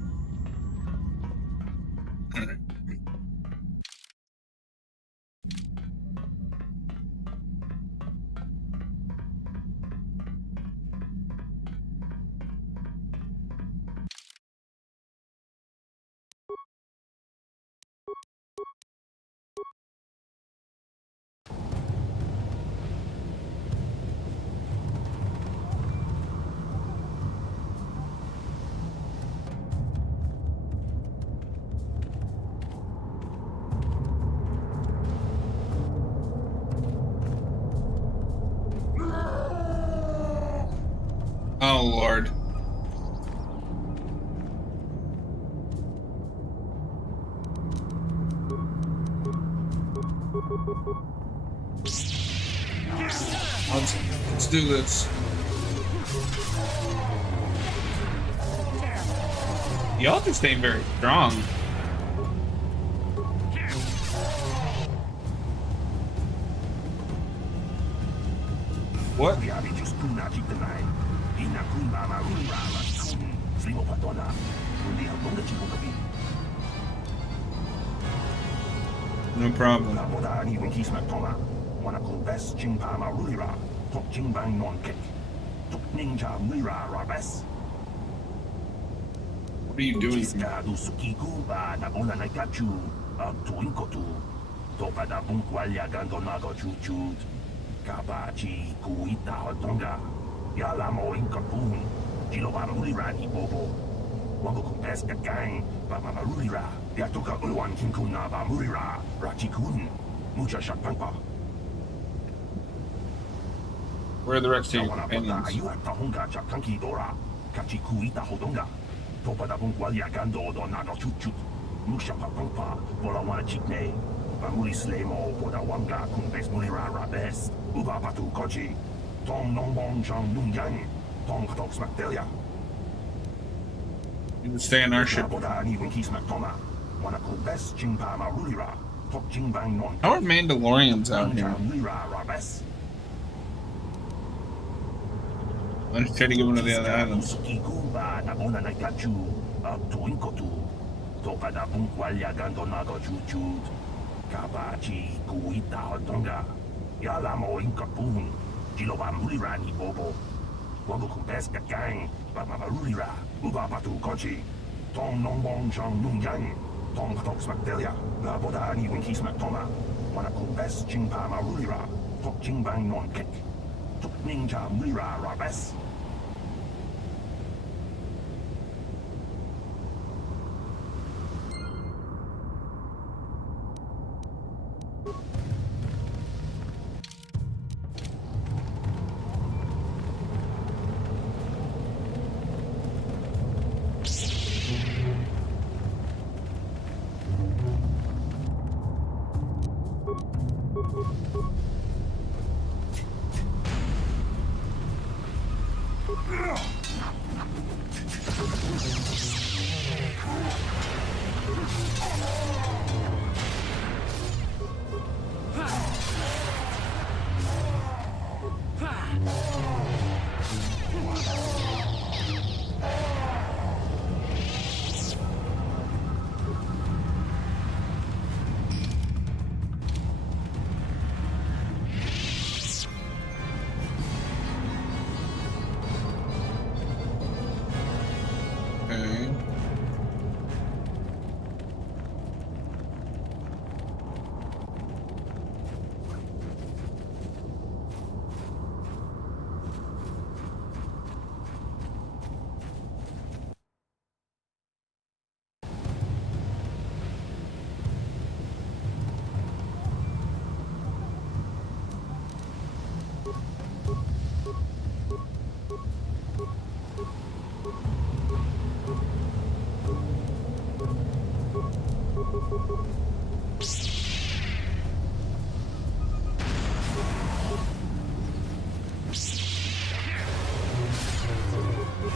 Oh, Lord. Let's do this. Y'all just ain't very strong. What? No problem. What are you doing? Where are the rest of your companions? You can stay in our ship. How are Mandalorians out here? Let's try to get one of the other islands. Wanakobes Jingpa Marulira, Tok Jingbang Non Kek, Tok Ninja Mira Rabes.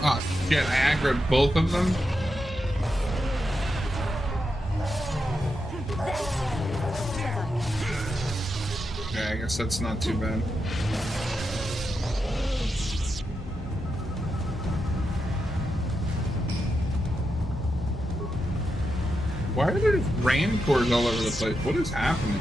Oh shit, I aggroed both of them? Okay, I guess that's not too bad. Why are there just rancors all over the place? What is happening?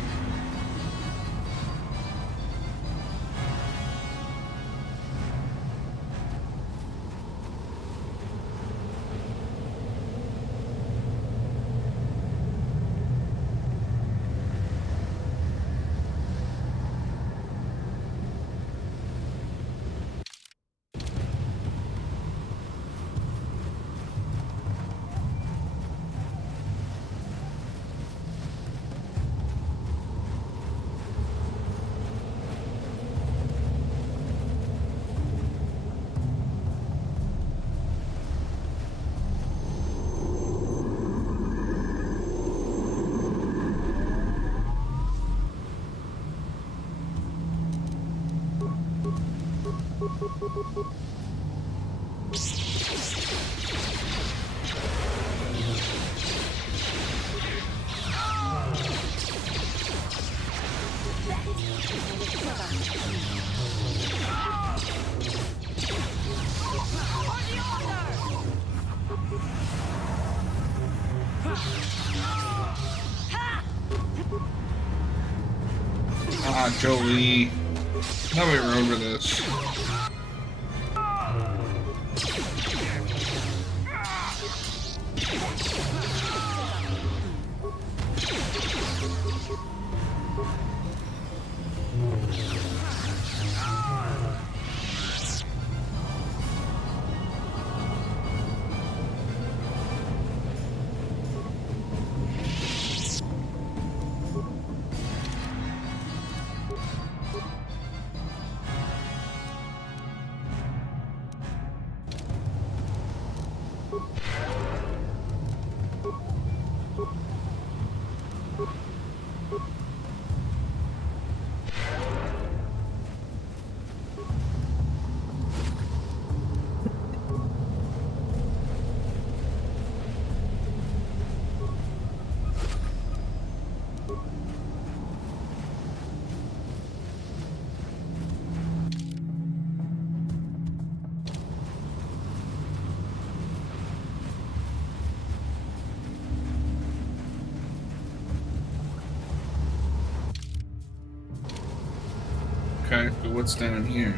Ah, Jolie. Thought we were over this. Okay, but what's down here?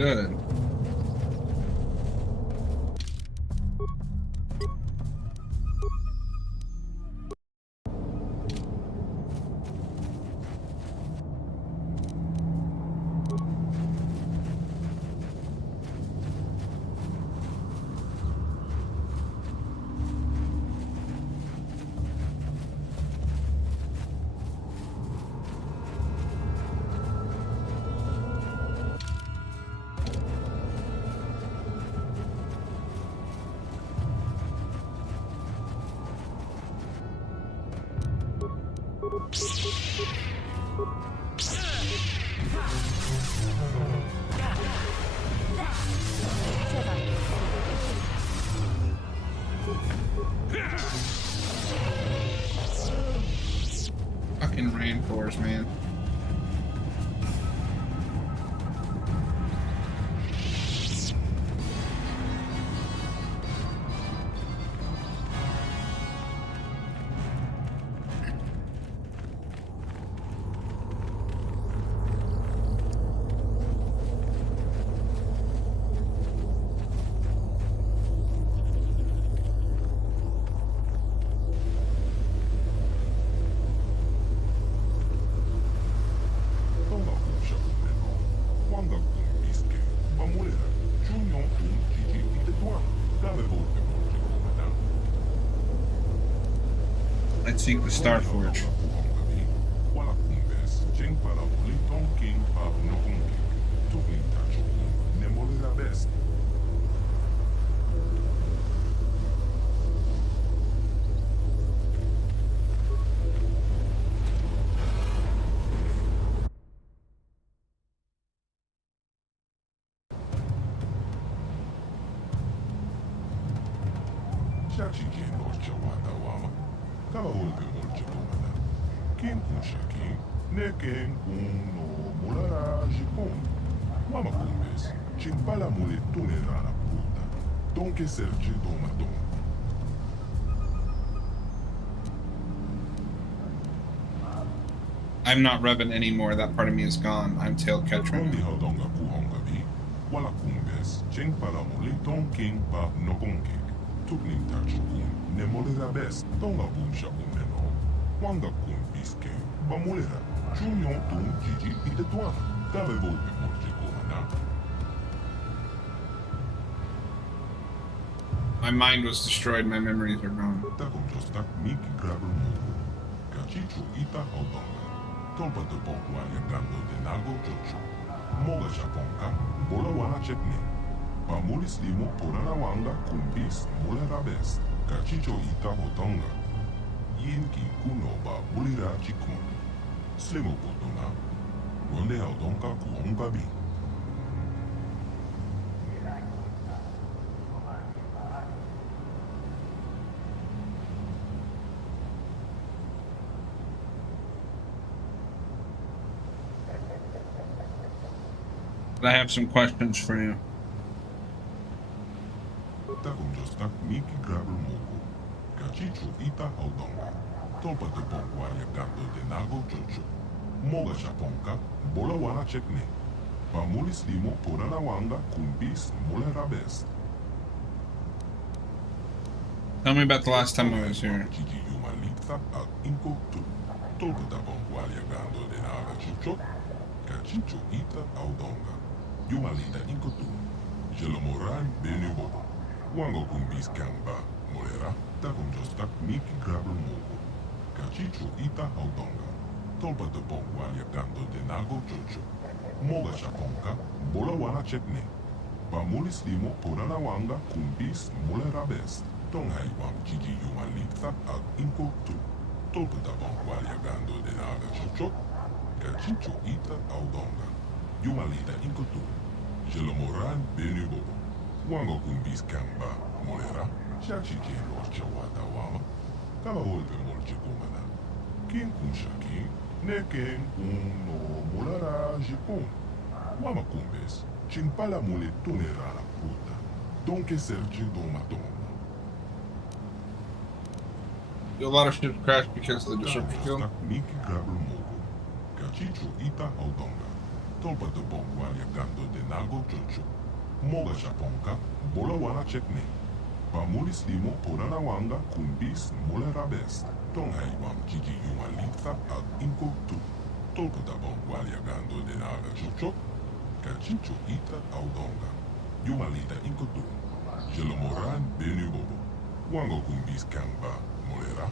Good. Fucking Rancors, man. Let's seek the Star Forge. I'm not Revan anymore. That part of me is gone. I'm Tail Ketron. My mind was destroyed. My memories are gone. I have some questions for you. Tell me about the last time I was here. Yumalita inkotu, Jelomoran benubobo, Wango kumbis kamba, molera, takum jostak miki grabel mogo, Kachicho ita audonga, Tolpa de bongwalia gando de nago chocho, Moga shaponka, bola wana chetne, Pamulis limo porana wanga kumbis molera best, Tonghai wam jiji yumalita al inkotu, Tolpa de bongwalia gando de naga chocho, Kachicho ita audonga, Yumalita inkotu, Jelomoran benubobo, Wango kumbis kamba, molera, Shachi jen rocha wata wama, Kama volpe molche kumana, Kin kun shaki, Neken kun no molara jipon, Wama kumbes, Chimpala mole tonera la puta, Donke serche doma doma. A lot of ships crashed because of the disruption kill. Miki grabel mogo, Kachicho ita audonga, Tolpa de Bongwalia Gando de Nago Jojo. Moga Japonka, Bola Wana Chekne. Pamulis Limo Porana Wanga Kumbis Mulera Best. Tonghai Wam Gigi Yuma Linkta Ag Inko Tu. Tolpa de Bongwalia Gando de Naga Jojo. Kachicho Ita Audonga. Yuma Lita Inko Tu. Jelomoran Benu Bobo. Wango Kumbis Kamba Mulera.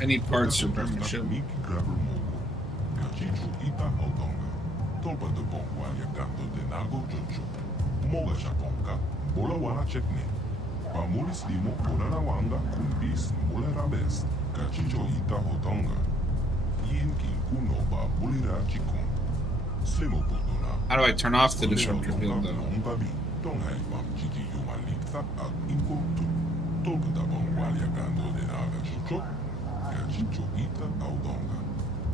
I need parts for Bremen ship. Miki Grabber Mogo. Kachicho Ita Audonga. Tolpa de Bongwalia Gando de Nago Jojo. Moga Japonka, Bola Wana Chekne. Pamulis Limo Porana Wanga Kumbis Mulera Best. Kachicho Ita Hodonga. Yin Kinkuno Ba Bulira Chikun. Slimo Putuna. How do I turn off the disruptor field though? Tonghai Wam Gigi Yuma Linkta Ag Inko Tu. Tolpa de Bongwalia Gando de Naga Jojo. Kachicho Ita Audonga.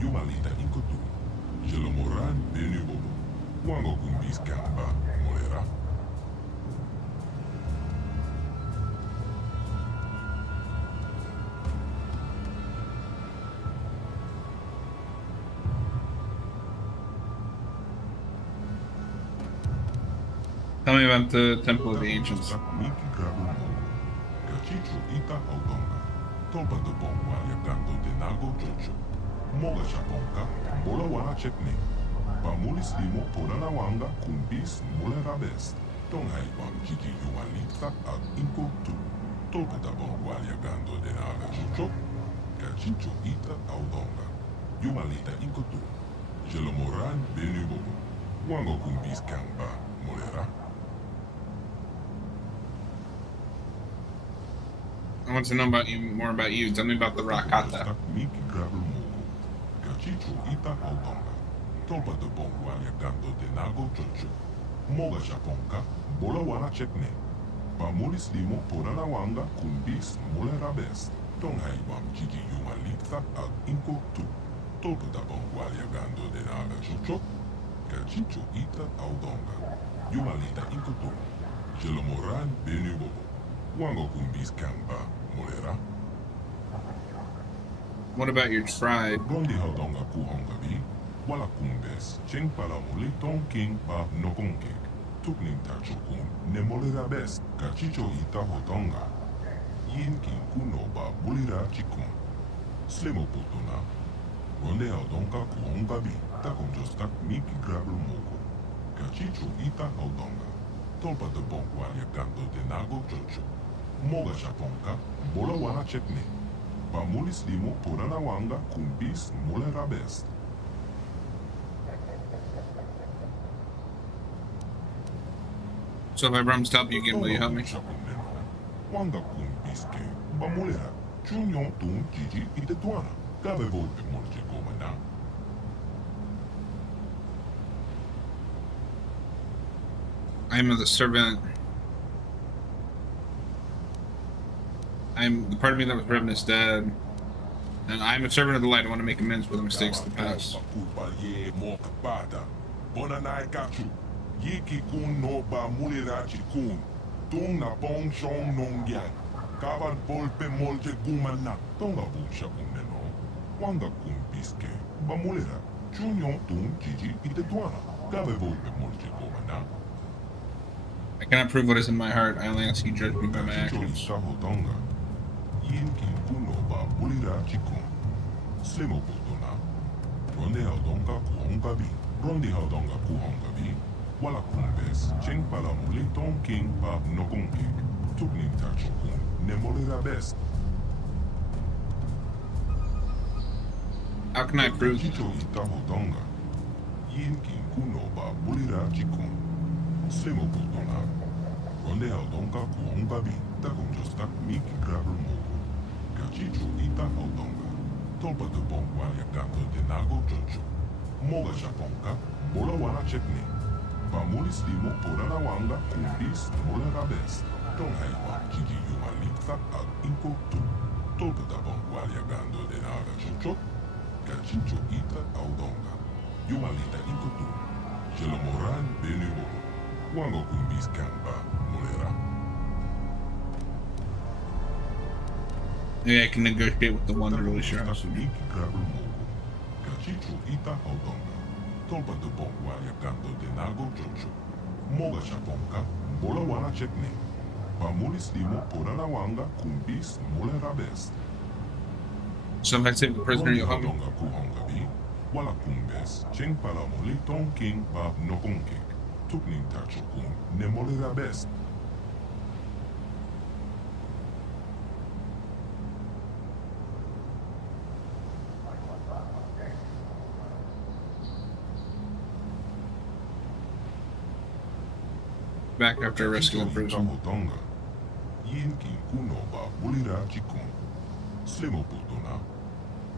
Yuma Lita Inko Tu. Jelomoran Benu Bobo. Wango Kumbis Kamba Mulera. Tell me about the Temple of the Ancients. Miki Grabber Mogo. Kachicho Ita Audonga. Tolpa de Bongwalia Gando de Nago Jojo. Moga Japonka, Bola Wana Chekne. Pamulis Limo Porana Wanga Kumbis Mulera Best. Tonghai Wam Gigi Yuma Linkta Ag Inko Tu. Tolpa de Bongwalia Gando de Naga Jojo. Kachicho Ita Audonga. Yuma Lita Inko Tu. Jelomoran Benu Bobo. Wango Kumbis Kamba Mulera. I want to know about you, more about you. Tell me about the Rakata. Miki Grabber Mogo. Kachicho Ita Audonga. Tolpa de Bongwalia Gando de Nago Jojo. Moga Japonka, Bola Wana Chekne. Pamulis Limo Porana Wanga Kumbis Mulera Best. Tonghai Wam Gigi Yuma Linkta Ag Inko Tu. Tolpa de Bongwalia Gando de Naga Jojo. Kachicho Ita Audonga. Yuma Lita Inko Tu. Jelomoran Benu Bobo. Wango Kumbis Kamba Mulera. What about your tribe? Gondi Haudonga Kuhongabi. Wala Kumbes. Cheng Pala Muli Ton King Pa Nokonkek. Tukning Tachokun. Nemolera Best. Kachicho Ita Hodonga. Yin King Kuno Ba Bulira Chikun. Slimo Putuna. Gondi Haudonga Kuhongabi. Takom Jostak Miki Grabber Mogo. Kachicho Ita Haudonga. Tolpa de Bongwalia Gando de Nago Jojo. Moga Japonka, Bola Wana Chekne. Pamulis Limo Porana Wanga Kumbis Mulera Best. So if I promise to help you again, will you help me? Wanga Kumbis Ke, Bamulera, Chunyon Tun Gigi Itetuana. Gabe Volpe Molje Gomana. I am the servant. I'm the part of me that was Revan is dead. And I'm a servant of the light. I want to make amends for the mistakes of the past. Yiki kun no ba mulirachi kun. Tung na bong shong nong yang. Kavan polpe molje gumana. Tonga busha kuneno. Wanga kun piske. Ba mulira. Chunyon tung gigi itetuana. Gabe volpe molje gumana. I cannot prove what is in my heart. I only ask you judge me by my actions. Yinki kuno ba mulirachi kun. Slimo putuna. Ronde haudonga kuhonga bi. Ronde haudonga kuhonga bi. Wala Kumbes, Cheng Pala Muli Ton King Pa Nokonkek, Tukning Tachokun, Nemolera Best. How can I prove Chicho Ita Hodonga, Yin King Kuno Ba Bulira Chikun, Slimo Putona, Ronde Hodonga Kuhonga Bi, Takum Jostak Miki Grabber Mogo, Kachicho Ita Hodonga, Tolpa de Bongwalia Gando de Nago Jojo, Moga Japonka, Bola Wana Chekne. Pamulis Limo Porana Wanga Kumbis Mulera Best. Tonghai Wam Gigi Yuma Linkta Ag Inko Tu. Tolpa da Bongwalia Gando de Naga Jojo. Kachicho Ita Audonga. Yuma Lita Inko Tu. Jelomoran Benu Bobo. Wango Kumbis Kamba Mulera. Maybe I can negotiate with the one to really sure. Kachichu ita Haudonga. Tolpa de Bongwalia Kanto de Nago Jojo. Moga Shaponka, Bola Wana Chekne. Pamulis Limo Porana Wanga Kumbis Mulera Best. So if I save the prisoner, you'll help me. Haudonga Kuhongabi. Wala Kumbes. Cheng Palamoli Tong King Pa Nokonkek. Tukning Tacho Kun Nemolera Best. Back after rescuing the prisoner. Haudonga. Yin King Kuno Ba Bulira Chikun. Slimo Putona.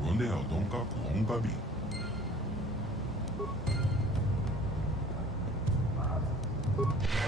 Ronde Haudonga Kuhongabi. Alright.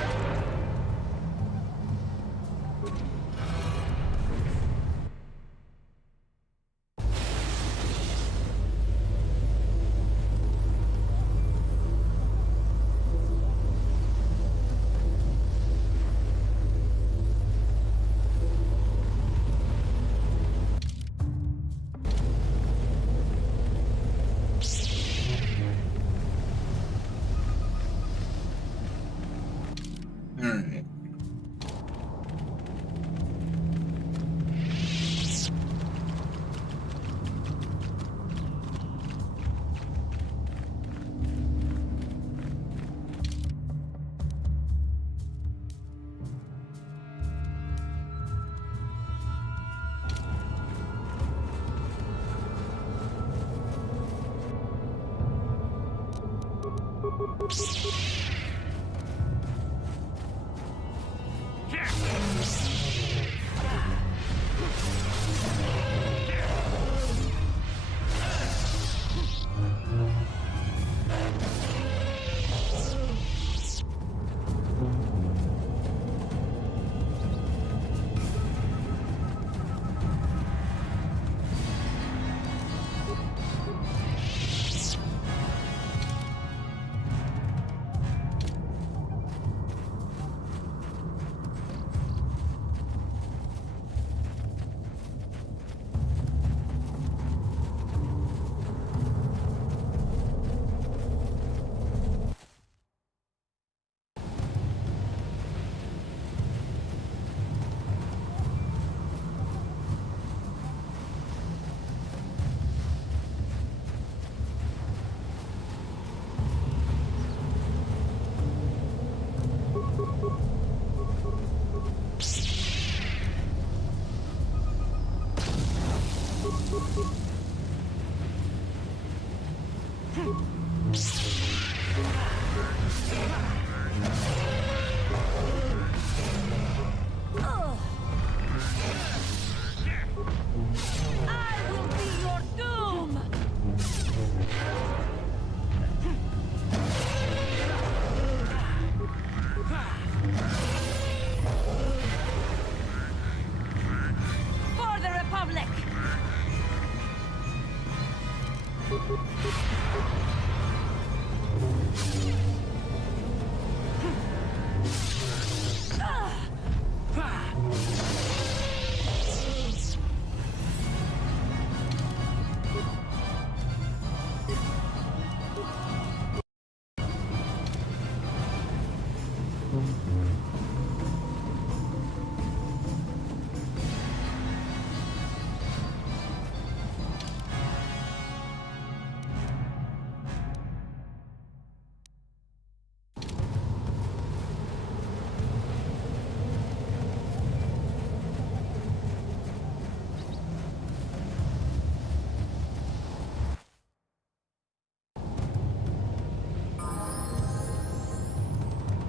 For the Republic!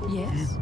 Yes?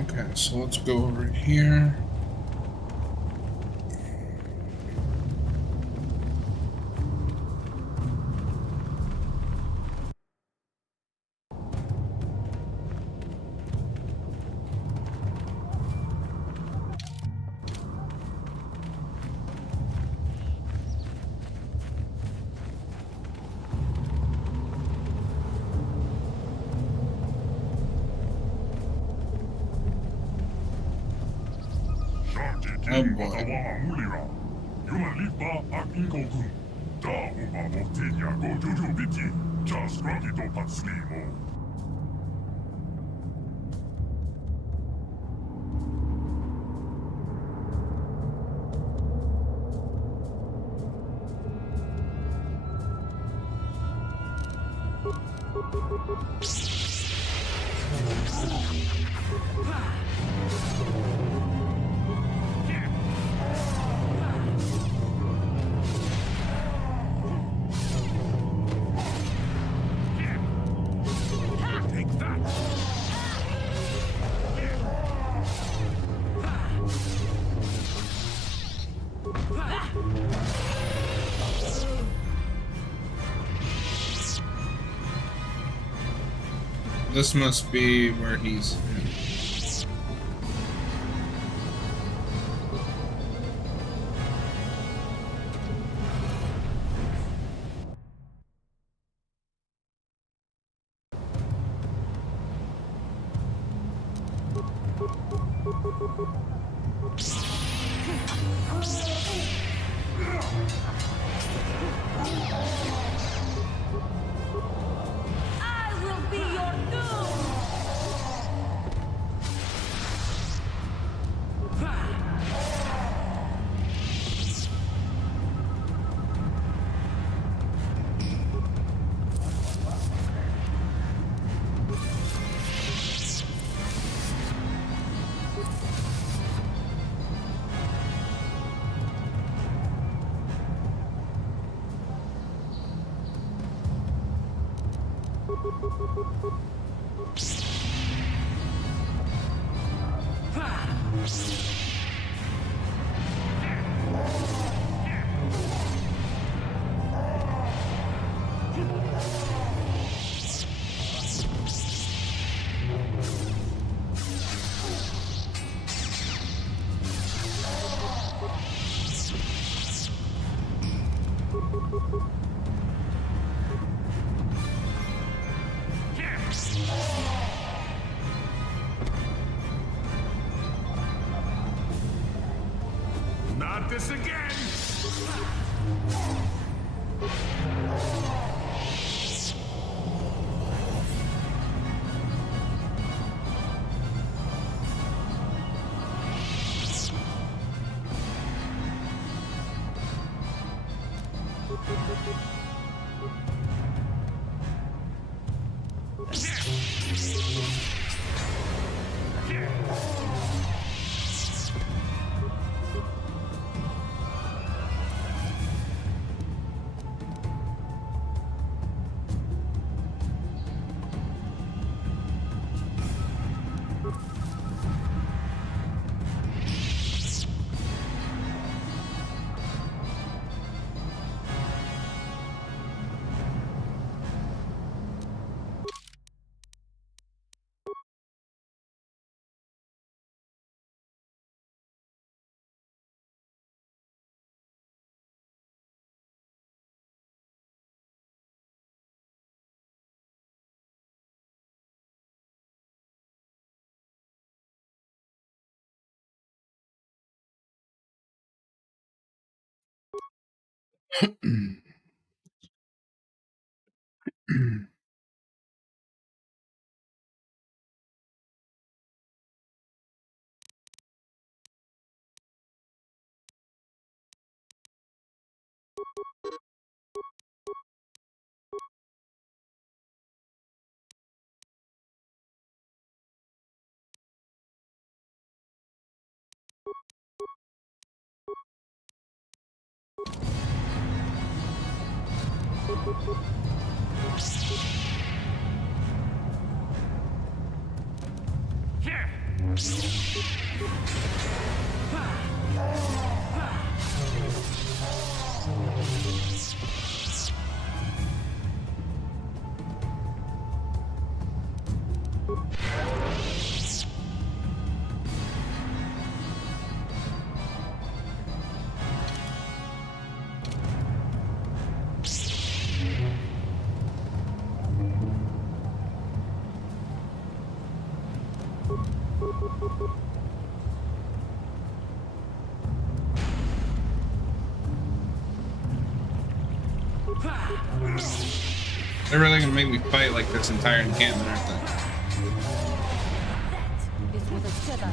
Okay, so let's go over here. Oh boy. This must be where he's in. Not this again! They're really gonna make me fight like this entire encampment, aren't they? Is what a Jedi.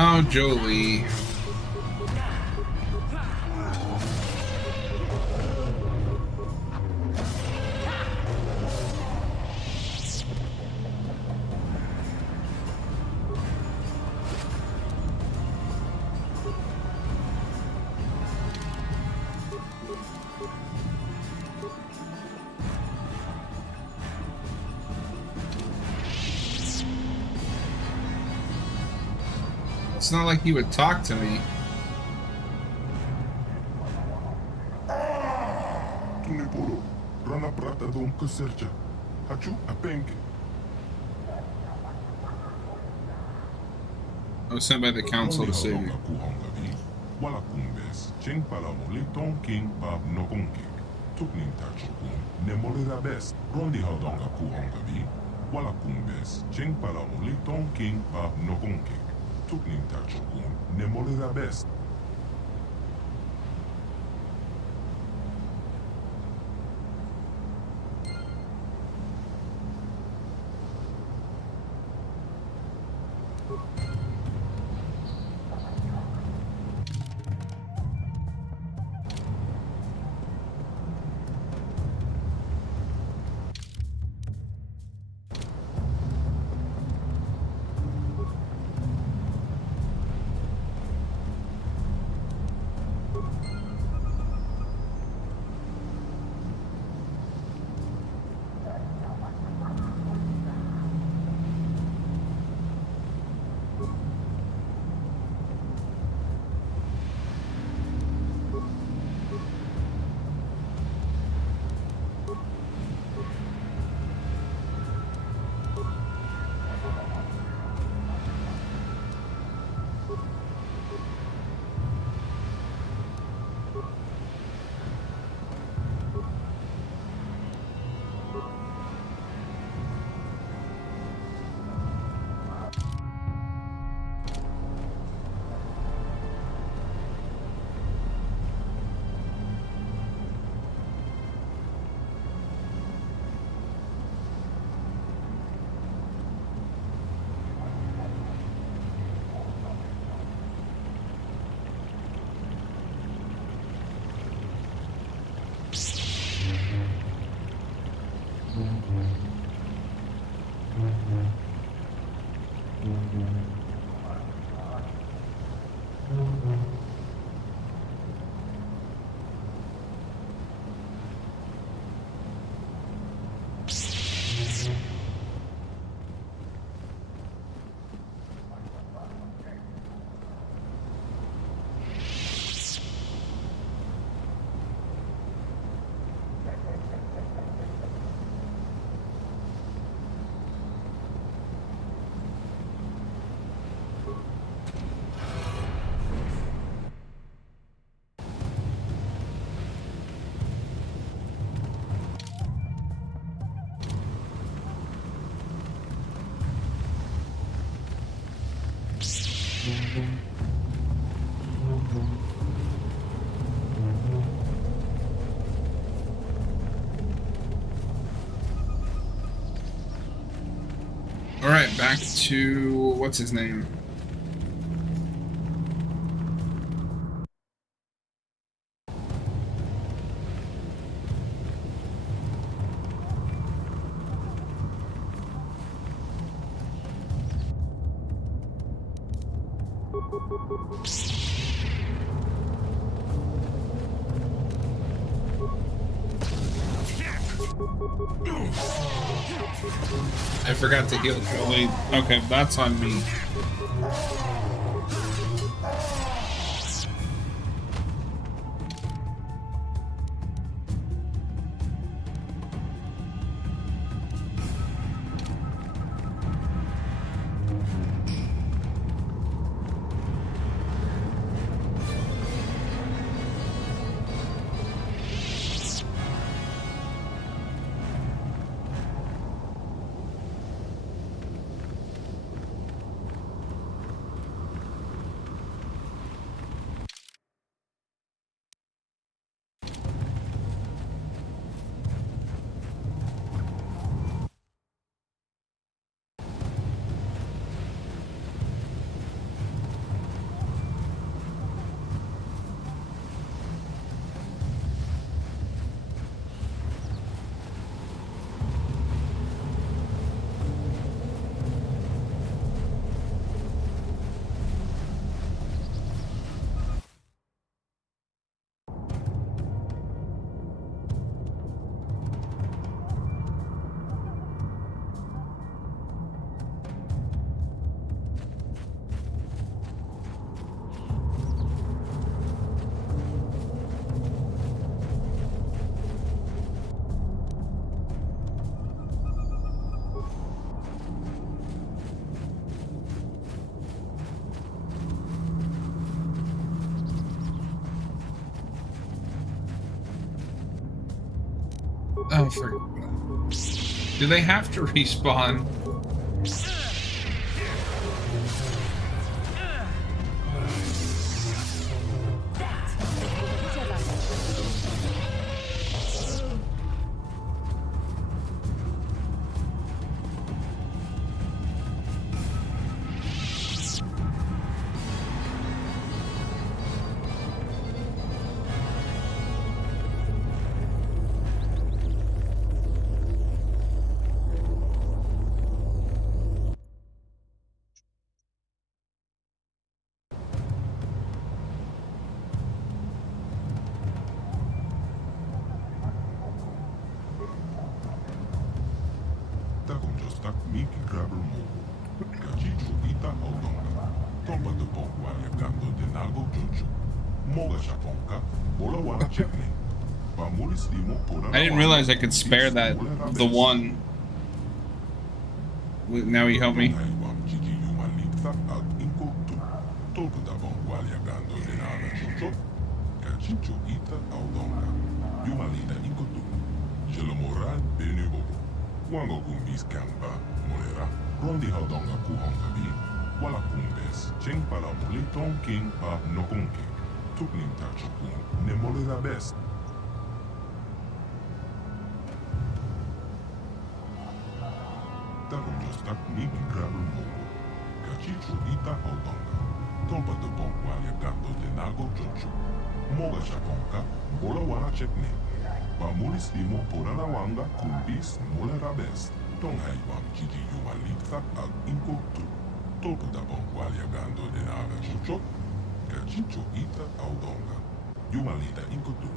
Oh, Jolie. It's not like you would talk to me. Tunipolo, rana prata dom kusercha. Hachu apenke. I was sent by the council to save you. Wala kumbes, cheng pala moli ton king bab no konke. Tukning tachokun, nemolera best. Rondi haudonga ku hongabi. Wala kumbes, cheng pala moli ton king bab no konke. Tukning tachokun, nemolera best. All right, back to what's his name? I forgot to heal Jolie. Okay, that's on me. Oh, do they have to respawn? I didn't realize I could spare the one. Now he helped me. Moga Shaponka, Bola Wana Chepne, Bamulis Limo Porana Wanga, Kumbis, Molera Best, Tonghaiwam Gigi Yumalitha Ag Inko Tu, Tolkadabon Waliagando de Naga Chucho, Gachicho Ita Audonga, Yumalita Inko Tu,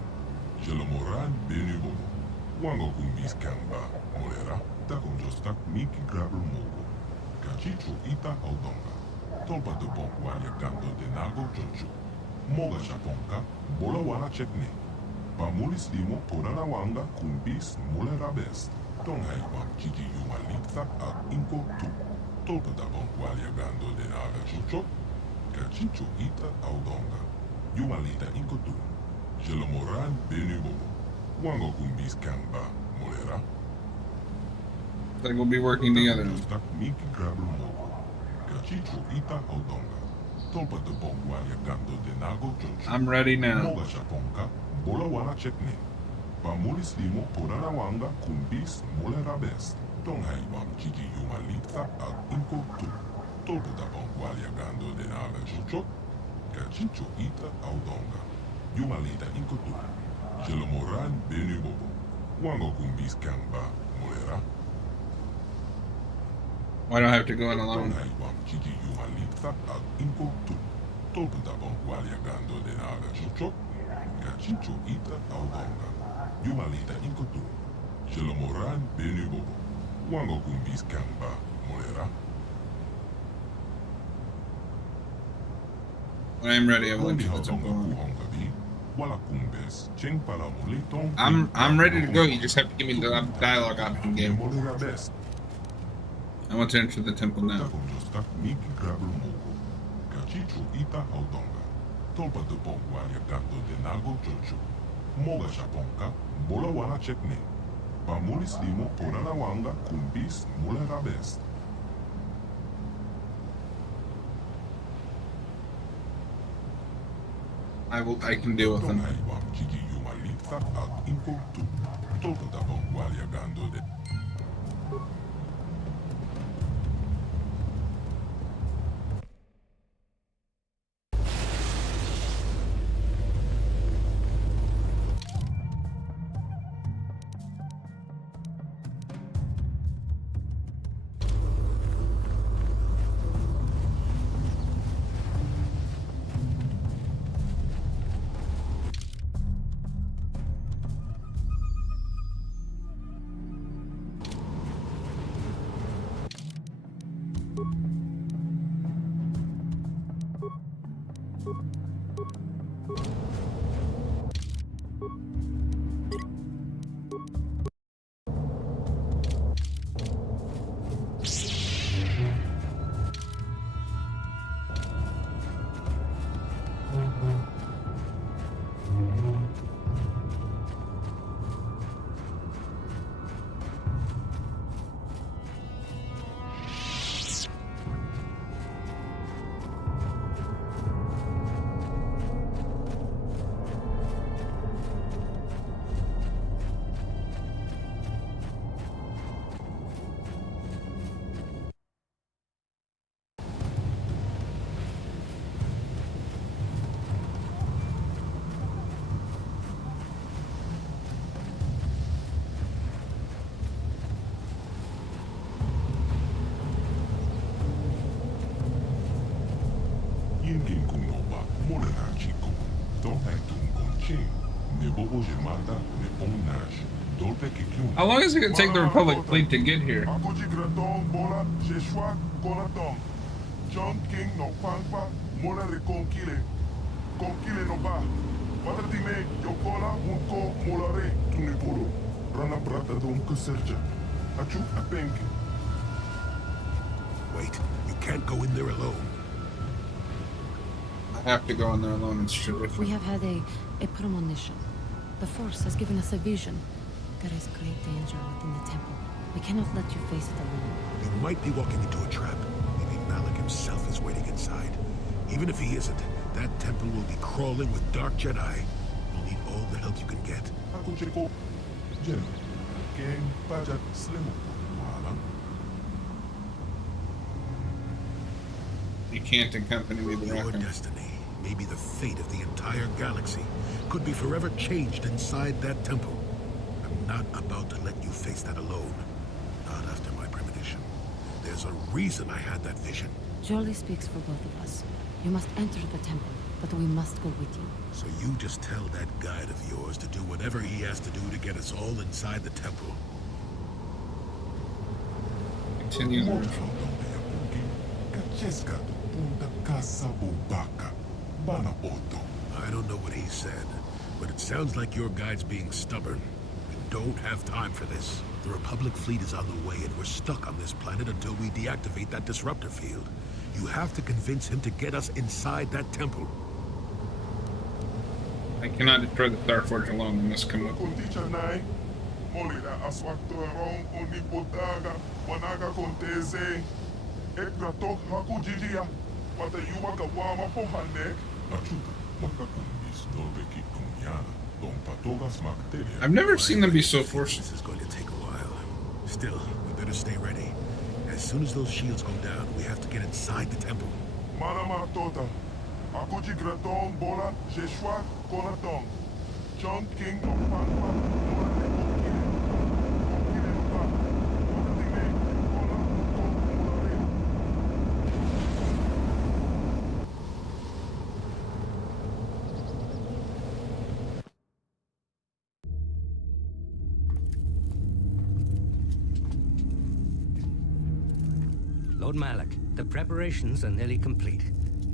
Jelomoran Benubo, Wango Kumbis Kamba, Molera, Takon Jostak Miki Grabel Mogo, Gachicho Ita Audonga, Tolkadabon Waliagando de Nago Chucho. Moga Shaponka, Bola Wana Chepne, Bamulis Limo Porana Wanga, Kumbis, Molera Best, Tonghaiwam Gigi Yumalitha Ag Inko Tu, Tolkadabon Waliagando de Naga Chucho, Gachicho Ita Audonga, Yumalita Inko Tu, Jelomoran Benubo, Wango Kumbis Kamba, Molera. They will be working together. Miki Grabel Mogo, Gachicho Ita Audonga, Tolpa de Bongwalia Gando de Nago Jojo. I'm ready now. Moga Shaponka, Bola Wana Chekne. Pamulis Limo Porarawanga Kumbis Molera Best. Tonghai Wam Gigi Yumalita Al Inko Tu. Tolpa de Bongwalia Gando de Naga Jojo. Gachicho Ita Audonga. Yumalita Inko Tu. Jelomoran Benu Bobo. Wango Kumbis Kamba Molera. Why do I have to go in alone? Gigi Yumalita Al Inko Tu. Tolpa de Bongwalia Gando de Naga Jojo. Gachicho Ita Audonga. Yumalita Inko Tu. Jelomoran Benu Bobo. Wango Kumbis Kamba Molera. When I'm ready, I will enter the temple. I'm ready to go. You just have to give me the dialogue option game. I want to enter the temple now. Tolpa de Bongwalia Gando de Nago Jojo. Moga Shaponka, Bola Wana Chekne. Pamulis Limo Porarawanga Kumbis Molera Best. I can deal with them. How long is it going to take the Republic fleet to get here? John King no Pampa, Mola Reconquile. Conquile no ba. Watatime, Yokola, Munko, Molare, Tunipolo. Rana Brata Don Kuserja. Achu Apenki. Wait, you can't go in there alone. I have to go in there alone. It's true. We have had a premonition. The Force has given us a vision. There is great danger within the temple. We cannot let you face it alone. You might be walking into a trap. Maybe Malik himself is waiting inside. Even if he isn't, that temple will be crawling with dark Jedi. You'll need all the help you can get. You can't accompany me to Your destiny, maybe the fate of the entire galaxy, could be forever changed inside that temple. I'm not about to let you face that alone. Not after my premonition. There's a reason I had that vision. Jolie speaks for both of us. You must enter the temple, but we must go with you. So you just tell that guide of yours to do whatever he has to do to get us all inside the temple. Continue the ritual. I don't know what he said, but it sounds like your guide's being stubborn. We don't have time for this. The Republic fleet is on the way, and we're stuck on this planet until we deactivate that disruptor field. You have to convince him to get us inside that temple. I cannot destroy the Starforge alone. I must come with you. I've never seen them be so forceful. This is going to take a while. Still, we better stay ready. As soon as those shields go down, we have to get inside the temple. Marama tota. Ako ji graton bola Jeshua Kolatong. John King of Panpa. Lord Malak, the preparations are nearly complete.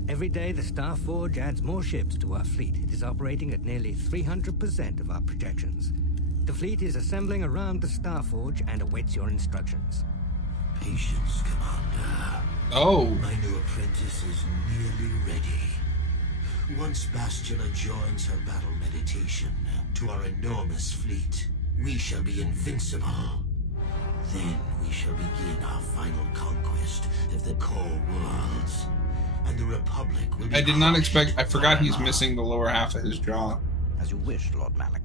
Every day, the Starforge adds more ships to our fleet. It is operating at nearly 300% of our projections. The fleet is assembling around the Starforge and awaits your instructions. Patience, Commander. Oh. My new apprentice is nearly ready. Once Bastila joins her battle meditation to our enormous fleet, we shall be invincible. Then we shall begin our final conquest of the core worlds. And the Republic will be I did not expect. I forgot he's missing the lower half of his jaw. As you wish, Lord Malak.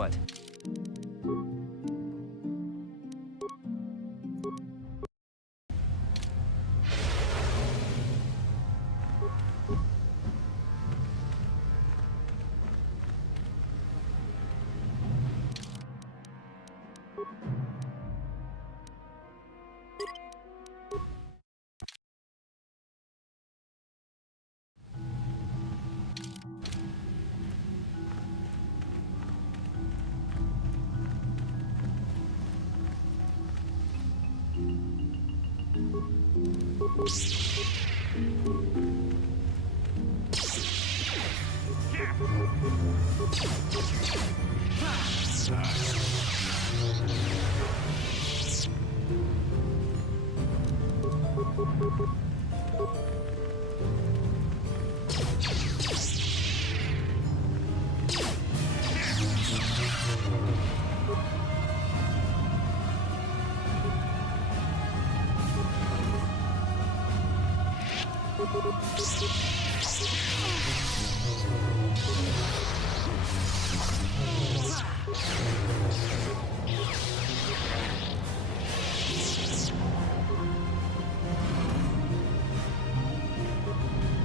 What?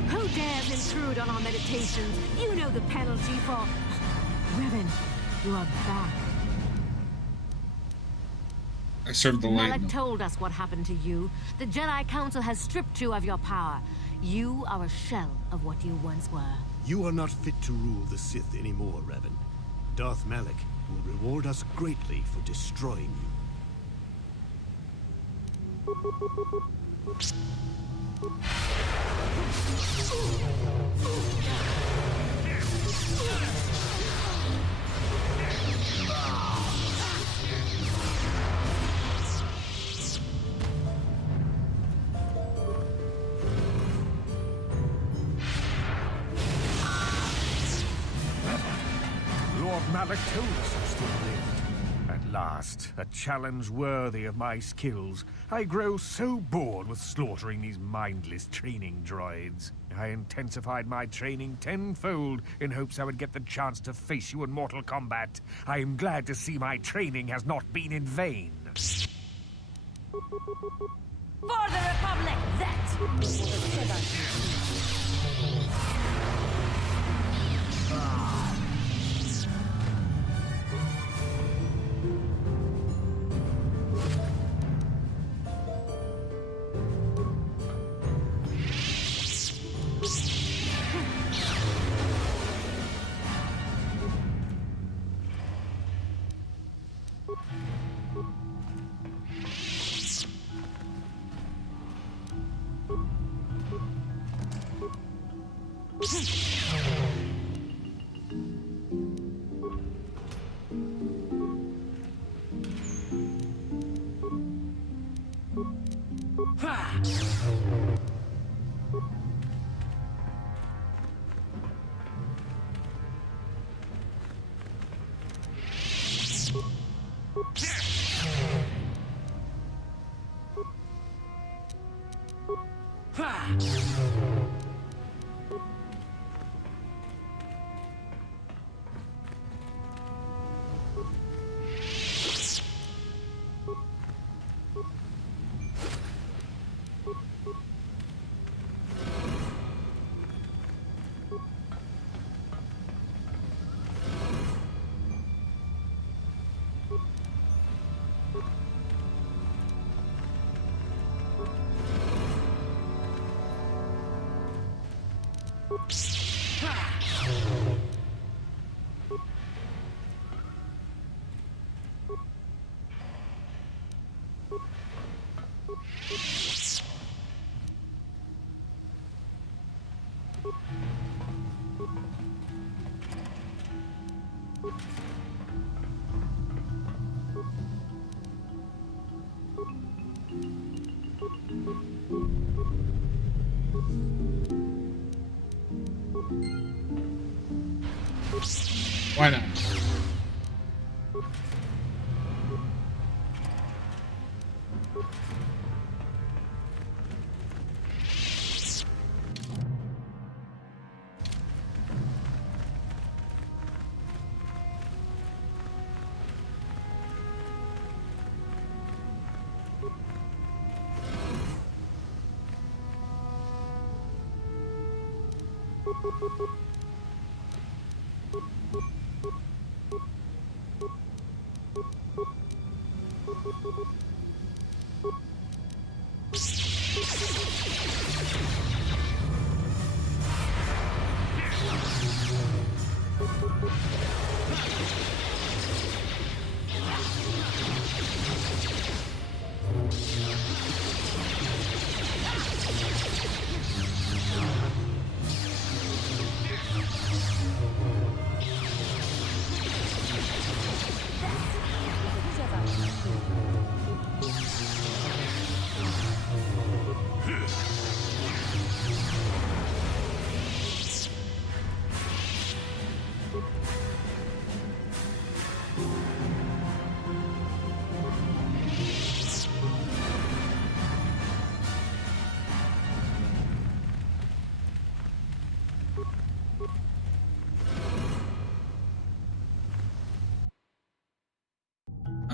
Who dares intrude on our meditations? You know the penalty for... Revan, you are back. I served the light. Malak told us what happened to you. The Jedi Council has stripped you of your power. You are a shell of what you once were. You are not fit to rule the Sith anymore, Revan. Darth Malak will reward us greatly for destroying you. Lord Malak told us you still lived. At last, a challenge worthy of my skills. I grow so bored with slaughtering these mindless training droids. I intensified my training tenfold in hopes I would get the chance to face you in mortal combat. I am glad to see my training has not been in vain. For the Republic, that! Why not?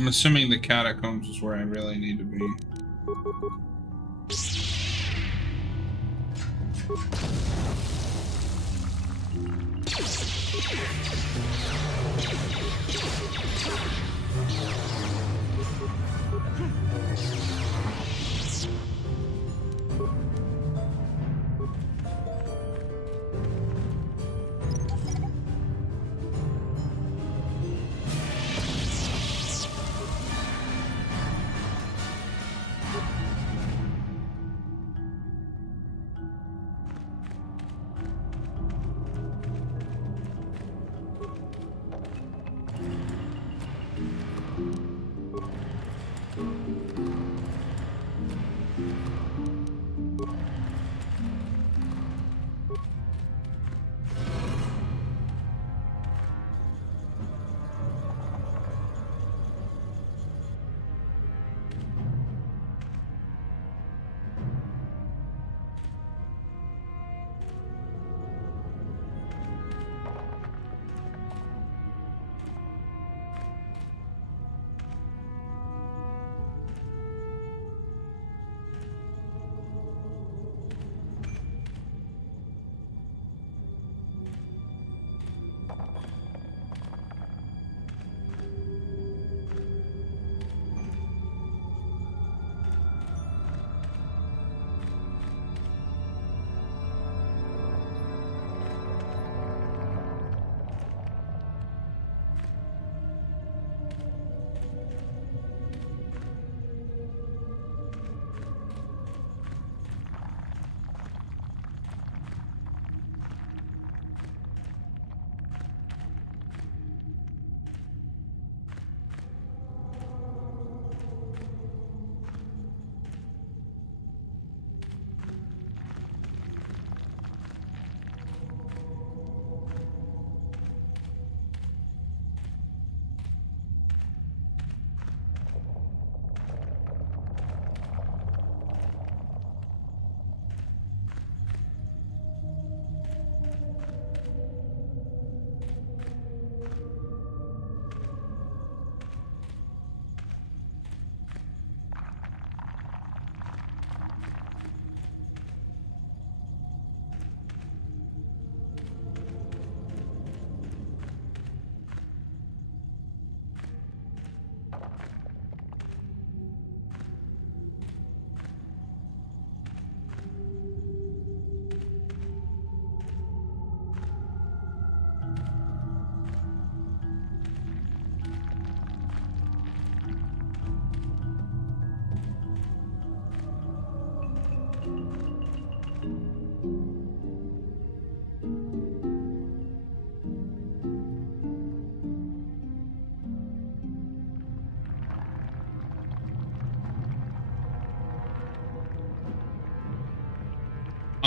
I'm assuming the catacombs is where I really need to be.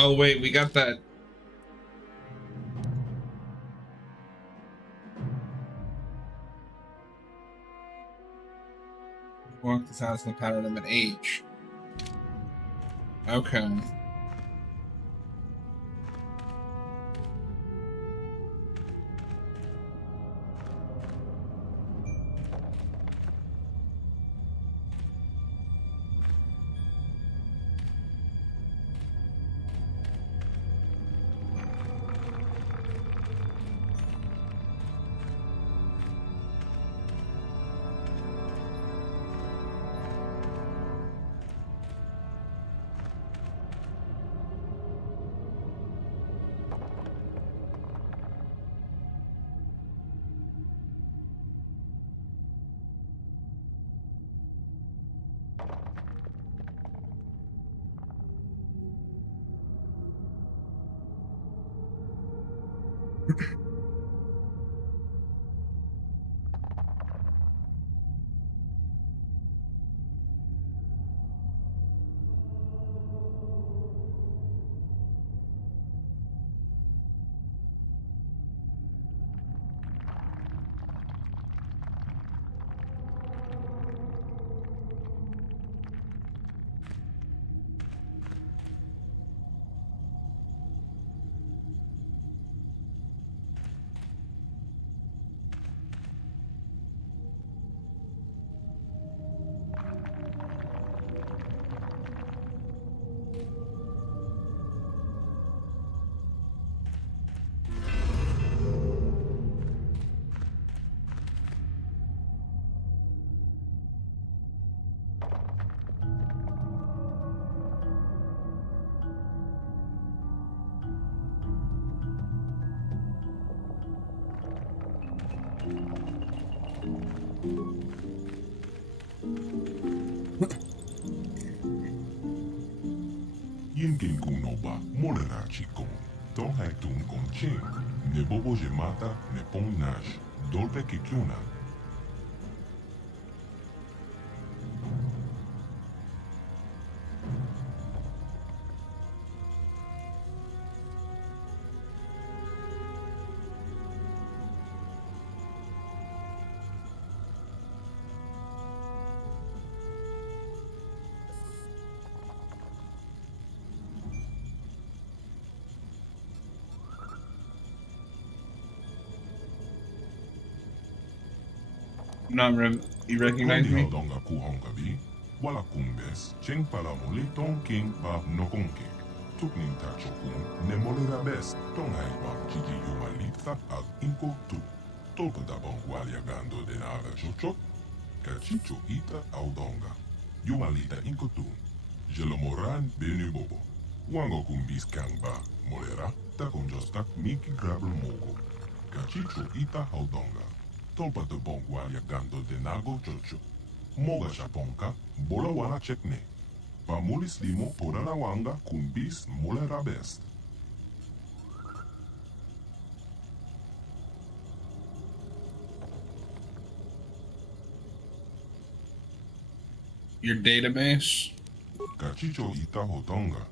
Oh wait, we got that. Walk this house and pattern them at H. Okay. Yinkin kunoba, molera chikon. Ton haitun kon ching. Ne bobo jemata, ne pong nash. Dolpe kikyuna. You recognize me? Donga kuhongabi. Wala kumbes. Cheng pala mole ton king pa nokonke. Tukning tachokun. Ne molera best. Ton haiwa kiki yuma litsa ag inko tu. Tolpa dabon walia gando de naga chochot. Kachicho ita audonga. Yuma lita inko tu. Jelomoran benu bobo. Wango kumbis kangba. Molera. Takon jostak miki grabel mogo. Kachicho ita audonga. Tolpa de bongwalia gando de nago chocho. Moga shaponka, bola wana chekne. Pa mulis limo porana wanga kumbis molera best. Your database? Kachicho ita hotonga.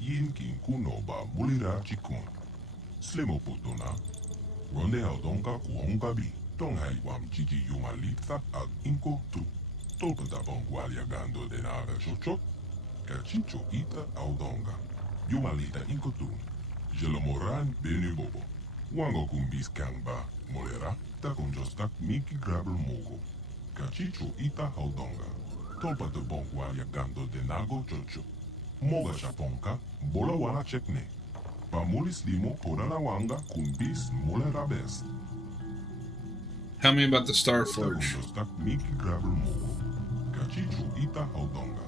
Yin kin kunoba mulira chikun. Slimo putona. Ronde audonka kuhonga bi. Tong haiwam kiki yuma litsa ag inko tu. Tolpa da bongwalia gando de naga chochot. Kachicho ita audonga. Yuma lita inko tu. Jelomoran benu bobo. Wango kumbis kangba. Molera. Takon jostak miki grabel mogo. Kachicho ita audonga. Tolpa de bongwalia gando de nago chocho. Moga shaponka. Bola wana chekne. Pa mulis limo porana wanga kumbis molera best. Tell me about the Star Forge. Miki grabel mogo. Kachicho ita audonga.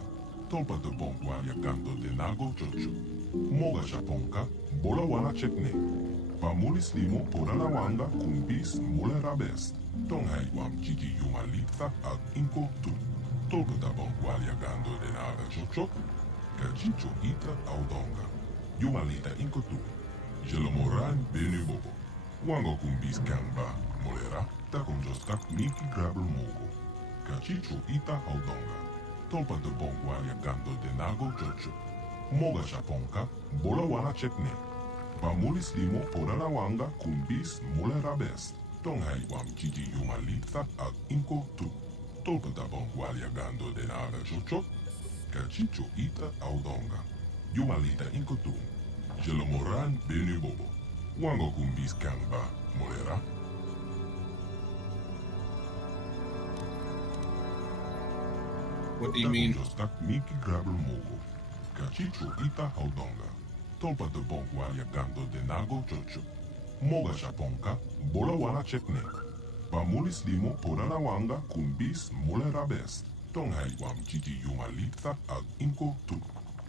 Tolpa de bongwalia gando de nago chocho. Moga shaponka. Bola wana chekne. Pa mulis limo porana wanga kumbis molera best. Tong haiwam kiki yuma litsa ag inko tu. Tolpa da bongwalia gando de naga chocho. Kachicho ita audonga. Yuma lita inko tu. Jelomoran benu bobo. Wango kumbis kangba. Molera. Takon jostak miki grabel mogo. Kachicho ita audonga. Tolpa de bongwalia gando de nago chocho. Moga Japonka, Bola Wana Chekne. Bamulis limo Podana Wanga Kumbis Mule Rabes. Tonghai Wam Gigi Yumalitha Ag Inko Tu. Tolpata Bongwalia Gando de Nara Jocho. Kachicho Ita Audonga. Yumalita Inko Tu. Jelomoran Benu Bobo. Wango Kumbis Kangba Molera. What do you mean? Jostak Miki Grabel Mogo. Kachicho Ita Audonga. Tolpa de Bongwalia Gando de Nago Jocho. Moga Japonka, Bola Wana Chekne. Bamulis limo Podana Wanga Kumbis Mule Rabes. Tonghai Wam Gigi Yumalitha Ag Inko Tu.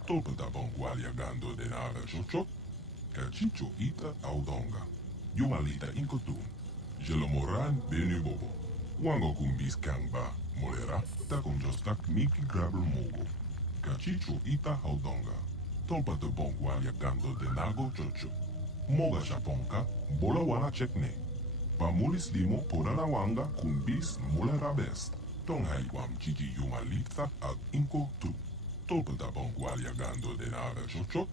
Tolpa da Bongwalia Gando de Nara Jocho. Kachicho Ita Audonga. Yumalita Inko Tu. Jelomoran Benu Bobo. Wango Kumbis Kangba Molera. Takom Jostak Miki Grabel Mogo. Kachicho Ita Audonga. Tolpa de Bongwalia Gando de Nago Jocho. Moga Japonka, Bola Wana Chekne. Bamulis limo Podana Wanga Kumbis Mule Rabes. Tonghai Wam Gigi Yumalitha Ag Inko Tu. Tolpa da Bongwalia Gando de Nara Jocho.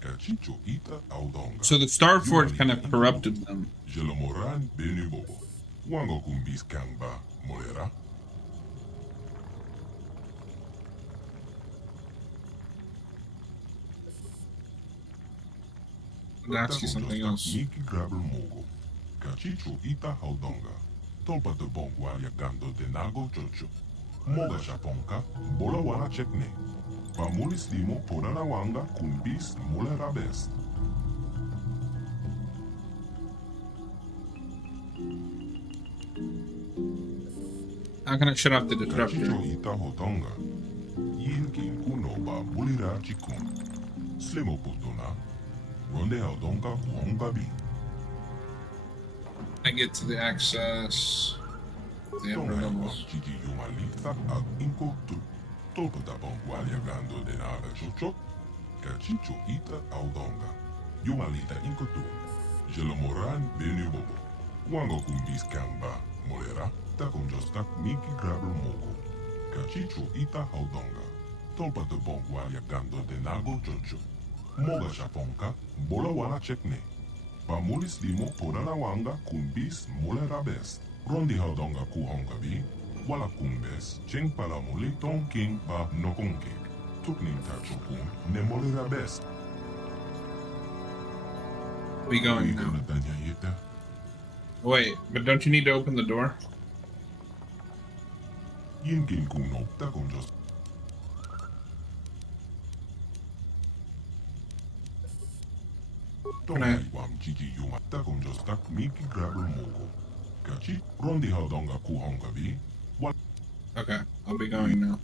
Kachicho Ita Audonga. So the Starfort kind of corrupted them. Jelomoran Benu Bobo. Wango Kumbis Kangba Molera. Ask you something else. Miki Grabel Mogo. Kachicho Ita Audonga. Tolpa de Bongwalia Gando de Nago Jocho. Moga Japonka, Bola Wana Chekne. Bamulis limo Podana Wanga Kumbis Mule Rabes. How can I shut off the disruptor? Kachicho Ita Audonga. Yinkin Kuno Ba Bulira Chikun. Slimo Putuna. Ronde Audonga Kuhongabi. I get to the access. The upper levels. Gigi Yumalitha Ag Inko Tu. Tolpa da Bongwalia Gando de Nara Jocho. Kachicho Ita Audonga. Yumalita Inko Tu. Jelomoran Benu Bobo. Wango Kumbis Kangba Molera. Takom Jostak Miki Grabel Mogo. Kachicho Ita Audonga. Tolpa de Bongwalia Gando de Nago Jocho. Moga Japonka, Bola Wana Chekne. Bamulis limo Podana Wanga Kumbis Mule Rabes. Rondi Audonga Kuhongabi. Wala Kumbes. Cheng Palamuli Ton King Ba Nokonkek. Tukning Tachokun Ne Mole Rabes. We going now. Wait, but don't you need to open the door? Yinkin Kuno Takom Just. Tonghai Wam Gigi Yuma Takom Jostak Miki Grabel Mogo. Kachi Rondi Audonga Kuhongabi. Okay, I'll be going now.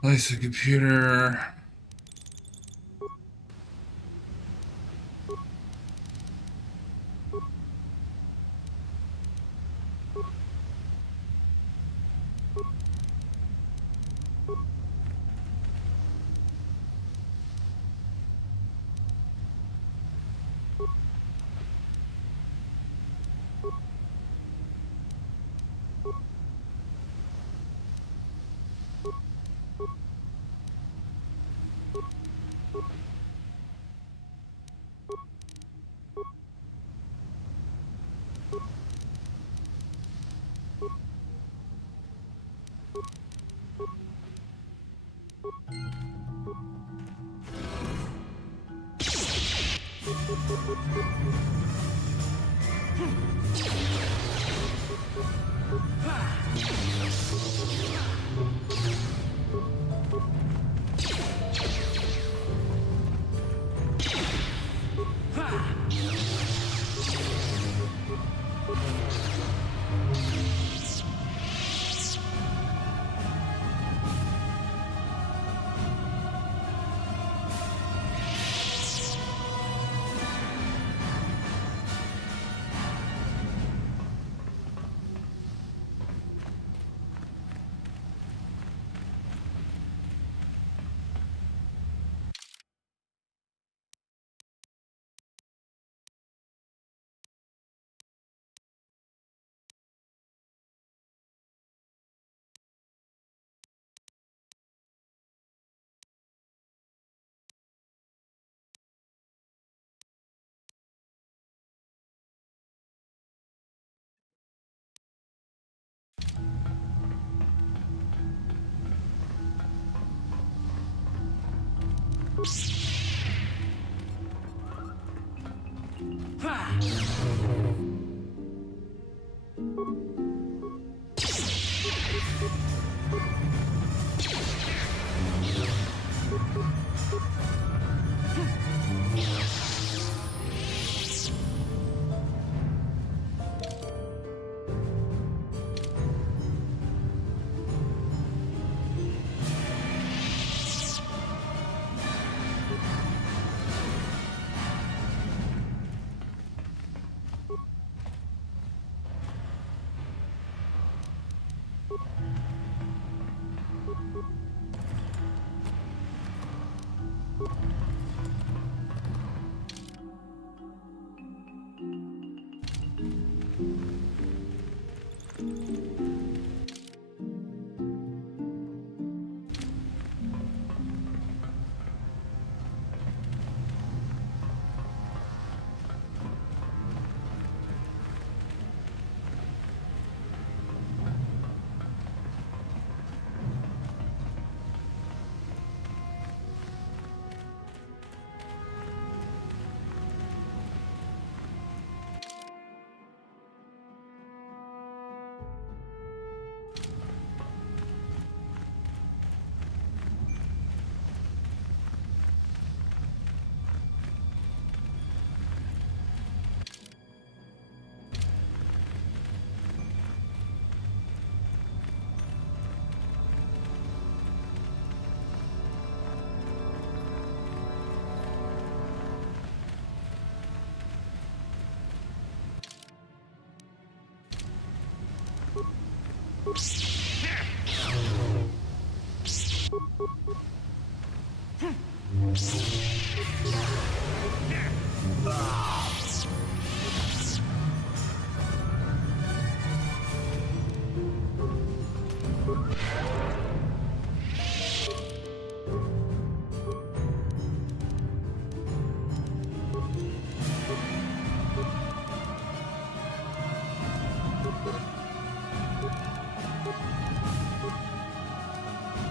Place the computer.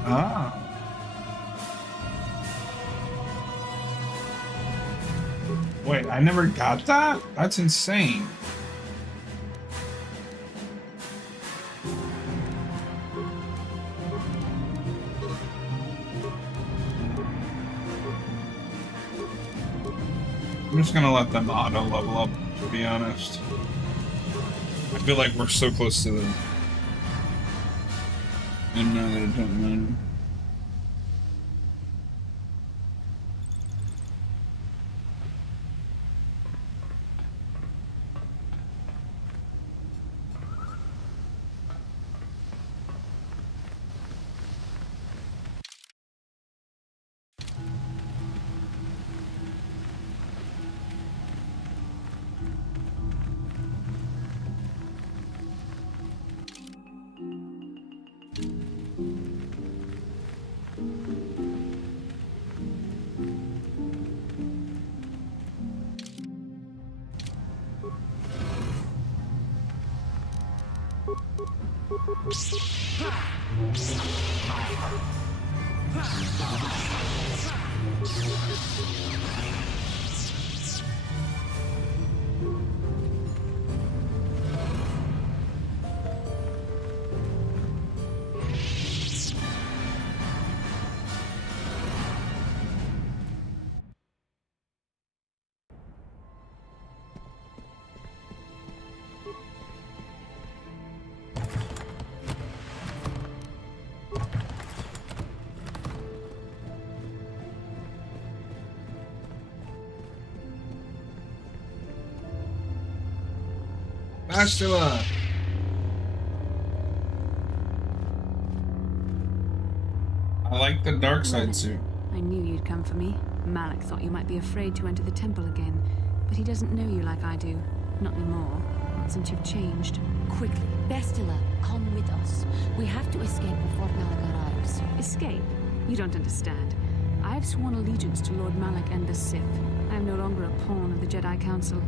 Ah. Wait, I never got that? That's insane. I'm just gonna let them auto level up, to be honest. I feel like we're so close to them. And now that it don't matter. Bastila! I like the dark side suit. I knew you'd come for me. Malak thought you might be afraid to enter the temple again, but he doesn't know you like I do. Not anymore. Not since you've changed. Quickly, Bastila, come with us. We have to escape before Malak arrives. Escape? You don't understand. I have sworn allegiance to Lord Malak and the Sith. I am no longer a pawn of the Jedi Council.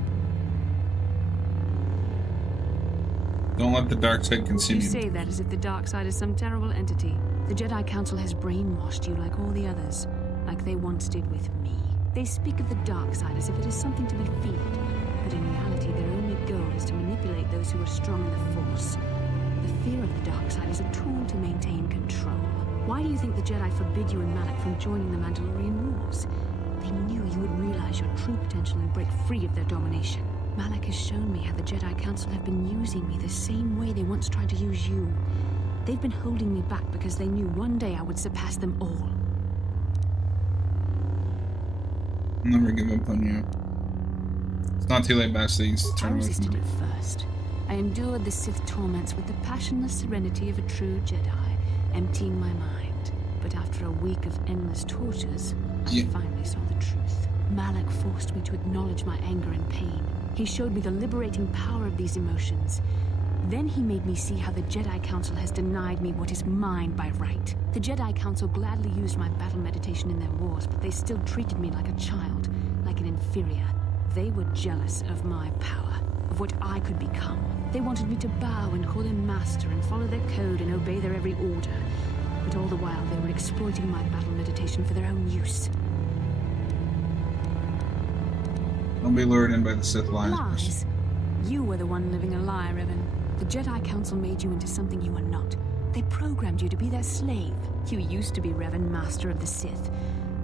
Don't let the dark side consume You you. say that as if the dark side is some terrible entity. The Jedi Council has brainwashed you like all the others, like they once did with me. They speak of the dark side as if it is something to be feared, but in reality their only goal is to manipulate those who are strong in the Force. The fear of the dark side is a tool to maintain control. Why do you think the Jedi forbid you and Malak from joining the Mandalorian Wars? They knew you would realize your true potential and break free of their domination. Malak has shown me how the Jedi Council have been using me the same way they once tried to use you. They've been holding me back because they knew one day I would surpass them all. I'll never give up on you. It's not too late, Bastila. I resisted it first. I endured the Sith torments with the passionless serenity of a true Jedi, emptying my mind. But after a week of endless tortures, I finally saw the truth. Malak forced me to acknowledge my anger and pain. He showed me the liberating power of these emotions. Then he made me see how the Jedi Council has denied me what is mine by right. The Jedi Council gladly used my battle meditation in their wars, but they still treated me like a child, like an inferior. They were jealous of my power, of what I could become. They wanted me to bow and call them master and follow their code and obey their every order. But all the while they were exploiting my battle meditation for their own use. Don't be lured in by the Sith lies. Lies? You were the one living a lie, Revan. The Jedi Council made you into something you were not. They programmed you to be their slave. You used to be Revan, Master of the Sith,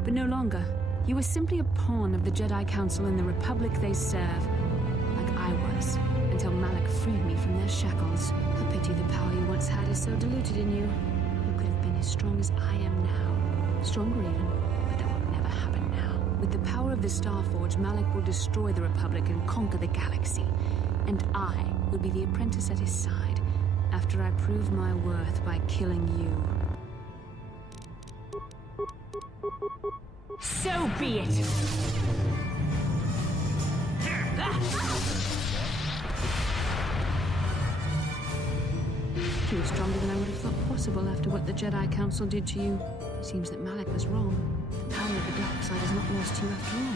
but no longer. You were simply a pawn of the Jedi Council and the Republic they serve, like I was, until Malak freed me from their shackles. A pity the power you once had is so diluted in you. You could have been as strong as I am now. Stronger even, but that will never happen now. With the power of the Starforge, Malak will destroy the Republic and conquer the galaxy. And I will be the apprentice at his side, after I prove my worth by killing you. So be it! You were stronger than I would have thought possible after what the Jedi Council did to you. Seems that Malak was wrong. The power of the dark side is not lost to you after all.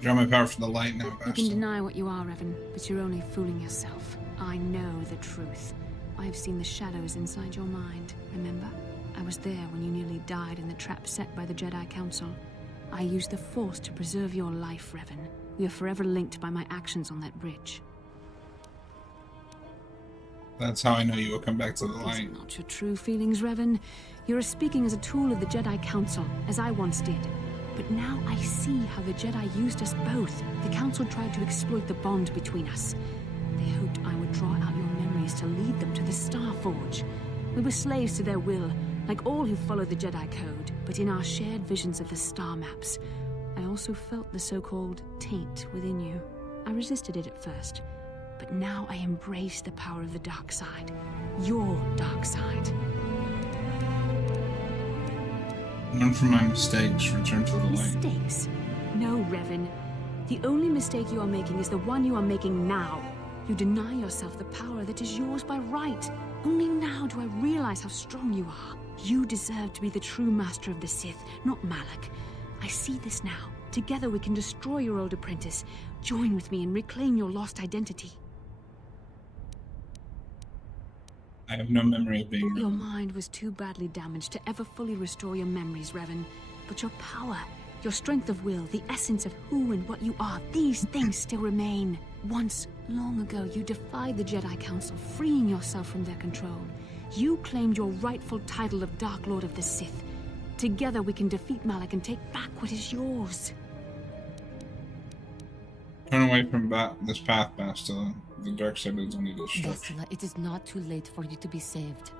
Draw my power from the light now, You can Bastila. deny what you are, Revan, but you're only fooling yourself. I know the truth. I have seen the shadows inside your mind, remember? I was there when you nearly died in the trap set by the Jedi Council. I used the Force to preserve your life, Revan. We are forever linked by my actions on that bridge. That's how I know you will come back to the These light. are not your true feelings, Revan. You're speaking as a tool of the Jedi Council, as I once did. But now I see how the Jedi used us both. The Council tried to exploit the bond between us. They hoped I would draw out your memories to lead them to the Starforge. We were slaves to their will, like all who follow the Jedi Code. But in our shared visions of the star maps, I also felt the so-called taint within you. I resisted it at first, but now I embrace the power of the dark side. Your dark side. Learn from my mistakes, return to the light. Mistakes? No, Revan. The only mistake you are making is the one you are making now. You deny yourself the power that is yours by right. Only now do I realize how strong you are. You deserve to be the true master of the Sith, not Malak. I see this now. Together we can destroy your old apprentice. Join with me and reclaim your lost identity. I have no memory of being Your Revan. mind was too badly damaged to ever fully restore your memories, Revan. But your power, your strength of will, the essence of who and what you are, these things still remain. Once, long ago, you defied the Jedi Council, freeing yourself from their control. You claimed your rightful title of Dark Lord of the Sith. Together we can defeat Malak and take back what is yours. Turn away from this path, Bastila. The dark side is only destruction. Bastila, it is not too late for you to be saved.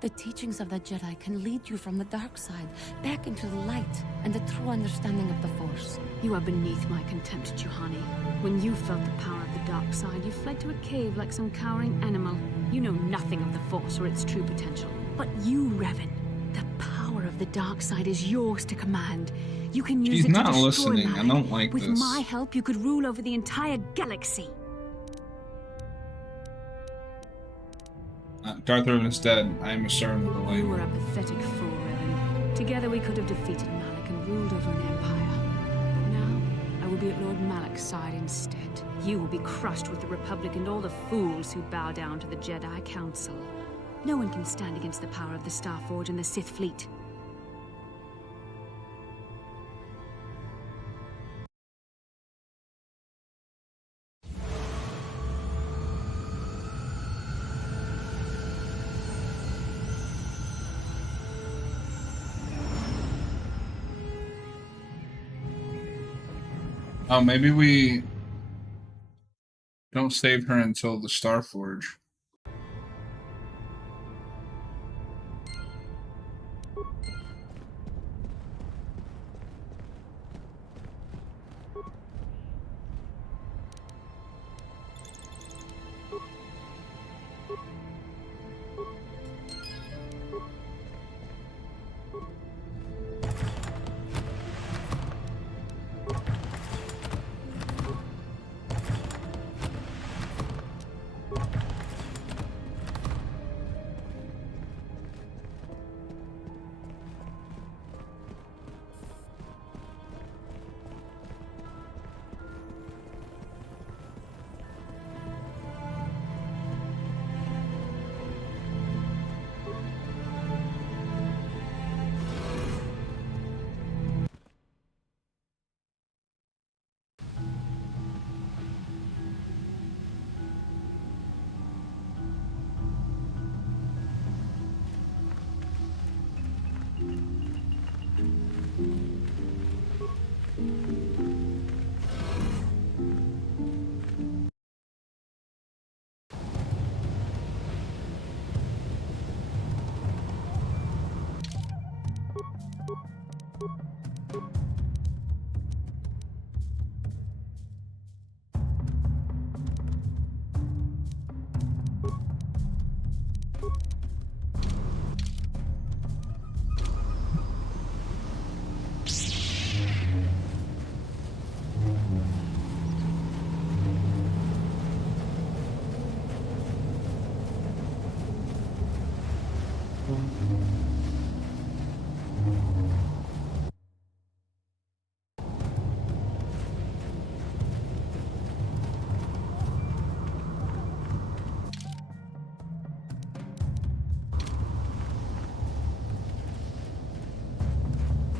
The teachings of the Jedi can lead you from the dark side, back into the light, and the true understanding of the Force. You are beneath my contempt, Juhani. When you felt the power of the dark side, you fled to a cave like some cowering animal. You know nothing of the Force or its true potential. But you, Revan, the power of the dark side is yours to command. You can use She's it to not destroy listening. I Malak. don't like With this. my help, you could rule over the entire galaxy. Darth Revan is dead. I am a servant of the light. You were a pathetic fool, Revan. Together we could have defeated Malak and ruled over an empire. But now, I will be at Lord Malak's side instead. You will be crushed with the Republic and all the fools who bow down to the Jedi Council. No one can stand against the power of the Starforge and the Sith fleet. Oh, maybe we don't save her until the Starforge.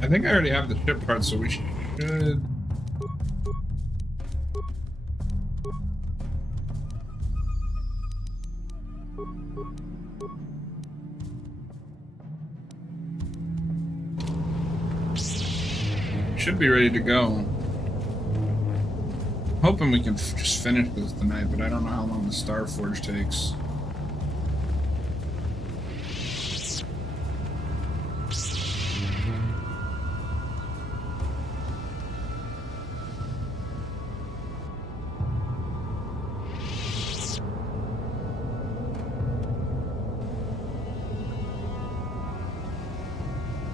I think I already have the ship part, so we should... Should be ready to go. Hoping we can just finish this tonight, but I don't know how long the Starforge takes.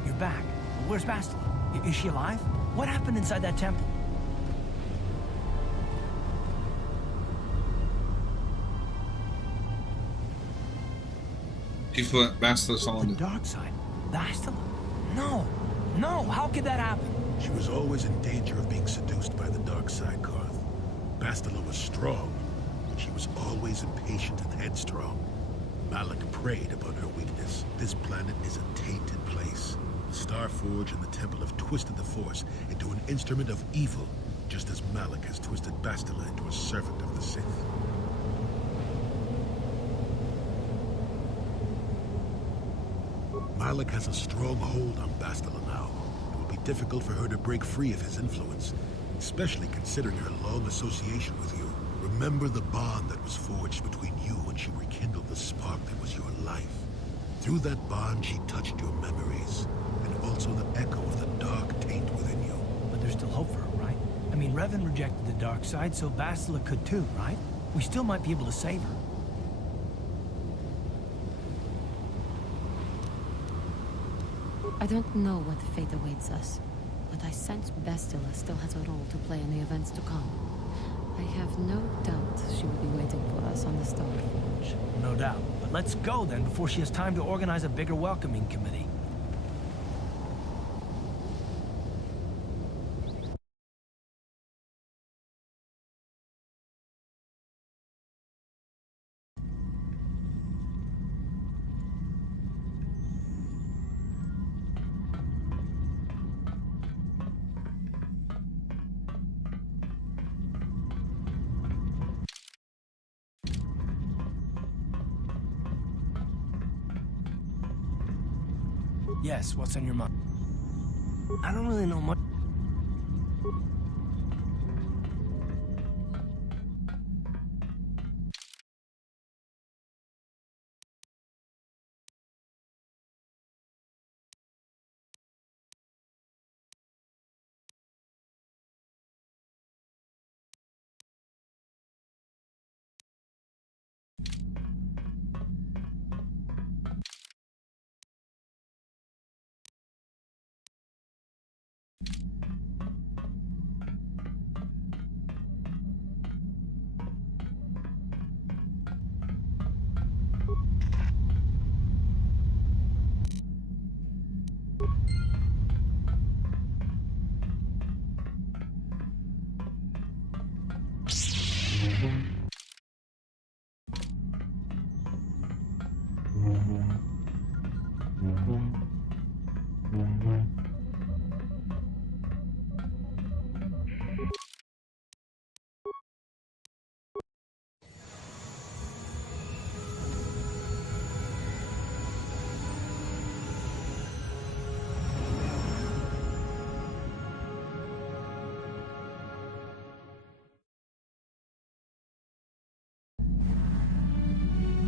You're back. Where's Bastila? Is she alive? What happened inside that temple? Bastila's fallen. The dark side? Bastila? No! No! How could that happen? She was always in danger of being seduced by the dark side, Karth. Bastila was strong, but she was always impatient and headstrong. Malak preyed upon her weakness. This planet is a tainted place. The Starforge and the Temple have twisted the Force into an instrument of evil, just as Malak has twisted Bastila into a servant of the Sith. Malak has a strong hold on Bastila now. It will be difficult for her to break free of his influence, especially considering her long association with you. Remember the bond that was forged between you when she rekindled the spark that was your life. Through that bond, she touched your memories, and also the echo of the dark taint within you. But there's still hope for her, right? I mean, Revan rejected the dark side, so Bastila could too, right? We still might be able to save her. I don't know what fate awaits us, but I sense Bastila still has a role to play in the events to come. I have no doubt she will be waiting for us on the Starforge. No doubt. But let's go then before she has time to organize a bigger welcoming committee. Yes, what's on your mind? I don't really know much.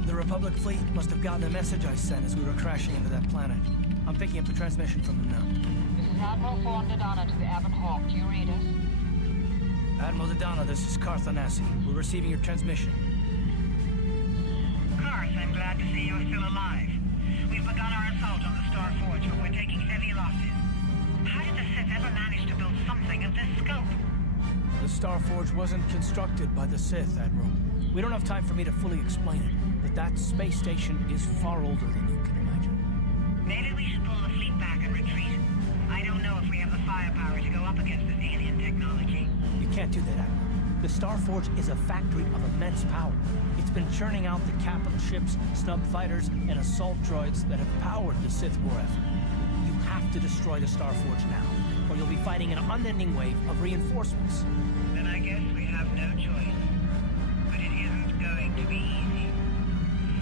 The Republic fleet must have gotten a message I sent as we were crashing into that planet. I'm picking up the transmission from them now. This is Admiral Thorn Dodonna to the Avon Hawk. Do you read us? Admiral Dodonna, this is Karth Onasi. We're receiving your transmission. Karth, I'm glad to see you're still alive. We've begun our assault on the Starforge, but we're taking heavy losses. How did the Sith ever manage to build something of this scope? The Starforge wasn't constructed by the Sith, Admiral. We don't have time for me to fully explain it, but that space station is far older than you can imagine. Maybe we should pull the fleet back and retreat. I don't know if we have the firepower to go up against this alien technology. You can't do that, Admiral. The Starforge is a factory of immense power. It's been churning out the capital ships, snub fighters, and assault droids that have powered the Sith war effort. You have to destroy the Starforge now, or you'll be fighting an unending wave of reinforcements. Then I guess we have no choice. But it isn't going to be easy.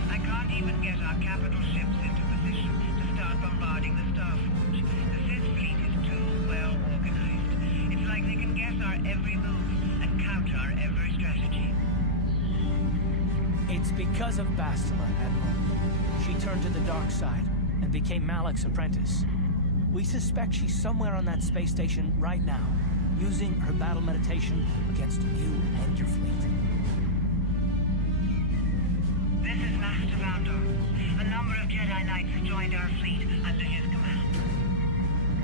I can't even get our capital ships into position to start bombarding the Starforge. The Sith fleet is too well organized. It's like they can guess our every move and counter our every strategy. It's because of Bastila, Admiral. She turned to the dark side and became Malak's apprentice. We suspect she's somewhere on that space station right now, using her battle meditation against you and your fleet. This is Master Vandor. A number of Jedi Knights have joined our fleet under his command.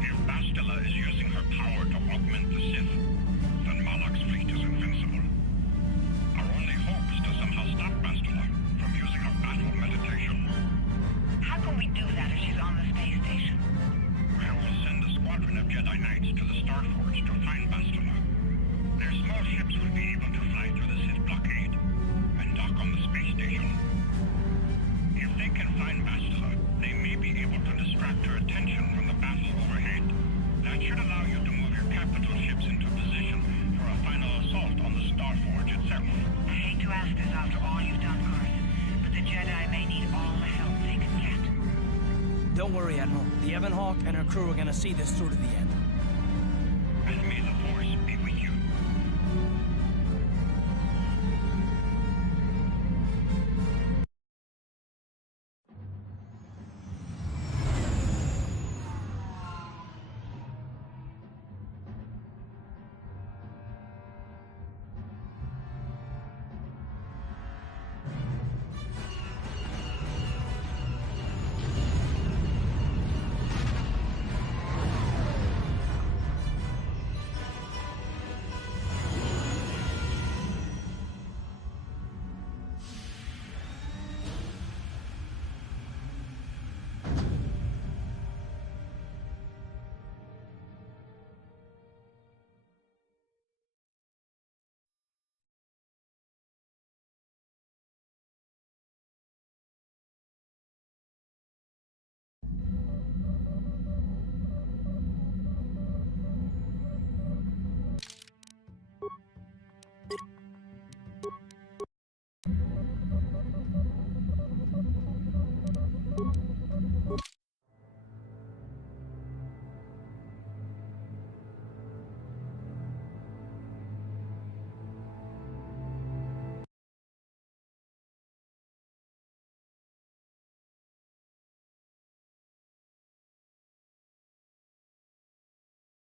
If Bastila is using her power to augment the Sith, then Malak's fleet is invincible. Our only hope is to somehow stop Bastila from using her battle meditation. How can we do that if she's on the space station? I will send a squadron of Jedi Knights to the Star Don't worry, Admiral. The Ebon Hawk and her crew are gonna see this through to the end.